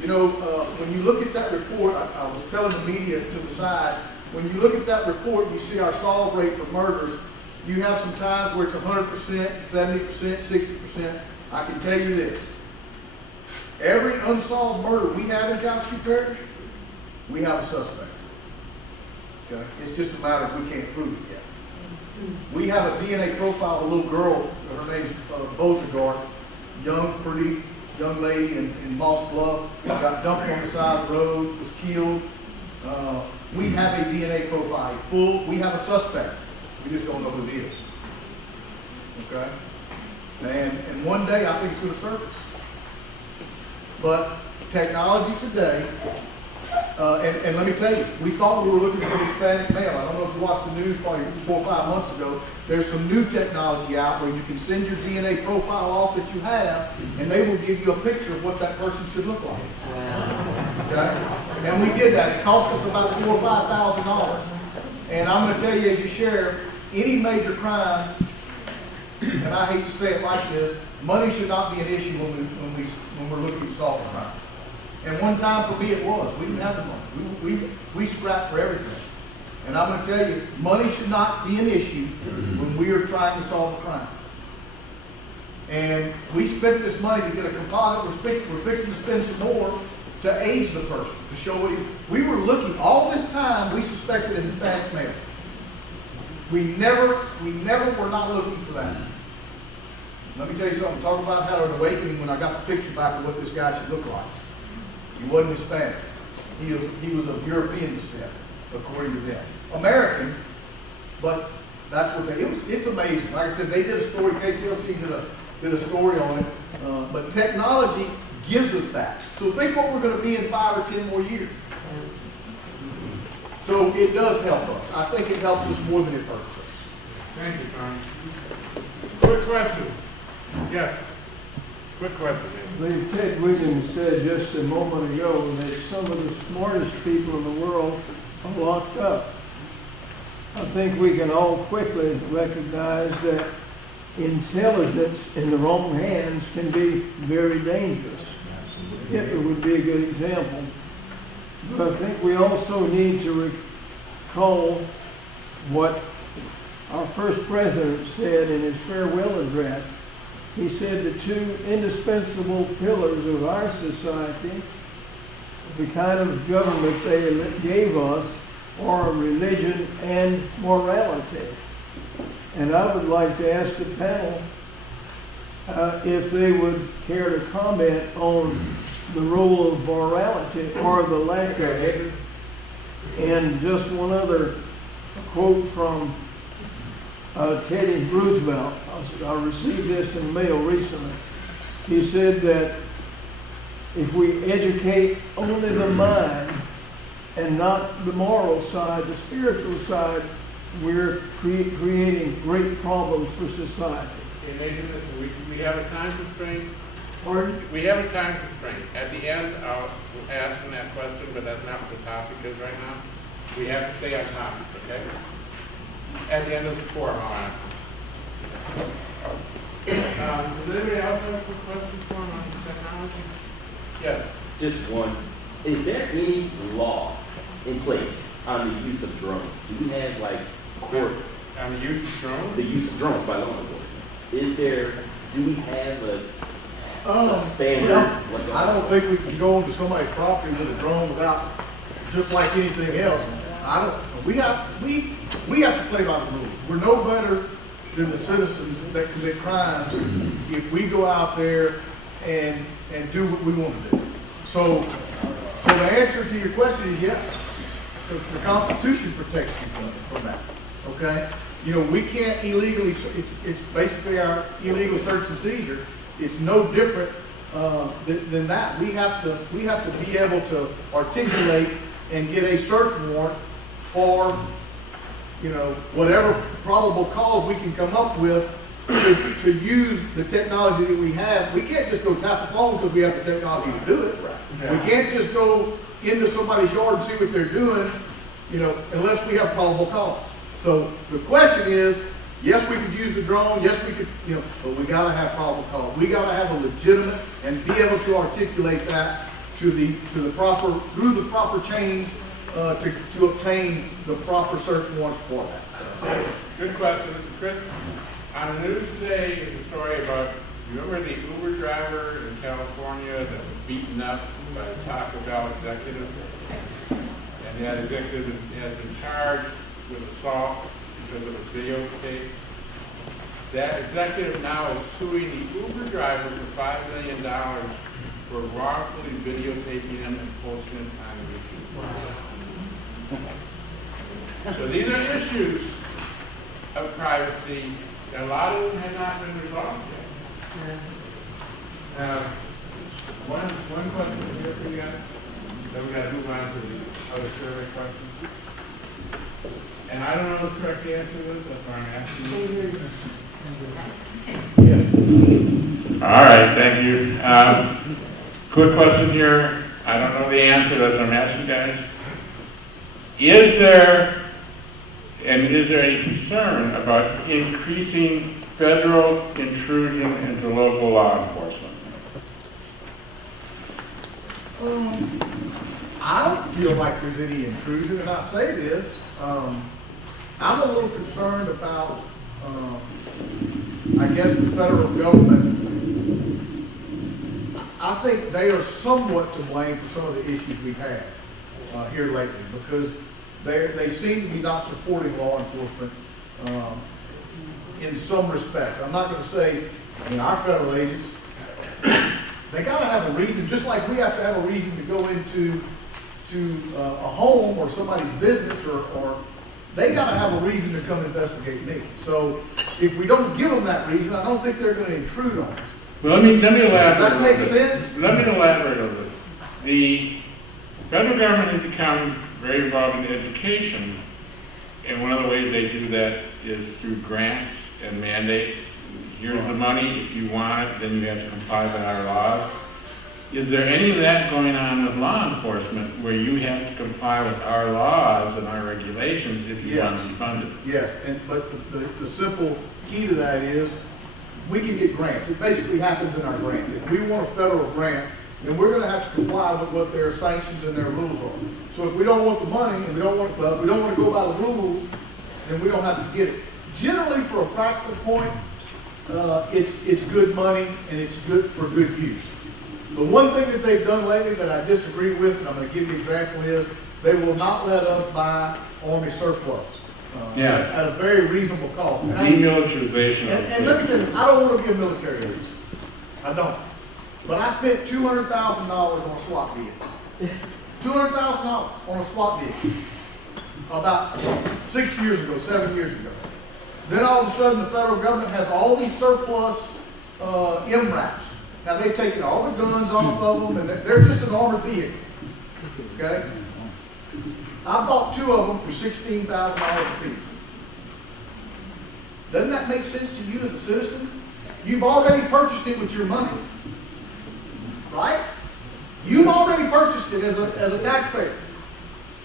You know, when you look at that report, I was telling the media to the side, when you look at that report, you see our solve rate for murders. You have some times where it's 100%, 70%, 60%. I can tell you this. Every unsolved murder we have in Calhoun Parish, we have a suspect. Okay? It's just a matter of we can't prove it yet. We have a DNA profile of a little girl, her name's Bostic, young, pretty young lady in Moss Bluff, got dumped on the side of the road, was killed. We have a DNA profile, we have a suspect. We just don't know who it is. Okay? And one day I think it's going to surface. But technology today, and let me tell you, we thought we were looking for Hispanic male. I don't know if you watched the news probably 4 or 5 months ago. There's some new technology out where you can send your DNA profile off that you have, and they will give you a picture of what that person should look like. Okay? And we did that. It cost us about $4,000 or $5,000. And I'm going to tell you, as your sheriff, any major crime, and I hate to say it like this, money should not be an issue when we're looking to solve a crime. And one time for me it was. We didn't have the money. We scrapped for everything. And I'm going to tell you, money should not be an issue when we are trying to solve a crime. And we spent this money to get a composite. We're fixing to spend some more to age the person, to show what we were looking, all this time we suspected a Hispanic male. We never were not looking for that. Let me tell you something, talk about how an awakening when I got the picture back of what this guy should look like. He wasn't Hispanic. He was of European descent, according to them. American, but that's what it's amazing. Like I said, they did a story, KTLC did a story on it, but technology gives us that. So think what we're going to be in 5 or 10 more years. So it does help us. I think it helps us more than it hurts us. Thank you, Tom. Quick question. Yes. Quick question. I believe Ted Williams said just a moment ago that some of the smartest people in the world are locked up. I think we can all quickly recognize that intelligence in the wrong hands can be very dangerous. Hitler would be a good example. But I think we also need to recall what our first president said in his farewell address. He said the 2 indispensable pillars of our society, the kind of government they gave us, are religion and morality. And I would like to ask the panel if they would care to comment on the role of morality or the lack of it. And just one other quote from Teddy Roosevelt. I received this in the mail recently. He said that if we educate only the mind and not the moral side, the spiritual side, we're creating great problems for society. Okay, Nathan, listen, we have a time constraint. Pardon? We have a time constraint. At the end, I'll ask him that question, but that's not what the topic is right now. We have to stay on topic, okay? At the end of the forum, I'll ask him. Does anybody else have a question for him on technology? Yes. Just one. Is there any law in place on the use of drones? Do we have like court On the use of drones? the use of drones by law enforcement? Do we have a standard? Well, I don't think we can go into somebody's property with a drone without, just like anything else. We have to play by the rules. We're no better than the citizens that commit crimes if we go out there and do what we want to do. So the answer to your question is yes. The Constitution protects you from that. Okay? You know, we can't illegally, it's basically our illegal search and seizure. It's no different than that. We have to be able to articulate and get a search warrant for, you know, whatever probable cause we can come up with to use the technology that we have. We can't just go tap a phone because we have the technology to do it. Yeah. We can't just go into somebody's yard and see what they're doing, you know, unless we have probable cause. So the question is, yes, we could use the drone, yes, we could, you know, but we gotta have probable cause. We gotta have a legitimate and be able to articulate that through the proper chains to obtain the proper search warrants for that. Good question. Listen, Chris, on the news today is a story about, you remember the Uber driver in California that was beaten up by a Taco Bell executive? And that executive has been charged with assault because of a videotape. That executive now is suing the Uber driver for $5 million for wrongfully videotaping him and posting it on YouTube. So these are issues of privacy. A lot of them have not been resolved yet. One question here for you guys. Then we got to move on to the other survey questions. And I don't know the correct answer to this, that's why I'm asking you. All right, thank you. Quick question here. I don't know the answer, that's what I'm asking you guys. Is there any concern about increasing federal intrusion into local law enforcement? I don't feel like there's any intrusion, and I say this. I'm a little concerned about, I guess, the federal government. I think they are somewhat to blame for some of the issues we've had here lately, because they seem to be not supporting law enforcement in some respects. I'm not going to say, our federal agents, they got to have a reason, just like we have to have a reason to go into a home or somebody's business, or they got to have a reason to come investigate me. So if we don't give them that reason, I don't think they're going to intrude on us. Well, let me elaborate. Does that make sense? Let me elaborate a little bit. The federal government has become very involved in education, and one of the ways they do that is through grants and mandates. Here's the money, if you want it, then you have to comply with our laws. Is there any of that going on with law enforcement where you have to comply with our laws and our regulations if you want to be funded? Yes, but the simple key to that is we can get grants. It basically happens in our grants. If we want a federal grant, then we're going to have to comply with what their sanctions and their rules are. So if we don't want the money and we don't want to go by the rules, then we don't have to get it. Generally, for a practical point, it's good money and it's good for good use. The one thing that they've done lately that I disagree with, and I'm going to give you an example, is they will not let us buy Army surplus. Yeah. at a very reasonable cost. And Demilitarization. and let me tell you, I don't want to be a military ace. I don't. But I spent $200,000 on a SWAT vehicle. $200,000 on a SWAT vehicle. About 6 years ago, 7 years ago. Then all of a sudden the federal government has all these surplus MRAPs. Now they've taken all the guns off of them and they're just an armored vehicle. Okay? I bought 2 of them for $16,000 a piece. Doesn't that make sense to you as a citizen? You've already purchased it with your money. Right? You've already purchased it as a taxpayer.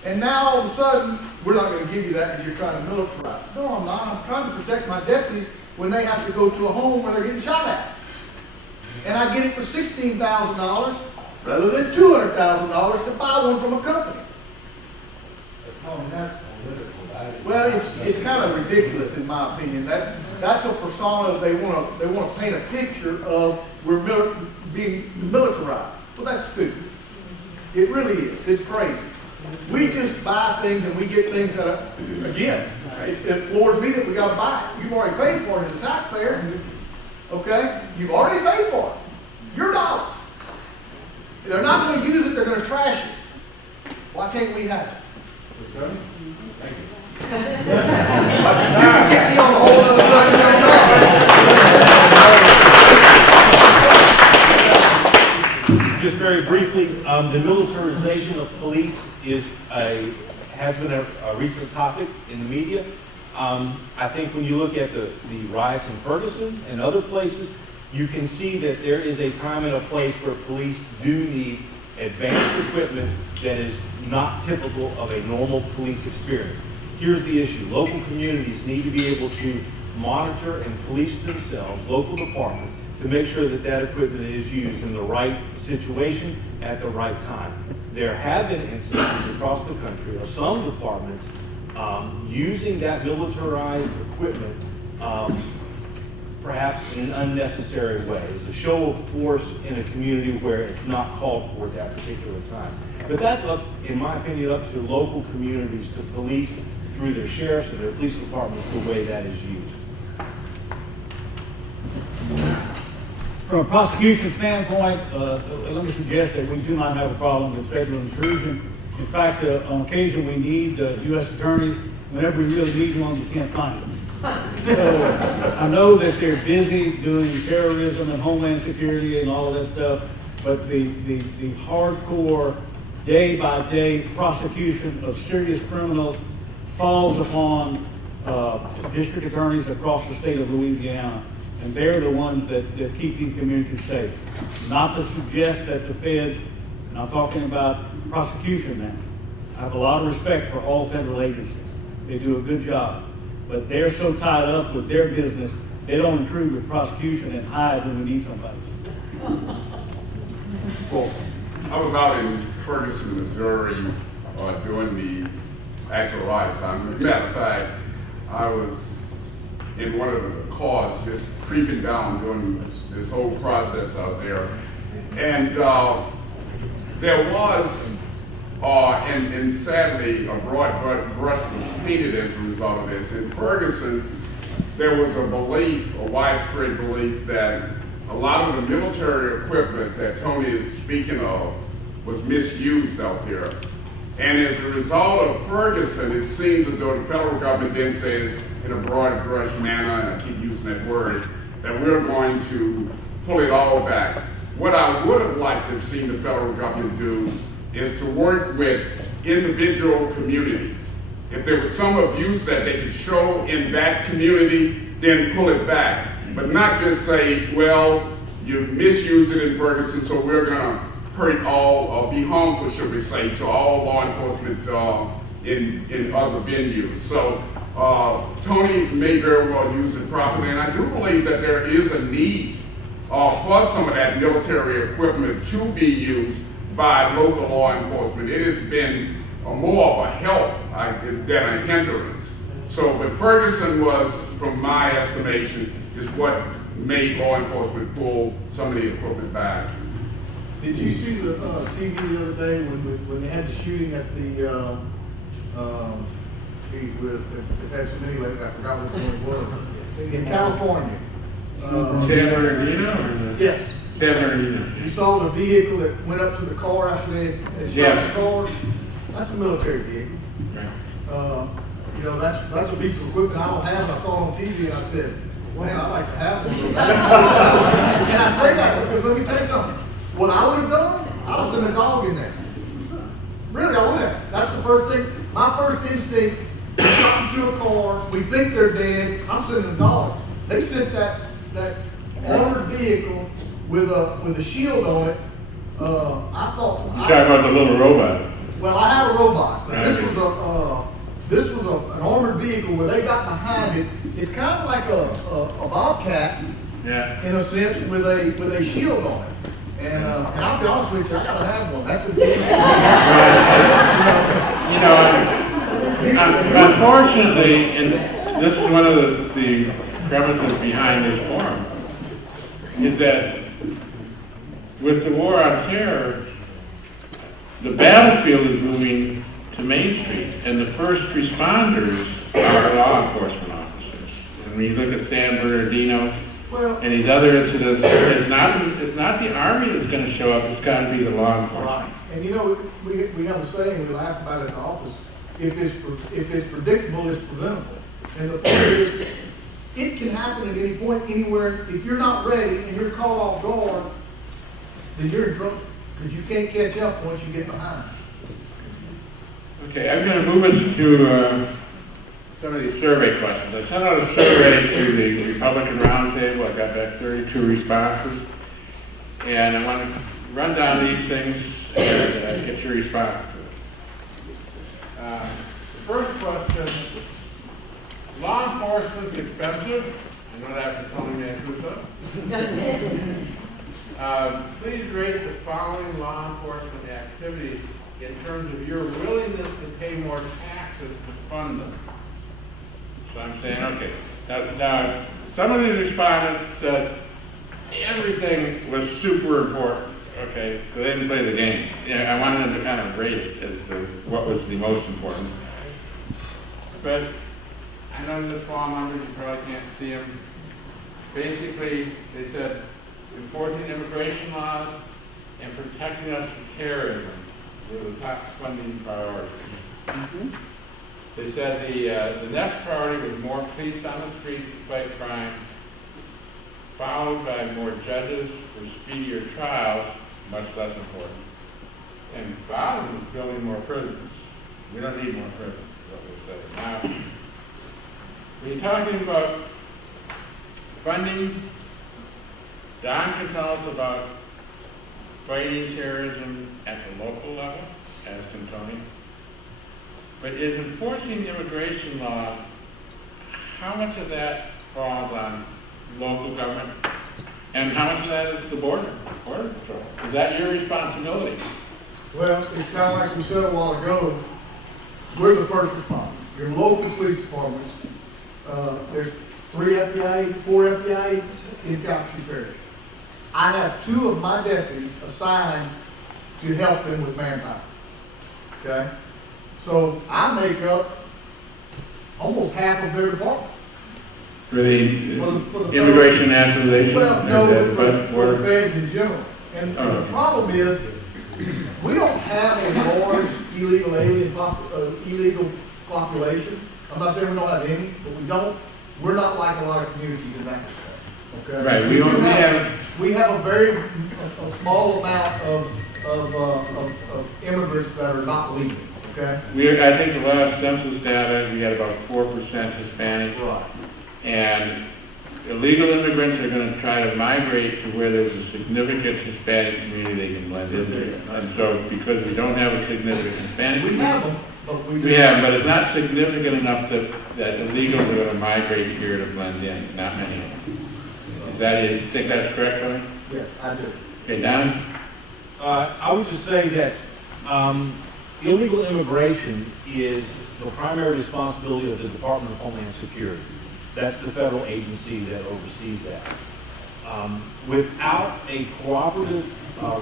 And now all of a sudden, we're not going to give you that because you're trying to militarize. No, I'm not. I'm trying to protect my deputies when they have to go to a home where they're getting shot at. And I get it for $16,000 rather than $200,000 to buy one from a company. Well, it's kind of ridiculous in my opinion. That's a persona they want to paint a picture of we're being militarized. Well, that's stupid. It really is. It's crazy. We just buy things and we get things that are, again, it floors me that we got to buy it. You've already paid for it as a taxpayer. Okay? You've already paid for it. Your dollars. They're not going to use it. They're going to trash it. Why can't we have it? Thank you. You can get me on a whole other subject. Just very briefly, the militarization of police has been a recent topic in the media. I think when you look at the riots in Ferguson and other places, you can see that there is a time and a place where police do need advanced equipment that is not typical of a normal police experience. Here's the issue. Local communities need to be able to monitor and police themselves, local departments, to make sure that that equipment is used in the right situation at the right time. There have been instances across the country of some departments using that militarized equipment perhaps in an unnecessary way. It's a show of force in a community where it's not called for at that particular time. But that's up, in my opinion, up to local communities to police through their sheriffs and their police departments the way that is used. From a prosecution standpoint, let me suggest that we do not have a problem with federal intrusion. In fact, on occasion we need U.S. attorneys. Whenever we really need one, we can't find them. So I know that they're busy doing terrorism and homeland security and all of that stuff, but the hardcore day-by-day prosecution of serious criminals falls upon district attorneys across the state of Louisiana. And they're the ones that keep these communities safe. Not to suggest that the feds, and I'm talking about prosecution now, I have a lot of respect for all federal agencies. They do a good job. But they're so tied up with their business, they don't intrude with prosecution and hide when we need somebody. Well, I was out in Ferguson, Missouri, doing the actual riots. As a matter of fact, I was in one of the cars just creeping down doing this whole process out there. And there was, and sadly, a broad brush was painted as a result of this. In Ferguson, there was a belief, a widespread belief, that a lot of the military equipment that Tony is speaking of was misused out there. And as a result of Ferguson, it seems as though the federal government then says, in a broad brush manner, and I keep using that word, that we're going to pull it all back. What I would have liked to have seen the federal government do is to work with individual communities. If there was some abuse that they could show in that community, then pull it back. But not just say, well, you misused it in Ferguson, so we're gonna hurt all, or be harmful, should we say, to all law enforcement in other venues. So Tony may very well use it properly, and I do believe that there is a need for some of that military equipment to be used by local law enforcement. It has been more of a help than a hindrance. So, but Ferguson was, from my estimation, is what made law enforcement pull some of the equipment back. Did you see the TV the other day when they had the shooting at the Chief, with, it had so many lately, I forgot which one it was. In California. San Bernardino or the? Yes. San Bernardino. You saw the vehicle that went up to the car after they shot Yes. the car? That's a military vehicle. Right. You know, that's a piece of equipment I don't have. I saw it on TV and I said, man, I'd like to have one. And I say that because let me tell you something. What I would have done, I would have sent a dog in there. Really, I would have. That's the first thing. My first instinct, shot into a car, we think they're dead, I'm sending a dog. They sent that armored vehicle with a shield on it. I thought. You're talking about the little robot. Well, I have a robot, but this was an armored vehicle where they got behind it. It's kind of like a Bobcat, Yeah. in a sense, with a shield on it. And I'll be honest with you, I gotta have one. That's a big. You know, unfortunately, and this is one of the premises behind this forum, is that with the war on terror, the battlefield is moving to Main Street, and the first responders are law enforcement officers. And when you look at San Bernardino and these other incidents, it's not the Army that's going to show up, it's got to be the law enforcement. Right. And you know, we have a saying, we laugh about it in the office, if it's predictable, it's preventable. And the point is, it can happen at any point, anywhere. If you're not ready and you're caught off guard, then you're in trouble, because you can't catch up once you get behind. Okay, I'm going to move us to some of these survey questions. I sent out a survey to the Republican Roundtable. I got back 32 responses. And I want to run down these things and get your response to it. The first question, law enforcement's expensive. I know that from Tony Mancuso. Please rate the following law enforcement activities in terms of your willingness to pay more taxes to fund them. So I'm saying, okay, now some of these respondents said everything was super important, okay, so they didn't play the game. Yeah, I wanted them to kind of rate it as to what was the most important. But I know the small numbers, you probably can't see them. Basically, they said enforcing immigration laws and protecting us from terrorism were the top funding priorities. Mm-hmm. They said the next priority was more police on the street to fight crime, followed by more judges for speedier trials, much less important. And bottom is building more prisons. We don't need more prisons, is what they say. Now, when you're talking about funding, Don can tell us about fighting terrorism at the local level, as can Tony. But is enforcing immigration law, how much of that falls on local government? And how much of that is the border patrol? Is that your responsibility? Well, it's kind of like we said a while ago, we're the first responders. Your local police department, there's 4 FBI in Calhoun Parish. I have 2 of my deputies assigned to help them with manpower. Okay? So I make up almost half of their department. For the For the immigration naturalization? Well, no, for the for feds in general. And the problem is, we don't have a large illegal illegal population. I'm not saying we don't have any, but we don't. We're not like a lot of communities in that respect. Okay. Right. We have a very a small amount of immigrants that are not legal. Okay. I think the last census data, we had about 4% Hispanic. Right. And illegal immigrants are going to try to migrate to where there's a significant Hispanic community they can blend into. And so, because we don't have a significant Hispanic community, we have them, but it's not significant enough that illegals are going to migrate here to blend in. Not many of them. You think that's correct, Tony? Yes, I do. Okay, Don? I would just say that illegal immigration is the primary responsibility of the Department of Homeland Security. That's the federal agency that oversees that. Without a cooperative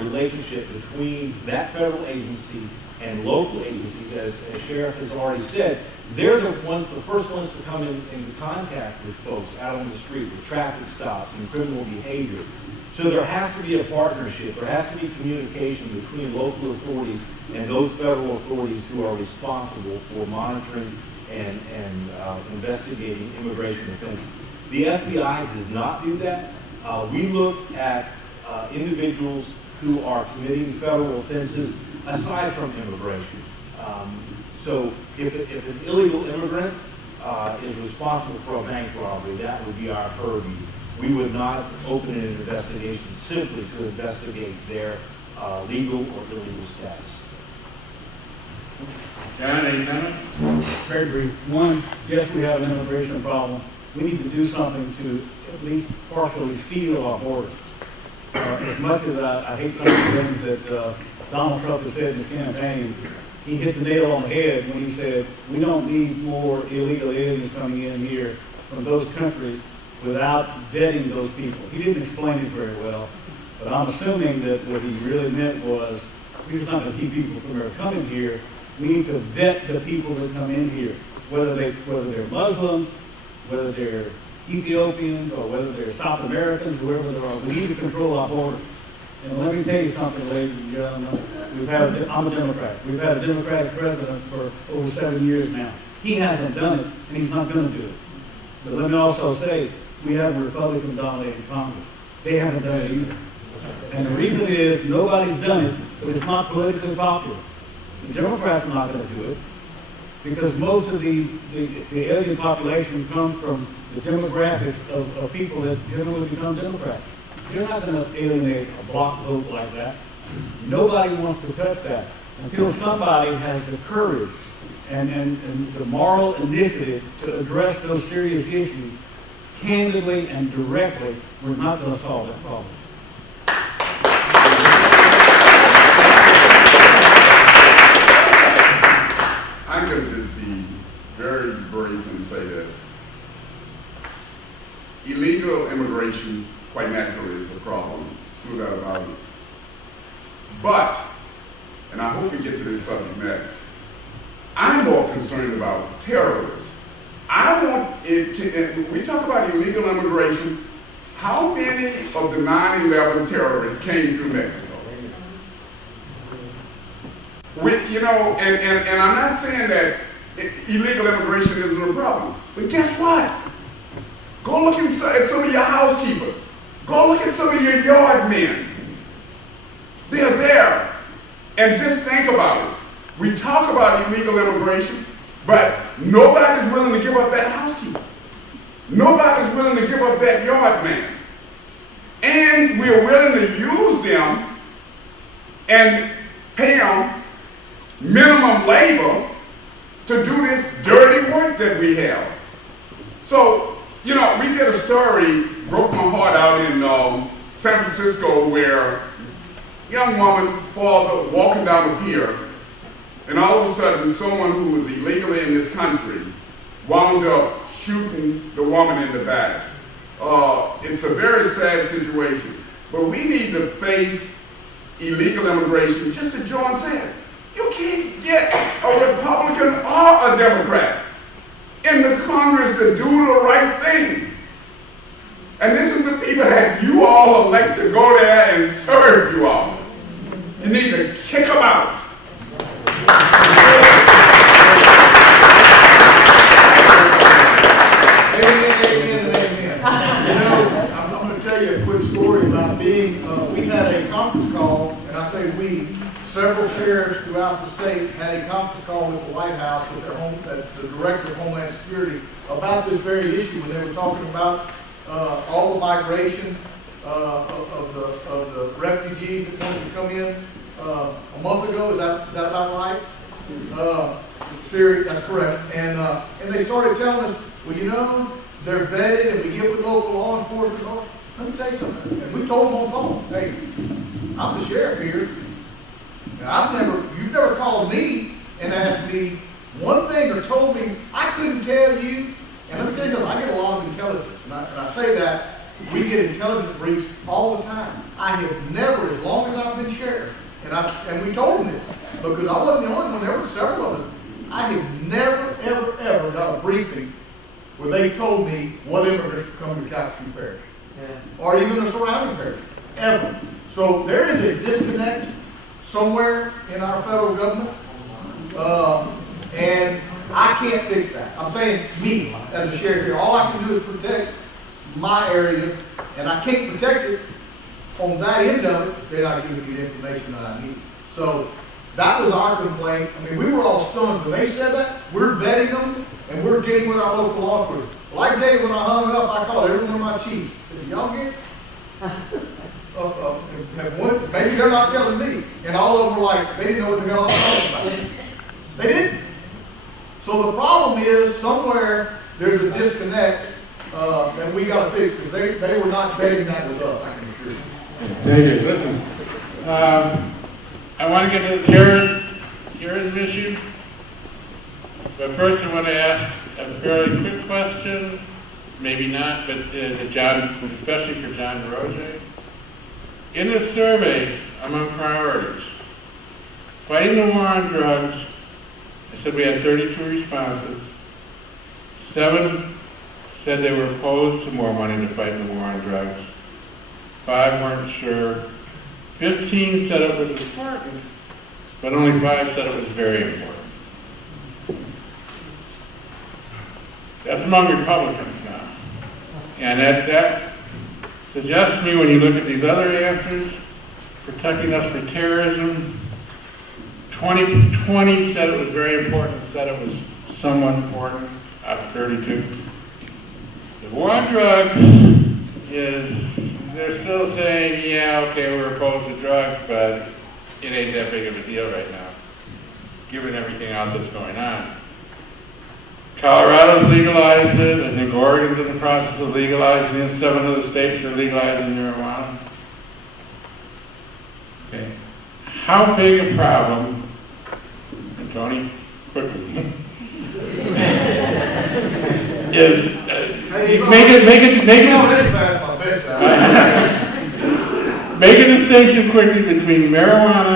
relationship between that federal agency and local agencies, as Sheriff has already said, they're the first ones to come into contact with folks out on the street with traffic stops and criminal behavior. So there has to be a partnership. There has to be communication between local authorities and those federal authorities who are responsible for monitoring and investigating immigration offenses. The FBI does not do that. We look at individuals who are committing federal offenses aside from immigration. So if an illegal immigrant is responsible for a bank robbery, that would be our purview. We would not open an investigation simply to investigate their legal or illegal status. John, 8 minutes? Very brief. One, yes, we have an immigration problem. We need to do something to at least partially seal our borders. As much as I hate some of the things that Donald Trump has said in his campaign, he hit the nail on the head when he said, we don't need more illegal aliens coming in here from those countries without vetting those people. He didn't explain it very well, but I'm assuming that what he really meant was, we're just not going to keep people from coming here. We need to vet the people that come in here, whether they're Muslims, whether they're Ethiopians, or whether they're South Americans, whoever they are. We need to control our borders. And let me tell you something, ladies and gentlemen. I'm a Democrat. We've had a Democratic president for over 7 years now. He hasn't done it, and he's not going to do it. But let me also say, we have a Republican-dominated Congress. They haven't done it either. And the reason is nobody's done it, so it's not politically popular. The Democrats are not going to do it because most of the alien population comes from the demographics of people that generally become Democrats. You're not going to alienate a block vote like that. Nobody wants to touch that until somebody has the courage and the moral initiative to address those serious issues candidly and directly. We're not going to solve that problem. I'm going to just be very brief and say this. Illegal immigration, quite naturally, is a problem. There's no doubt about it. But, and I hope we get to this subject next, I'm more concerned about terrorists. I want it to, and we talk about illegal immigration, how many of the 9/11 terrorists came through Mexico? And I'm not saying that illegal immigration isn't a problem, but guess what? Go look at some of your housekeepers. Go look at some of your yard men. They're there. And just think about it. We talk about illegal immigration, but nobody's willing to give up that housekeeper. Nobody's willing to give up that yard man. And we're willing to use them and pay them minimum labor to do this dirty work that we have. So, we did a story, broke my heart out in San Francisco, where a young woman walking down the pier, and all of a sudden someone who was illegally in this country wound up shooting the woman in the back. It's a very sad situation, but we need to face illegal immigration, just as John said. You can't get a Republican or a Democrat in the Congress to do the right thing. And this is the people that you all elect to go there and serve you all. You need to kick them out. Amen. I'm going to tell you a quick story about being, we had a conference call, and I say we, several sheriffs throughout the state had a conference call with the White House with the Director of Homeland Security about this very issue when they were talking about all the migration of the refugees that wanted to come in a month ago. Is that about right? Syria, that's correct. And they started telling us, well, they're vetted and we get with local law enforcement. Let me tell you something. And we told them on the phone, hey, I'm the sheriff here. And you've never called me and asked me one thing or told me I couldn't tell you. And let me tell you something, I get a lot of intelligence. And I say that, we get intelligence briefs all the time. I have never, as long as I've been sheriff, and we told them this, because I wasn't the only one, there were several of us. I have never, ever, ever got a briefing where they told me what immigrants were coming to Calhoun Parish. Or even the surrounding parish, ever. So there is a disconnect somewhere in our federal government, and I can't fix that. I'm saying me as a sheriff here, all I can do is protect my area, and I can't protect it on that end of it, then I give you the information that I need. So that was our complaint. I mean, we were all stunned when they said that. We're vetting them, and we're getting with our local law enforcement. Like today, when I hung up, I called every one of my chiefs. I said, y'all get? Maybe they're not telling me. And all of them were like, they didn't know what the hell I was talking about. They didn't. So the problem is, somewhere, there's a disconnect that we got to fix, because they were not vetting that with us, I can assure you. Thank you. Listen, I want to get to the terrorism issue, but first I want to ask a fairly quick question, maybe not, but John, especially for John DeRosier. In this survey, among priorities, fighting the war on drugs, I said we had 32 responses. 7 said they were opposed to more money to fight the war on drugs. 5 weren't sure. 15 said it was important, but only 5 said it was very important. That's among Republicans now. And that suggests to me, when you look at these other answers, protecting us from terrorism, 20 said it was very important, said it was somewhat important, out of 32. The war on drugs is, they're still saying, yeah, okay, we're opposed to drugs, but it ain't that big of a deal right now, given everything else that's going on. Colorado's legalized it. I think Oregon's in the process of legalizing it. 7 other states are legalizing marijuana. Okay. How big a problem, and Tony, quickly, is, make a distinction quickly between marijuana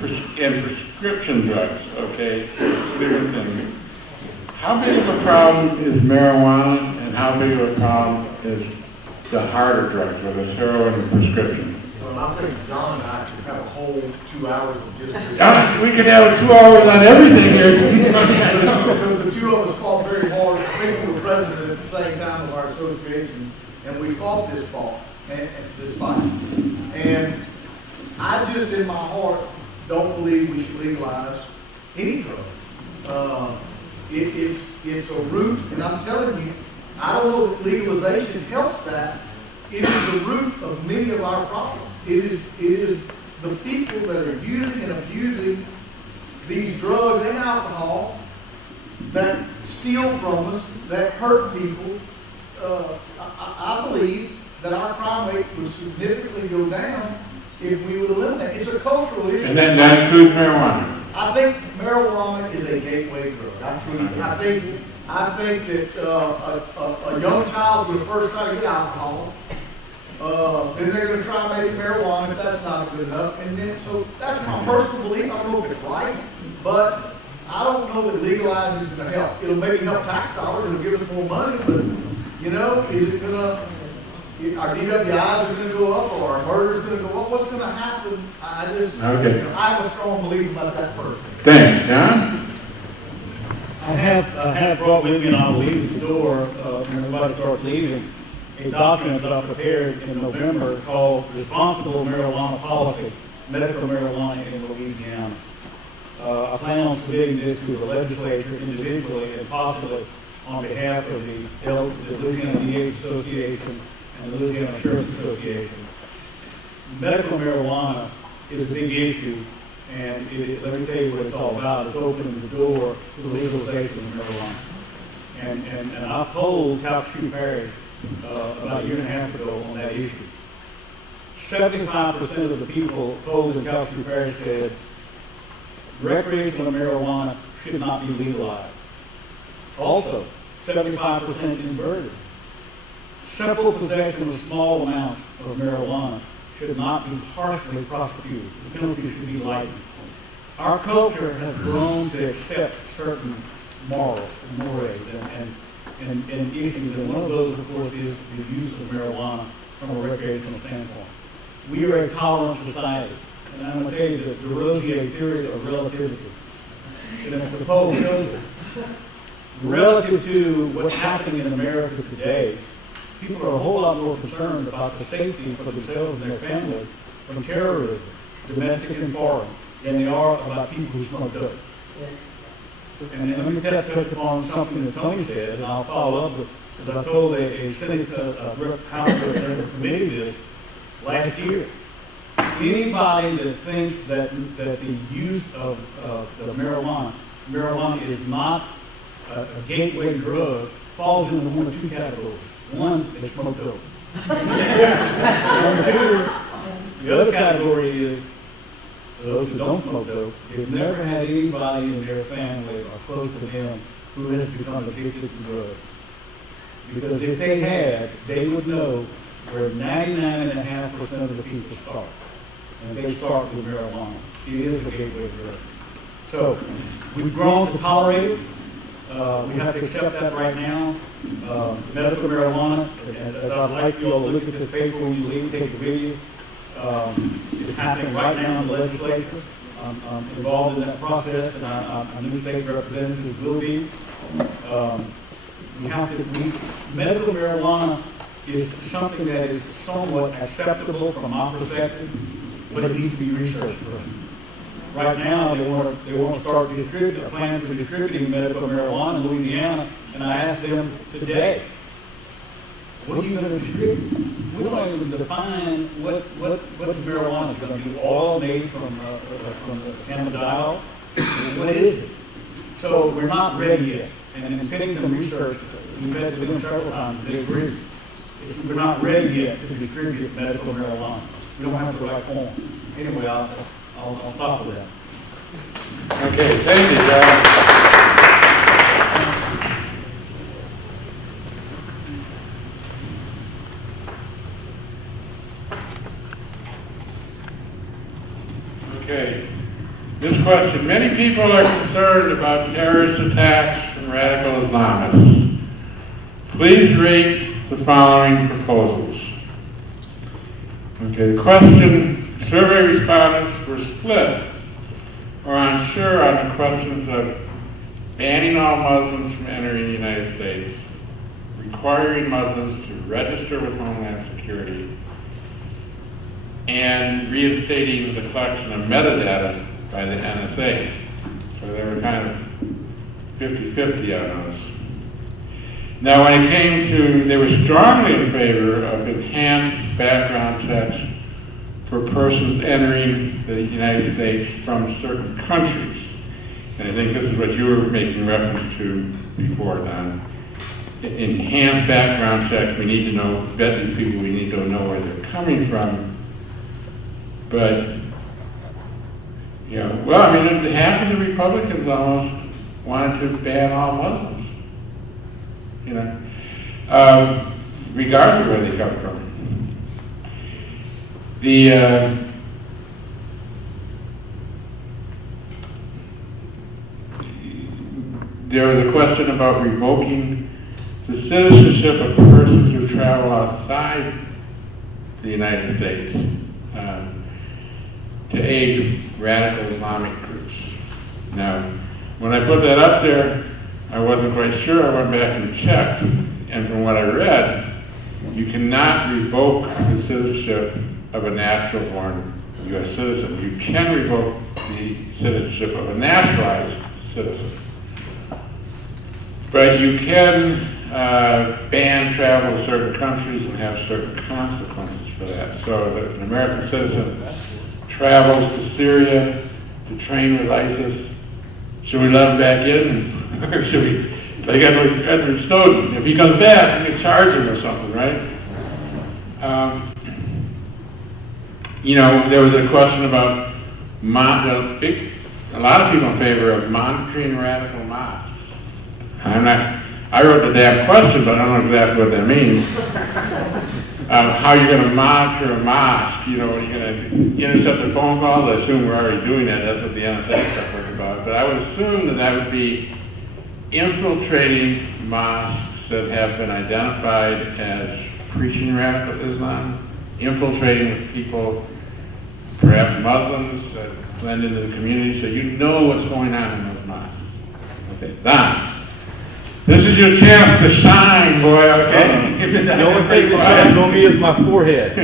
and prescription drugs, okay? Different things. How big of a problem is marijuana, and how big of a problem is the harder drugs, whether it's heroin and prescription? Well, I think John and I could have a whole 2 hours of just this. We could have 2 hours on everything here. Because the 2 of us fought very hard. I think we were president at the same time of our association, and we fought this fight. And I just, in my heart, don't believe we should legalize any drug. It's a root, and I'm telling you, I don't know if legalization helps that. It is the root of many of our problems. It is the people that are using and abusing these drugs and alcohol that steal from us, that hurt people. I believe that our crime rate would significantly go down if we would eliminate it. It's a cultural issue. And that includes marijuana. I think marijuana is a gateway drug. I think that a young child will first try to get alcohol, then they're going to try to make marijuana if that's not good enough, and then so that's my personal belief. I don't know if it's right, but I don't know that legalizing is going to help. It'll maybe help tax dollars. It'll give us more money, but is it going to? Our DWIs are going to go up, or our murders are going to go up. What's going to happen? I have a strong belief about that person. Thanks, John. I have brought with me, and I'll leave at the door when everybody starts leaving, a document that I prepared in November called Responsible Marijuana Policy, Medical Marijuana in Louisiana. I plan on submitting this to the legislature individually and possibly on behalf of the Louisiana DA's Association and the Louisiana Sheriff's Association. Medical marijuana is a big issue, and let me tell you what it's all about. It's opening the door to legalization of marijuana. And I polled Calhoun Parish about a year and a half ago on that issue. 75% of the people polled in Calhoun Parish said recreational marijuana should not be legalized. Also, 75% inverted. Simple possession of small amounts of marijuana should not be harshly prosecuted. The penalty should be lightened. our culture has grown to accept certain morals and mores and issues, and one of those, of course, is the use of marijuana from a recreational standpoint. We are a tolerant society, and I'm going to tell you that DeRosier theory of relativity, and I suppose relative to what's happening in America today, people are a whole lot more concerned about the safety for themselves and their families from terrorism, domestic and foreign, than they are about people who smoke dope. And let me touch upon something that Tony said, and I'll follow up with, because I told a Senate House committee this last year. Anybody that thinks that the use of the marijuana is not a gateway drug, falls into one of two categories. One, they smoke dope. Number two, the other category is those who don't smoke dope. They've never had anybody in their family or close to them who has become addicted to drugs. Because if they had, they would know where 99.5% of the people start. And they start with marijuana. It is a gateway drug. So, we've grown to tolerate it. We have to accept that right now. Medical marijuana, as I'd like you all to look at this paper when you leave, take the video. It's happening right now in the legislature. I'm involved in that process, and our new state representatives will be. Medical marijuana is something that is somewhat acceptable from our perspective, but it needs to be researched first. Right now, they want to start plans for distributing medical marijuana in Louisiana, and I asked them today, what are you going to distribute? We don't even define what marijuana is going to be. Oil made from cannabidiol? What is it? So we're not ready yet. And in Pennington Research, we've met with them several times, they agree. We're not ready yet to distribute medical marijuana. We don't have the right form. Anyway, I'll stop with that. Okay, thank you, John. Okay, this question. Many people are concerned about terrorist attacks and radical Islamists. Please rate the following proposals. Okay, the question, survey respondents were split or unsure on the questions of banning all Muslims from entering the United States, requiring Muslims to register with Homeland Security, and reinstating the collection of metadata by the NSA. So they were kind of 50-50 on those. Now when it came to, they were strongly in favor of enhanced background checks for persons entering the United States from certain countries. And I think this is what you were making reference to before, Don. Enhanced background checks, we need to know, vet these people, we need to know where they're coming from. But, you know, well, I mean, half of the Republicans almost wanted to ban all Muslims, you know, regardless of where they come from. There was a question about revoking the citizenship of persons who travel outside the United States to aid radical Islamic groups. Now, when I put that up there, I wasn't quite sure. I went back and checked, and from what I read, you cannot revoke the citizenship of a natural-born U.S. citizen. You can revoke the citizenship of a naturalized citizen. But you can ban travel to certain countries and have certain consequences for that. So that an American citizen travels to Syria to train with ISIS, should we let him back in? Or should we, like Edward Snowden, if he comes back, we can charge him or something, right? You know, there was a question about a lot of people in favor of monitoring radical mosques. I wrote the damn question, but I don't know exactly what that means. how you're gonna monitor a mosque, you know, you're gonna intercept the phone calls. I assume we're already doing that, that's what the NSA stuff was about. But I would assume that that would be infiltrating mosques that have been identified as preaching radical Islam, infiltrating people, perhaps Muslims, that blend into the community, so you know what's going on in those mosques. Okay, Don, this is your chance to shine, boy, okay? The only thing that shines on me is my forehead.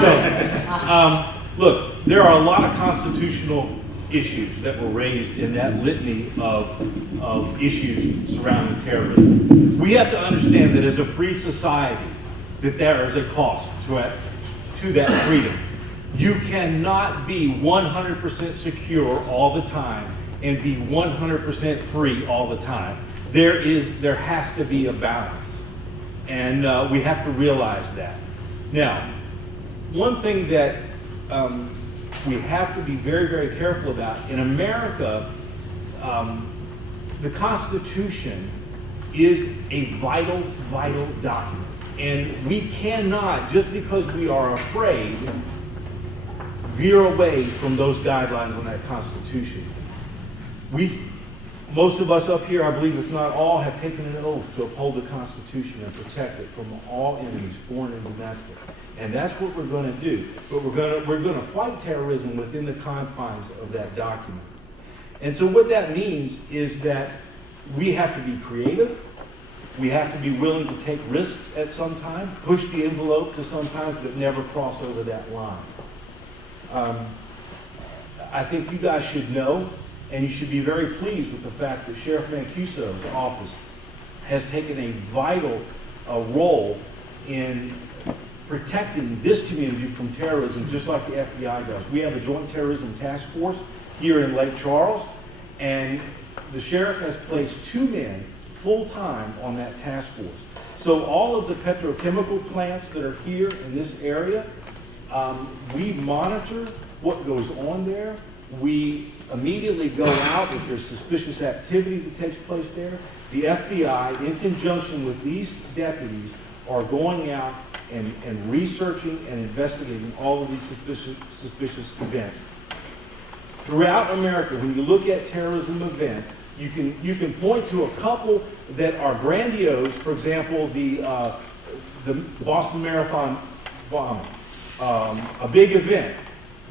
So, look, there are a lot of constitutional issues that were raised in that litany of issues surrounding terrorism. We have to understand that as a free society, that there is a cost to that freedom. You cannot be 100% secure all the time and be 100% free all the time. There has to be a balance, and we have to realize that. Now, one thing that we have to be very, very careful about, in America, the Constitution is a vital, vital document. And we cannot, just because we are afraid, veer away from those guidelines on that Constitution. Most of us up here, I believe, if not all, have taken an oath to uphold the Constitution and protect it from all enemies, foreign and domestic. And that's what we're going to do. But we're going to fight terrorism within the confines of that document. And so what that means is that we have to be creative. We have to be willing to take risks at some time, push the envelope to sometimes, but never cross over that line. I think you guys should know, and you should be very pleased with the fact that Sheriff Mancuso's office has taken a vital role in protecting this community from terrorism, just like the FBI does. We have a joint terrorism task force here in Lake Charles, and the sheriff has placed 2 men full-time on that task force. So all of the petrochemical plants that are here in this area, we monitor what goes on there. We immediately go out if there's suspicious activity that takes place there. The FBI, in conjunction with these deputies, are going out and researching and investigating all of these suspicious events. Throughout America, when you look at terrorism events, you can point to a couple that are grandiose. For example, the Boston Marathon bombing, a big event.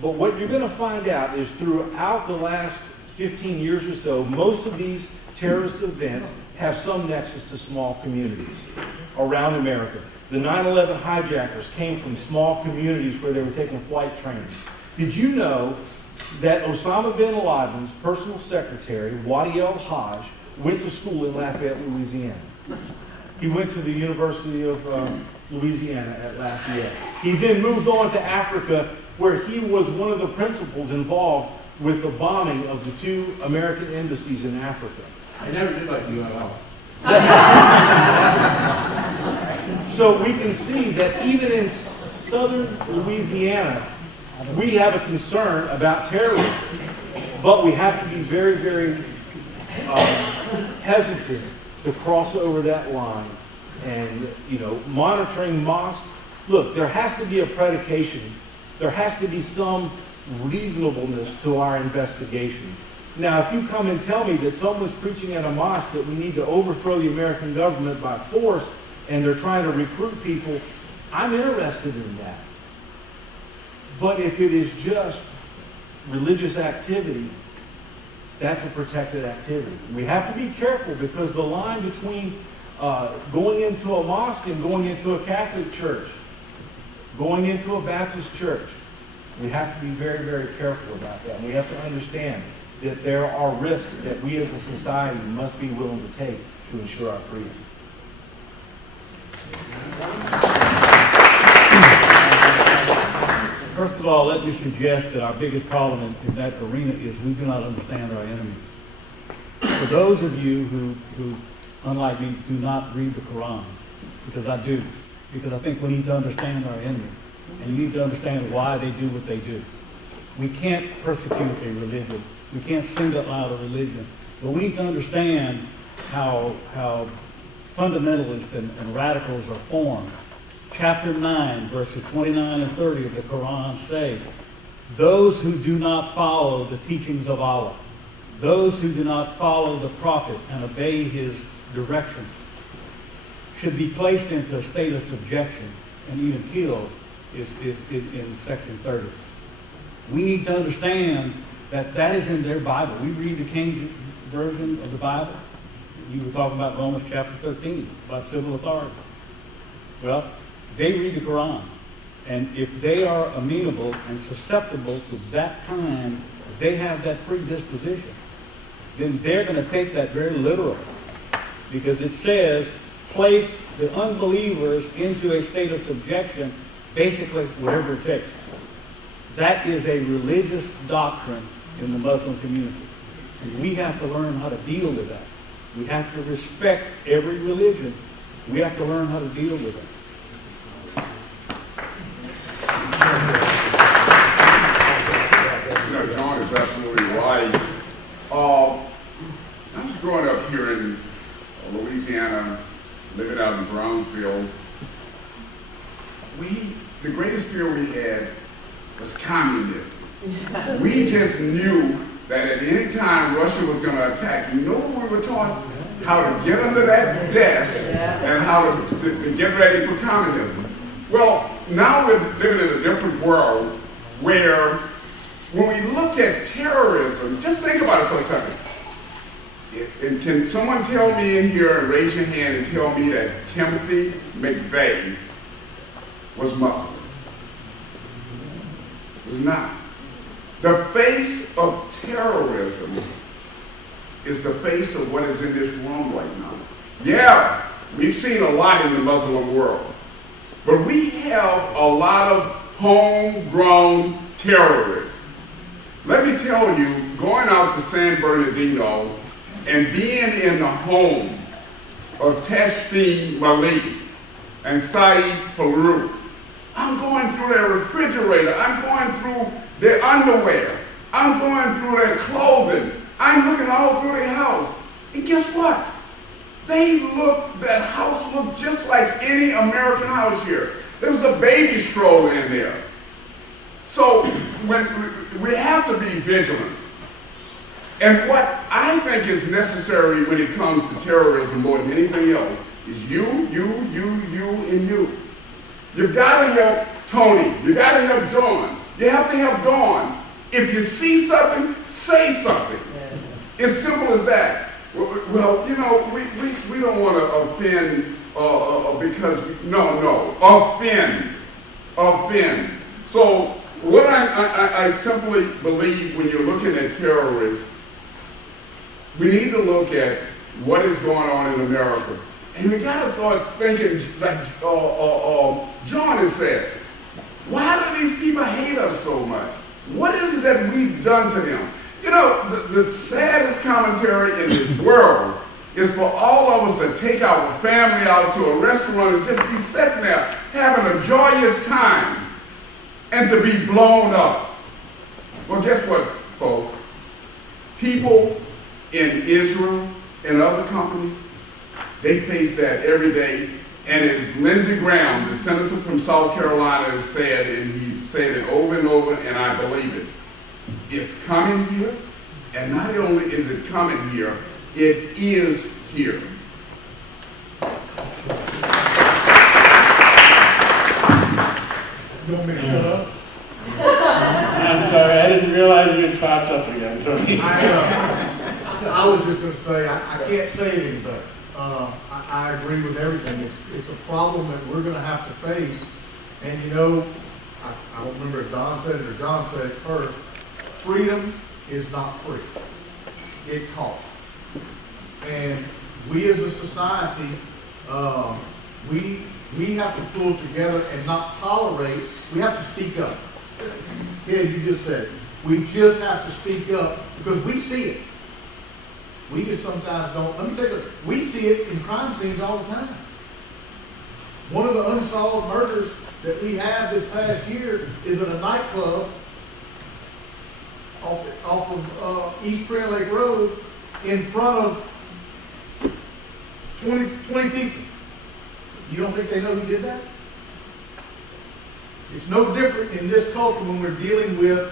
But what you're going to find out is throughout the last 15 years or so, most of these terrorist events have some nexus to small communities around America. The 9/11 hijackers came from small communities where they were taking flight training. Did you know that Osama bin Laden's personal secretary, Wadi al-Hajj, went to school in Lafayette, Louisiana? He went to the University of Louisiana at Lafayette. He then moved on to Africa, where he was one of the principals involved with the bombing of the 2 American embassies in Africa. I never did like you at all. So we can see that even in southern Louisiana, we have a concern about terrorism, but we have to be very, very hesitant to cross over that line. And, monitoring mosques, look, there has to be a predication. There has to be some reasonableness to our investigation. Now, if you come and tell me that someone's preaching at a mosque that we need to overthrow the American government by force and they're trying to recruit people, I'm interested in that. But if it is just religious activity, that's a protected activity. We have to be careful, because the line between going into a mosque and going into a Catholic church, going into a Baptist church, we have to be very, very careful about that. And we have to understand that there are risks that we as a society must be willing to take to ensure our freedom. First of all, let me suggest that our biggest problem in that arena is we do not understand our enemy. For those of you who, unlike me, do not read the Quran, because I do, because I think we need to understand our enemy, and you need to understand why they do what they do. We can't persecute a religion. We can't single out a religion. But we need to understand how fundamentalists and radicals are formed chapter 9, verses 29 and 30 of the Quran say, those who do not follow the teachings of Allah, those who do not follow the Prophet and obey his directions, should be placed into a state of subjection and even killed, is in section 30. We need to understand that that is in their Bible. We read the King Version of the Bible. You were talking about Romans chapter 13, about civil authority. Well, they read the Quran. And if they are amenable and susceptible to that kind, if they have that predisposition, then they're going to take that very literal. Because it says, place the unbelievers into a state of subjection, basically whatever it takes. That is a religious doctrine in the Muslim community. And we have to learn how to deal with that. We have to respect every religion. We have to learn how to deal with it. John is absolutely right. I was growing up here in Louisiana, living out in Brownsville. The greatest fear we had was communism. We just knew that at any time Russia was going to attack, we were taught how to get under that desk and how to get ready for communism. Well, now we're living in a different world where when we look at terrorism, just think about it for a second. And can someone tell me in here and raise your hand and tell me that Timothy McVeigh was Muslim? It was not. The face of terrorism is the face of what is in this room right now. Yeah, we've seen a lot in the Muslim world, but we have a lot of homegrown terrorists. Let me tell you, going out to San Bernardino and being in the home of Tashfeen Malik and Saeed Farouk, I'm going through their refrigerator, I'm going through their underwear, I'm going through their clothing, I'm looking all through their house. And guess what? That house looked just like any American house here. There was a baby stroller in there. So we have to be vigilant. And what I think is necessary when it comes to terrorism more than anything else is you, and you. You've got to help Tony. You've got to help Dawn. You have to help Dawn. If you see something, say something. It's simple as that. Well, we don't want to offend offend. So what I simply believe when you're looking at terrorists, we need to look at what is going on in America. And we got to start thinking, like John has said, why do these people hate us so much? What is it that we've done to them? The saddest commentary in this world is for all of us to take our family out to a restaurant and just be sitting there having a joyous time and to be blown up. Well, guess what, folks? People in Israel and other companies, they face that every day. And as Lindsey Graham, the senator from South Carolina, has said, and he's said it over and over, and I believe it, it's coming here, and not only is it coming here, it is here. You want me to shut up? I'm sorry, I didn't realize you had popped up again, Tony. I was just going to say, I can't say it any better. I agree with everything. It's a problem that we're going to have to face. And I don't remember if Don said it or John said it first. Freedom is not free. It costs. And we as a society, we have to pull together and not tolerate. We have to speak up. Ted, you just said it. We just have to speak up because we see it. We just sometimes don't. Let me tell you, we see it in crime scenes all the time. One of the unsolved murders that we have this past year is at a nightclub off of East Prairie Lake Road in front of 20 people. You don't think they know who did that? It's no different in this culture when we're dealing with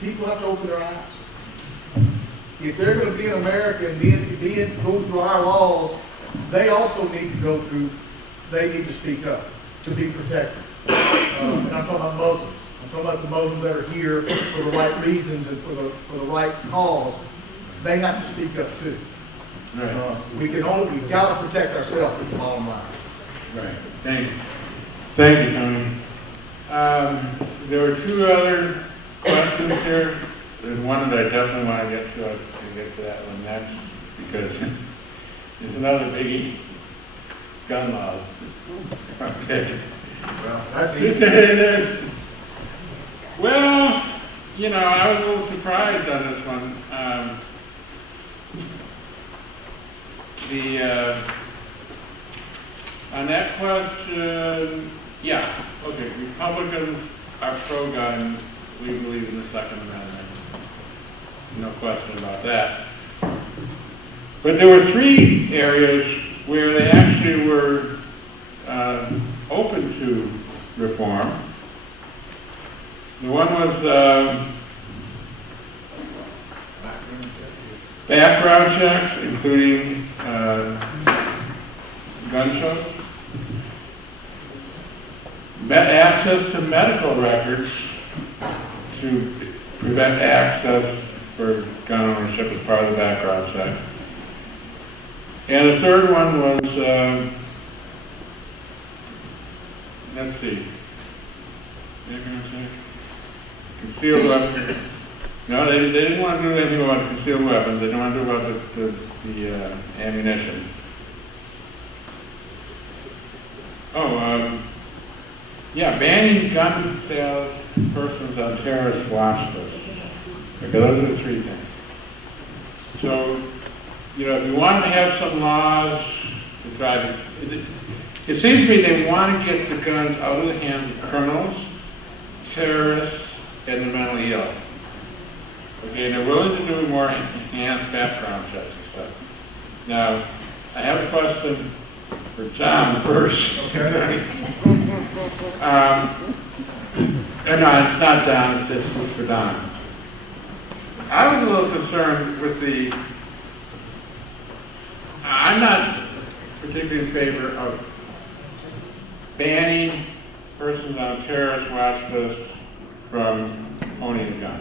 people have to open their eyes. If they're going to be in America and go through our laws, they also need to go through, they need to speak up to be protected. And I'm talking about Muslims. I'm talking about the Muslims that are here for the right reasons and for the right cause. They have to speak up too. Right. We've got to protect ourselves is the bottom line. Right. Thank you. Thank you, Tony. There were two other questions here. There's one that I definitely want to get to. I can get to that one next because it's another biggie. Gun laws. Okay. Well, that's easy. Well, you know, I was a little surprised on this one. On that question, yeah, okay, Republicans are pro-gun. We believe in the Second Amendment. No question about that. But there were three areas where they actually were open to reform. The one was background checks, including gun shows. Access to medical records to prevent access for gun ownership as part of the background check. And the third one was, let's see, concealed weapons. No, they didn't want to do anything about concealed weapons. They didn't want to do about the ammunition. Oh, yeah, banning gun sales persons on terrorist watch lists. Okay, those are the three things. So, you know, if you want to have some laws to try to, it seems to me they want to get the guns out of the hands of criminals, terrorists, and the mentally ill. Okay, they're willing to do more enhanced background checks and stuff. Now, I have a question for John first. Okay. No, it's not Don, it's for Don. I was a little concerned with I'm not particularly in favor of banning persons on terrorist watch lists from owning a gun.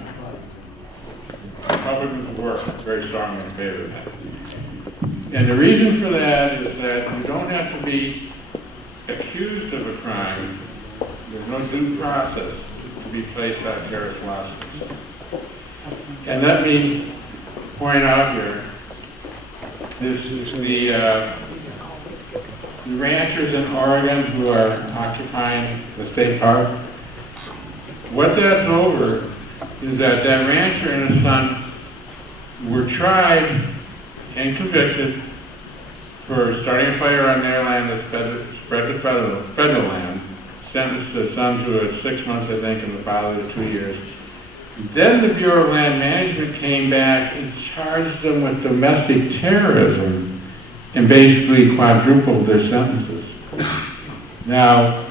Republicans were very strongly in favor of that. And the reason for that is that you don't have to be accused of a crime. There's no due process to be placed on terrorist watch lists. And let me point out here, this is the ranchers in Oregon who are occupying the state park. What that's over is that rancher and his son were tried and convicted for starting a fire on their land that spread to federal land, sentenced the son to 6 months, I think, and the father to 2 years. Then the Bureau of Land Management came back and charged them with domestic terrorism and basically quadrupled their sentences. Now,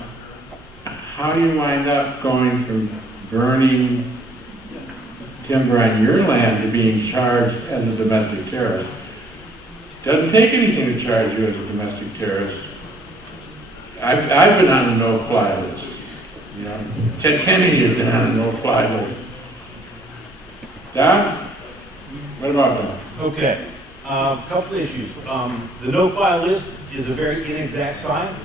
how do you wind up going from burning timber on your land to being charged as a domestic terrorist? Doesn't take anything to charge you as a domestic terrorist. I've been on a no-fly list. You know, Ted Kennedy has been on a no-fly list. Don, what about that? Okay, couple issues. The no-fly list is a very inexact science.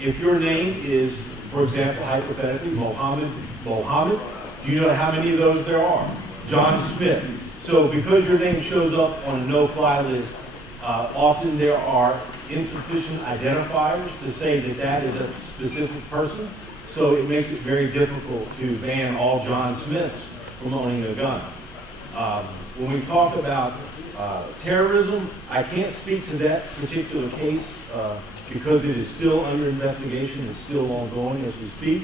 If your name is, for example, hypothetically, Mohammed, do you know how many of those there are? John Smith. So because your name shows up on a no-fly list, often there are insufficient identifiers to say that that is a specific person. So it makes it very difficult to ban all John Smiths from owning a gun. When we talk about terrorism, I can't speak to that particular case because it is still under investigation. It's still ongoing as we speak.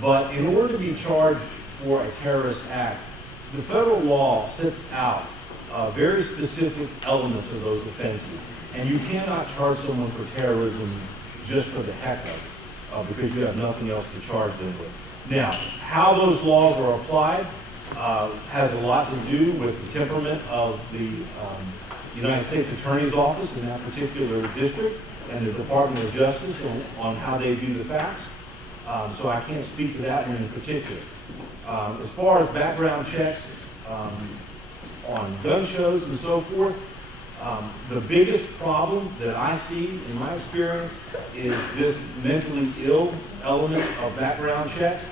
But in order to be charged for a terrorist act, the federal law sets out very specific elements of those offenses. And you cannot charge someone for terrorism just for the heck of because you have nothing else to charge them with. Now, how those laws are applied has a lot to do with the temperament of the United States Attorney's Office in that particular district and the Department of Justice on how they view the facts. So I can't speak to that one in particular. As far as background checks on gun shows and so forth, the biggest problem that I see in my experience is this mentally ill element of background checks.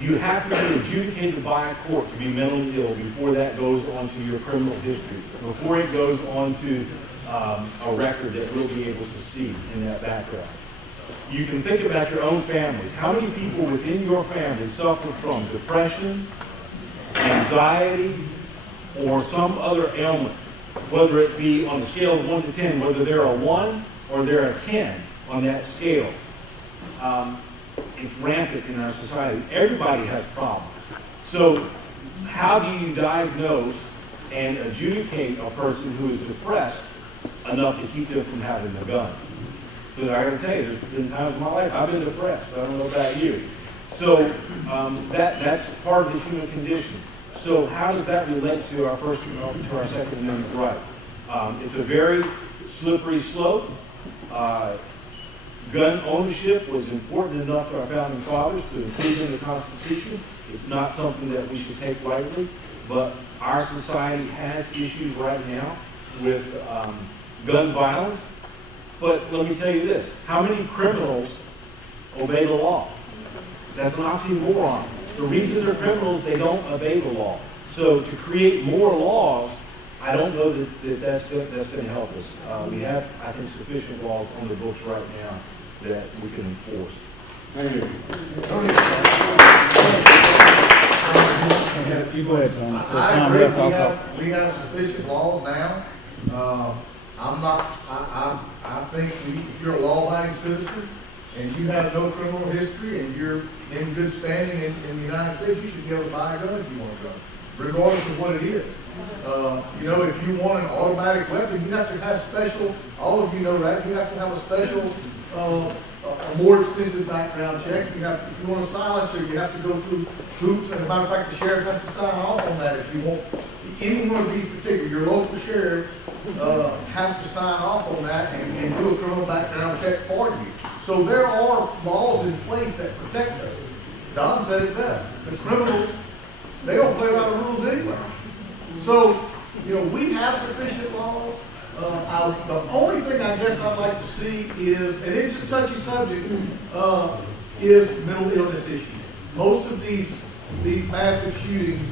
You have to be adjudicated by a court to be mentally ill before that goes onto your criminal history, before it goes onto a record that we'll be able to see in that background. You can think about your own families. How many people within your family suffer from depression, anxiety, or some other ailment, whether it be on a scale of 1 to 10, whether they're a 1 or they're a 10 on that scale? It's rampant in our society. Everybody has problems. So how do you diagnose and adjudicate a person who is depressed enough to keep them from having a gun? Because I got to tell you, there's been times in my life I've been depressed. I don't know about you. So that's part of the human condition. So how does that relate to our Second Amendment right? It's a very slippery slope. Gun ownership was important enough to our founding fathers to include in the Constitution. It's not something that we should take lightly, but our society has issues right now with gun violence. But let me tell you this, how many criminals obey the law? That's an oxymoron. The reason they're criminals, they don't obey the law. So to create more laws, I don't know that's going to help us. We have, I think, sufficient laws on the books right now that we can enforce. Thank you. You go ahead, Tom. I agree, we have sufficient laws now. I think if you're a law-abiding citizen and you have no criminal history and you're in good standing in the United States, you should be able to buy a gun if you want a gun, regardless of what it is. If you want an automatic weapon, you have to have special, all of you know that, you have to have a special, a more extensive background check. If you want a silencer, you have to go through hoops, and as a matter of fact, the sheriff has to sign off on that if you want. Any one of these particular, your local sheriff has to sign off on that and do a criminal background check for you. So there are laws in place that protect us. Don said it best. The criminals, they don't play by the rules anyway. So, we have sufficient laws. The only thing I guess I'd like to see is, and it's a touchy subject, is mental illness issues. Most of these massive shootings,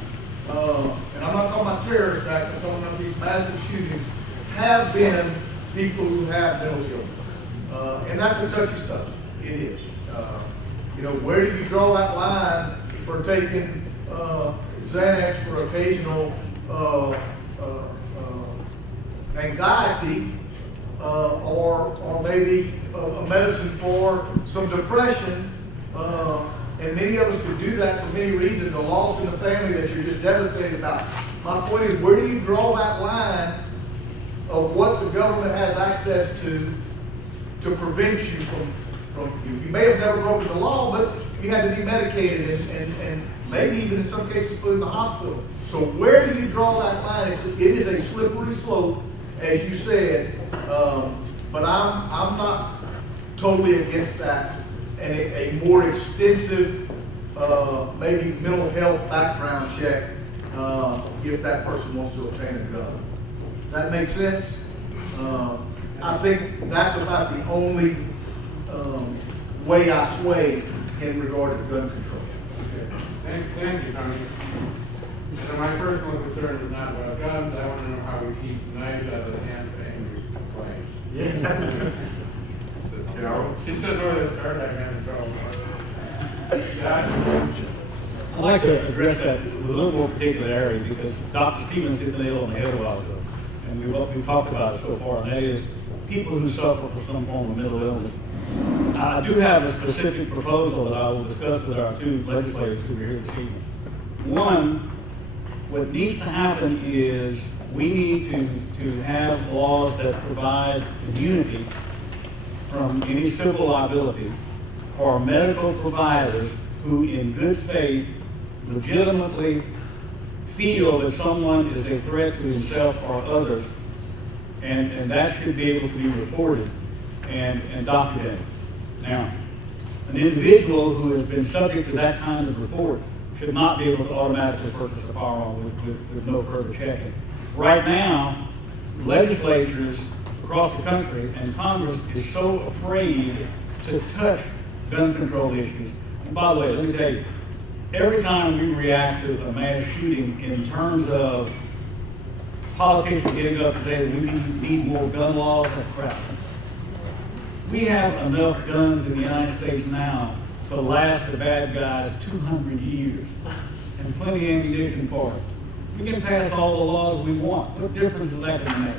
and I'm not talking about terrorist acts, I'm talking about these massive shootings, have been people who have mental illness. And that's a touchy subject. It is. Where do you draw that line for taking Xanax for occasional anxiety, or maybe a medicine for some depression, and many of us could do that for many reasons, a loss in the family that you're just devastated about. My point is, where do you draw that line of what the government has access to prevent you from you may have never broken the law, but you had to be medicated and maybe even in some cases put in the hospital. So where do you draw that line? It is a slippery slope, as you said, but I'm not totally against that. And a more extensive, maybe mental health background check, if that person wants to obtain a gun. That makes sense? I think that's about the only way I sway in regard to gun control. Okay. Thank you, Tony. So my personal concern is not about guns. I want to know how we keep knives out of the hands of angry clients. Yeah. She said where to start, I got in trouble. I'd like to address that with a little more particular area because Dr. Stevens hit the nail on the head a while ago. And we talked about it so far, and that is people who suffer from some form of mental illness. I do have a specific proposal that I will discuss with our two legislators who are here this evening. One, what needs to happen is we need to have laws that provide immunity from any civil liability for medical providers who in good faith legitimately feel that someone is a threat to himself or others, and that should be able to be reported and documented. Now, an individual who has been subject to that kind of report should not be able to automatically purchase a firearm with no further checking. Right now, legislatures across the country and Congress is so afraid to touch gun control issues. And by the way, let me tell you, every time we react to a mass shooting in terms of politicians getting up and saying we need more gun laws, that's crap. We have enough guns in the United States now to last the bad guys 200 years, and plenty of ammunition for it. We can pass all the laws we want. What difference is that going to make?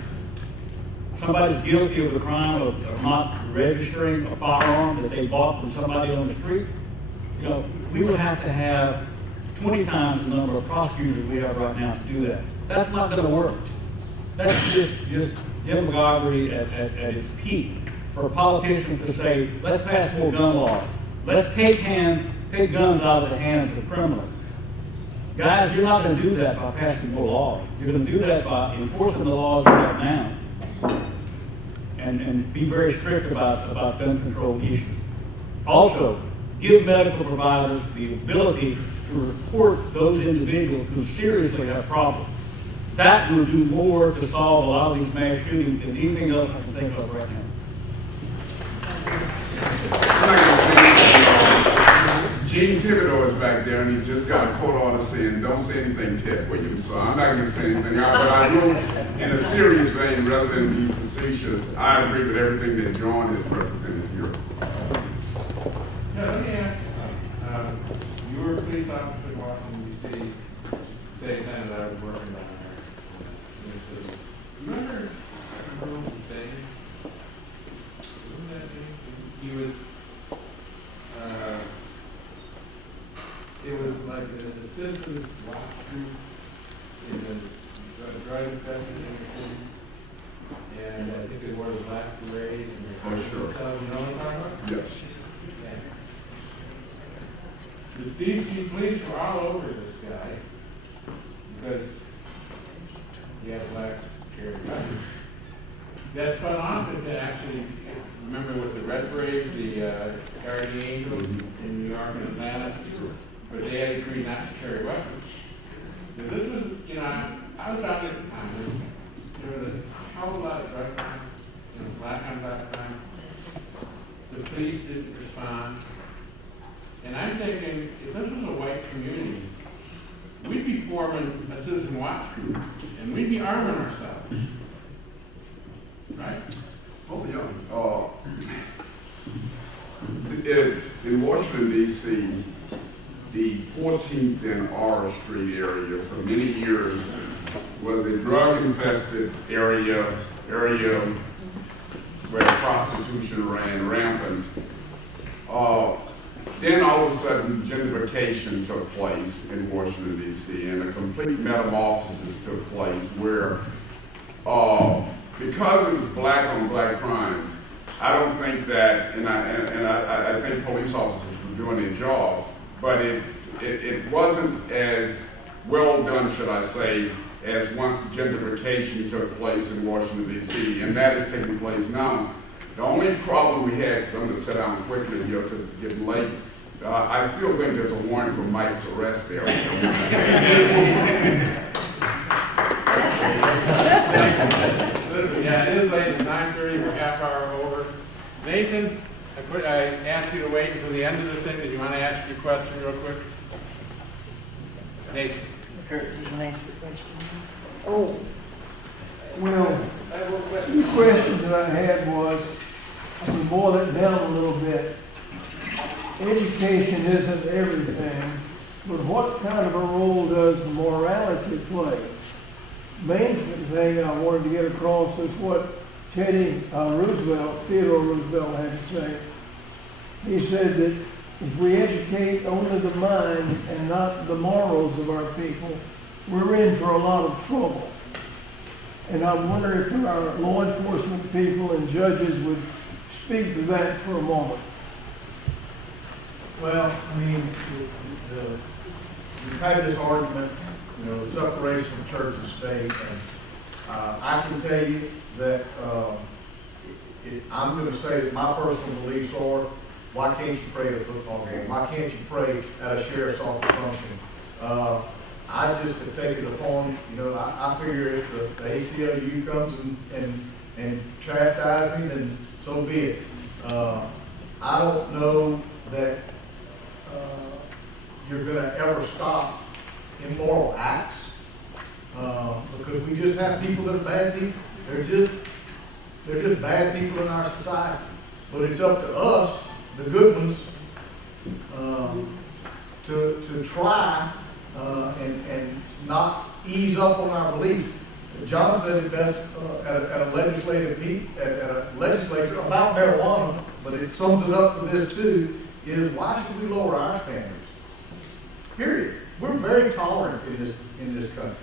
Somebody's guilty of the crime of not registering a firearm that they bought from somebody on the street. You know, we would have to have 20 times the number of prosecutors we have right now to do that. That's not going to work. That's just demagoguery at its peak for politicians to say, let's pass more gun laws. Let's take guns out of the hands of criminals. Guys, you're not going to do that by passing more laws. You're going to do that by enforcing the laws we have now and be very strict about gun control issues. Also, give medical providers the ability to report those individuals who seriously have problems. That will do more to solve a lot of these mass shootings than anything else I can think of right now. Gene Thibodeau is back there, and he just got a court order saying, don't say anything, Ted Williams. So I'm not going to say anything, but I will, in a serious vein, rather than be facetious, I agree with everything that John has represented here. Yeah, let me ask you something. You were a police officer in Washington, D.C., same time that I was working down there. You remember Room Hussein? Wasn't that him? He was, it was like an assistant watch group in the drug inspection in the city. And I think they wore the black parade and Oh, sure. stuff. You know what I'm talking about? Yes. The DC police were all over this guy because he had black carry guns. That's spun off into actually, remember with the Red Parade, the Guardian Angels in New York and Atlanta, but they had agreed not to carry weapons. So this is, you know, I was out at the time, there was a whole lot of drug crime, there was black on black crime. The police didn't respond. And I'm thinking, if this was a white community, we'd be forming a citizen watch group, and we'd be arming ourselves. Right? Oh, yeah. In Washington, D.C., the 14th and R Street area for many years was a drug-infested area where prostitution ran rampant. Then all of a sudden, gentrification took place in Washington, D.C., and a complete metamorphosis took place where, because it was black on black crime, I don't think that, and I think police officers were doing their job, but it wasn't as well done, should I say, as once gentrification took place in Washington, D.C., and that is taking place now. The only problem we had, because I'm going to sit down quickly here because it's getting late, I still think there's a warrant for Mike's arrest there. Listen, yeah, it is late, it's 9:30, we're half hour over. Nathan, I asked you to wait until the end of the thing. Did you want to ask your question real quick? Nathan. Kurth, did you want to ask your question? Oh, well, two questions that I had was, I can boil it down a little bit. Education isn't everything, but what kind of a role does morality play? Main thing I wanted to get across is what Theodore Roosevelt had to say. He said that if we educate only the mind and not the morals of our people, we're in for a lot of trouble. And I wonder if our law enforcement people and judges would speak to that for a moment. Well, I mean, we've had this argument, you know, the separation of church and state, and I can tell you that I'm going to say that my personal beliefs are, why can't you pray at a football game? Why can't you pray at a sheriff's office function? I just have taken it upon, you know, I figure if the ACLU comes and chastises me, then so be it. I don't know that you're going to ever stop immoral acts because we just have people that are bad people. They're just bad people in our society. But it's up to us, the good ones, to try and not ease up on our beliefs. John said it best at a legislature about marijuana, but it sums it up for this too, is why should we lower our standards? Period. We're very tolerant in this country.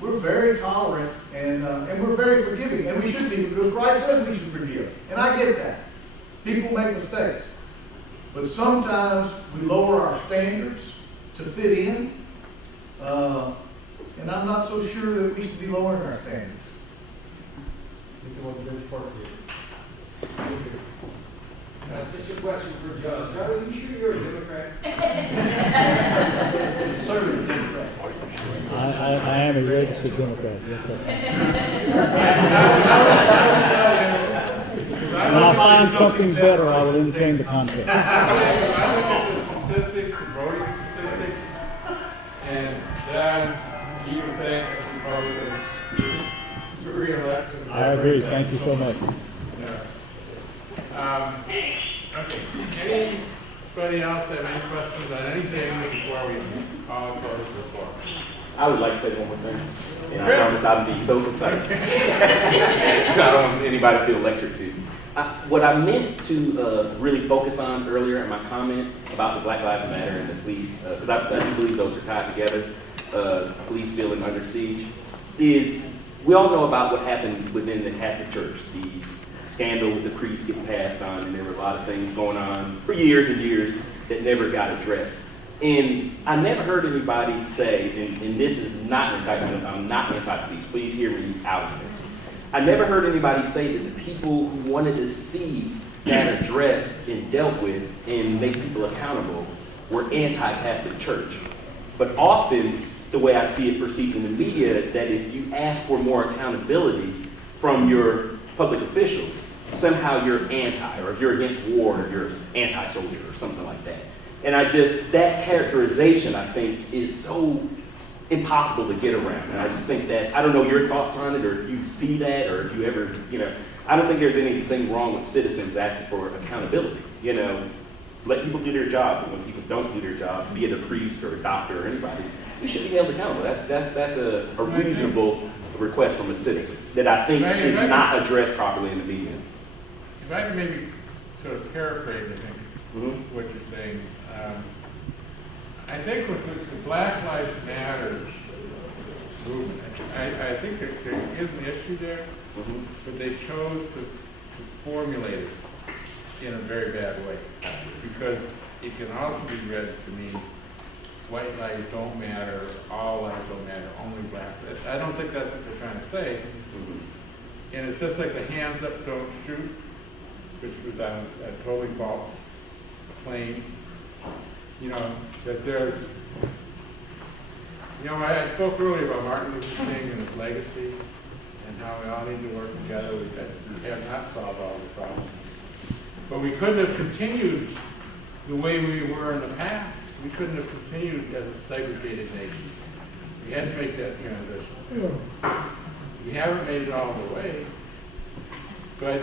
We're very tolerant and we're very forgiving, and we should be, because Christ says we should forgive. And I get that. People make mistakes. But sometimes we lower our standards to fit in. And I'm not so sure that we should be lowering our standards. Just a question for Joe. Joe, are you sure you're a Democrat? Conservative Democrat. I am a registered Democrat, yes, sir. When I find something better, I will entertain the concept. I look at the statistics, the voting statistics, and then even thanks Republicans for re-election. I agree, thank you so much. Okay, anybody else have any questions on anything before we all close the floor? I would like to say one more thing. And I promise I'll be so concise. I don't want anybody to feel lectured to. What I meant to really focus on earlier in my comment about the Black Lives Matter and the police, because I do believe those are tied together, police feeling under siege, is we all know about what happened within the Catholic Church, the scandal with the priests getting passed on, and there were a lot of things going on for years and years that never got addressed. And I never heard anybody say, and this is not an indictment, I'm not anti-police, please hear me out of this. I never heard anybody say that the people who wanted to see that addressed and dealt with and make people accountable were anti-Catholic Church. But often, the way I see it perceived in the media, that if you ask for more accountability from your public officials, somehow you're anti, or if you're against war, you're anti-soldier or something like that. And that characterization, I think, is so impossible to get around. And I just think I don't know your thoughts on it, or if you see that, or if you ever, I don't think there's anything wrong with citizens asking for accountability. Let people do their job, and when people don't do their job, be it a priest or a doctor or anybody, you should be held accountable. That's a reasonable request from a citizen that I think is not addressed properly in the media. If I could maybe sort of paraphrase, I think, what you're saying. I think with the Black Lives Matter movement, I think there is an issue there, but they chose to formulate it in a very bad way, because it can also be read to mean white lives don't matter, all lives don't matter, only black lives. I don't think that's what they're trying to say. And it's just like the hands up, don't shoot, which was a totally false claim. That there's, I spoke earlier about Martin Luther King and his legacy and how we all need to work together. We have not solved all the problems. But we couldn't have continued the way we were in the past. We couldn't have continued as a segregated nation. We had to make that transition. We haven't made it all the way, but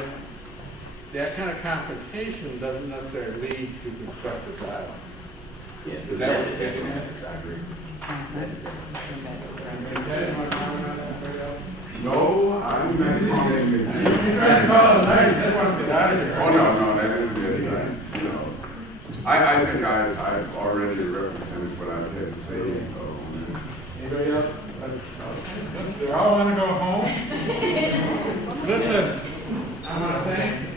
that kind of confrontation doesn't necessarily lead to constructive dialogue. Yeah, Is that what you're getting at? I agree. No, I'm not commenting. You're trying to call it a night, that's why I'm getting out of here. Oh, no, that isn't it. I think I've already represented what I've had to say. Anybody else? They all want to go home? Listen, I want to thank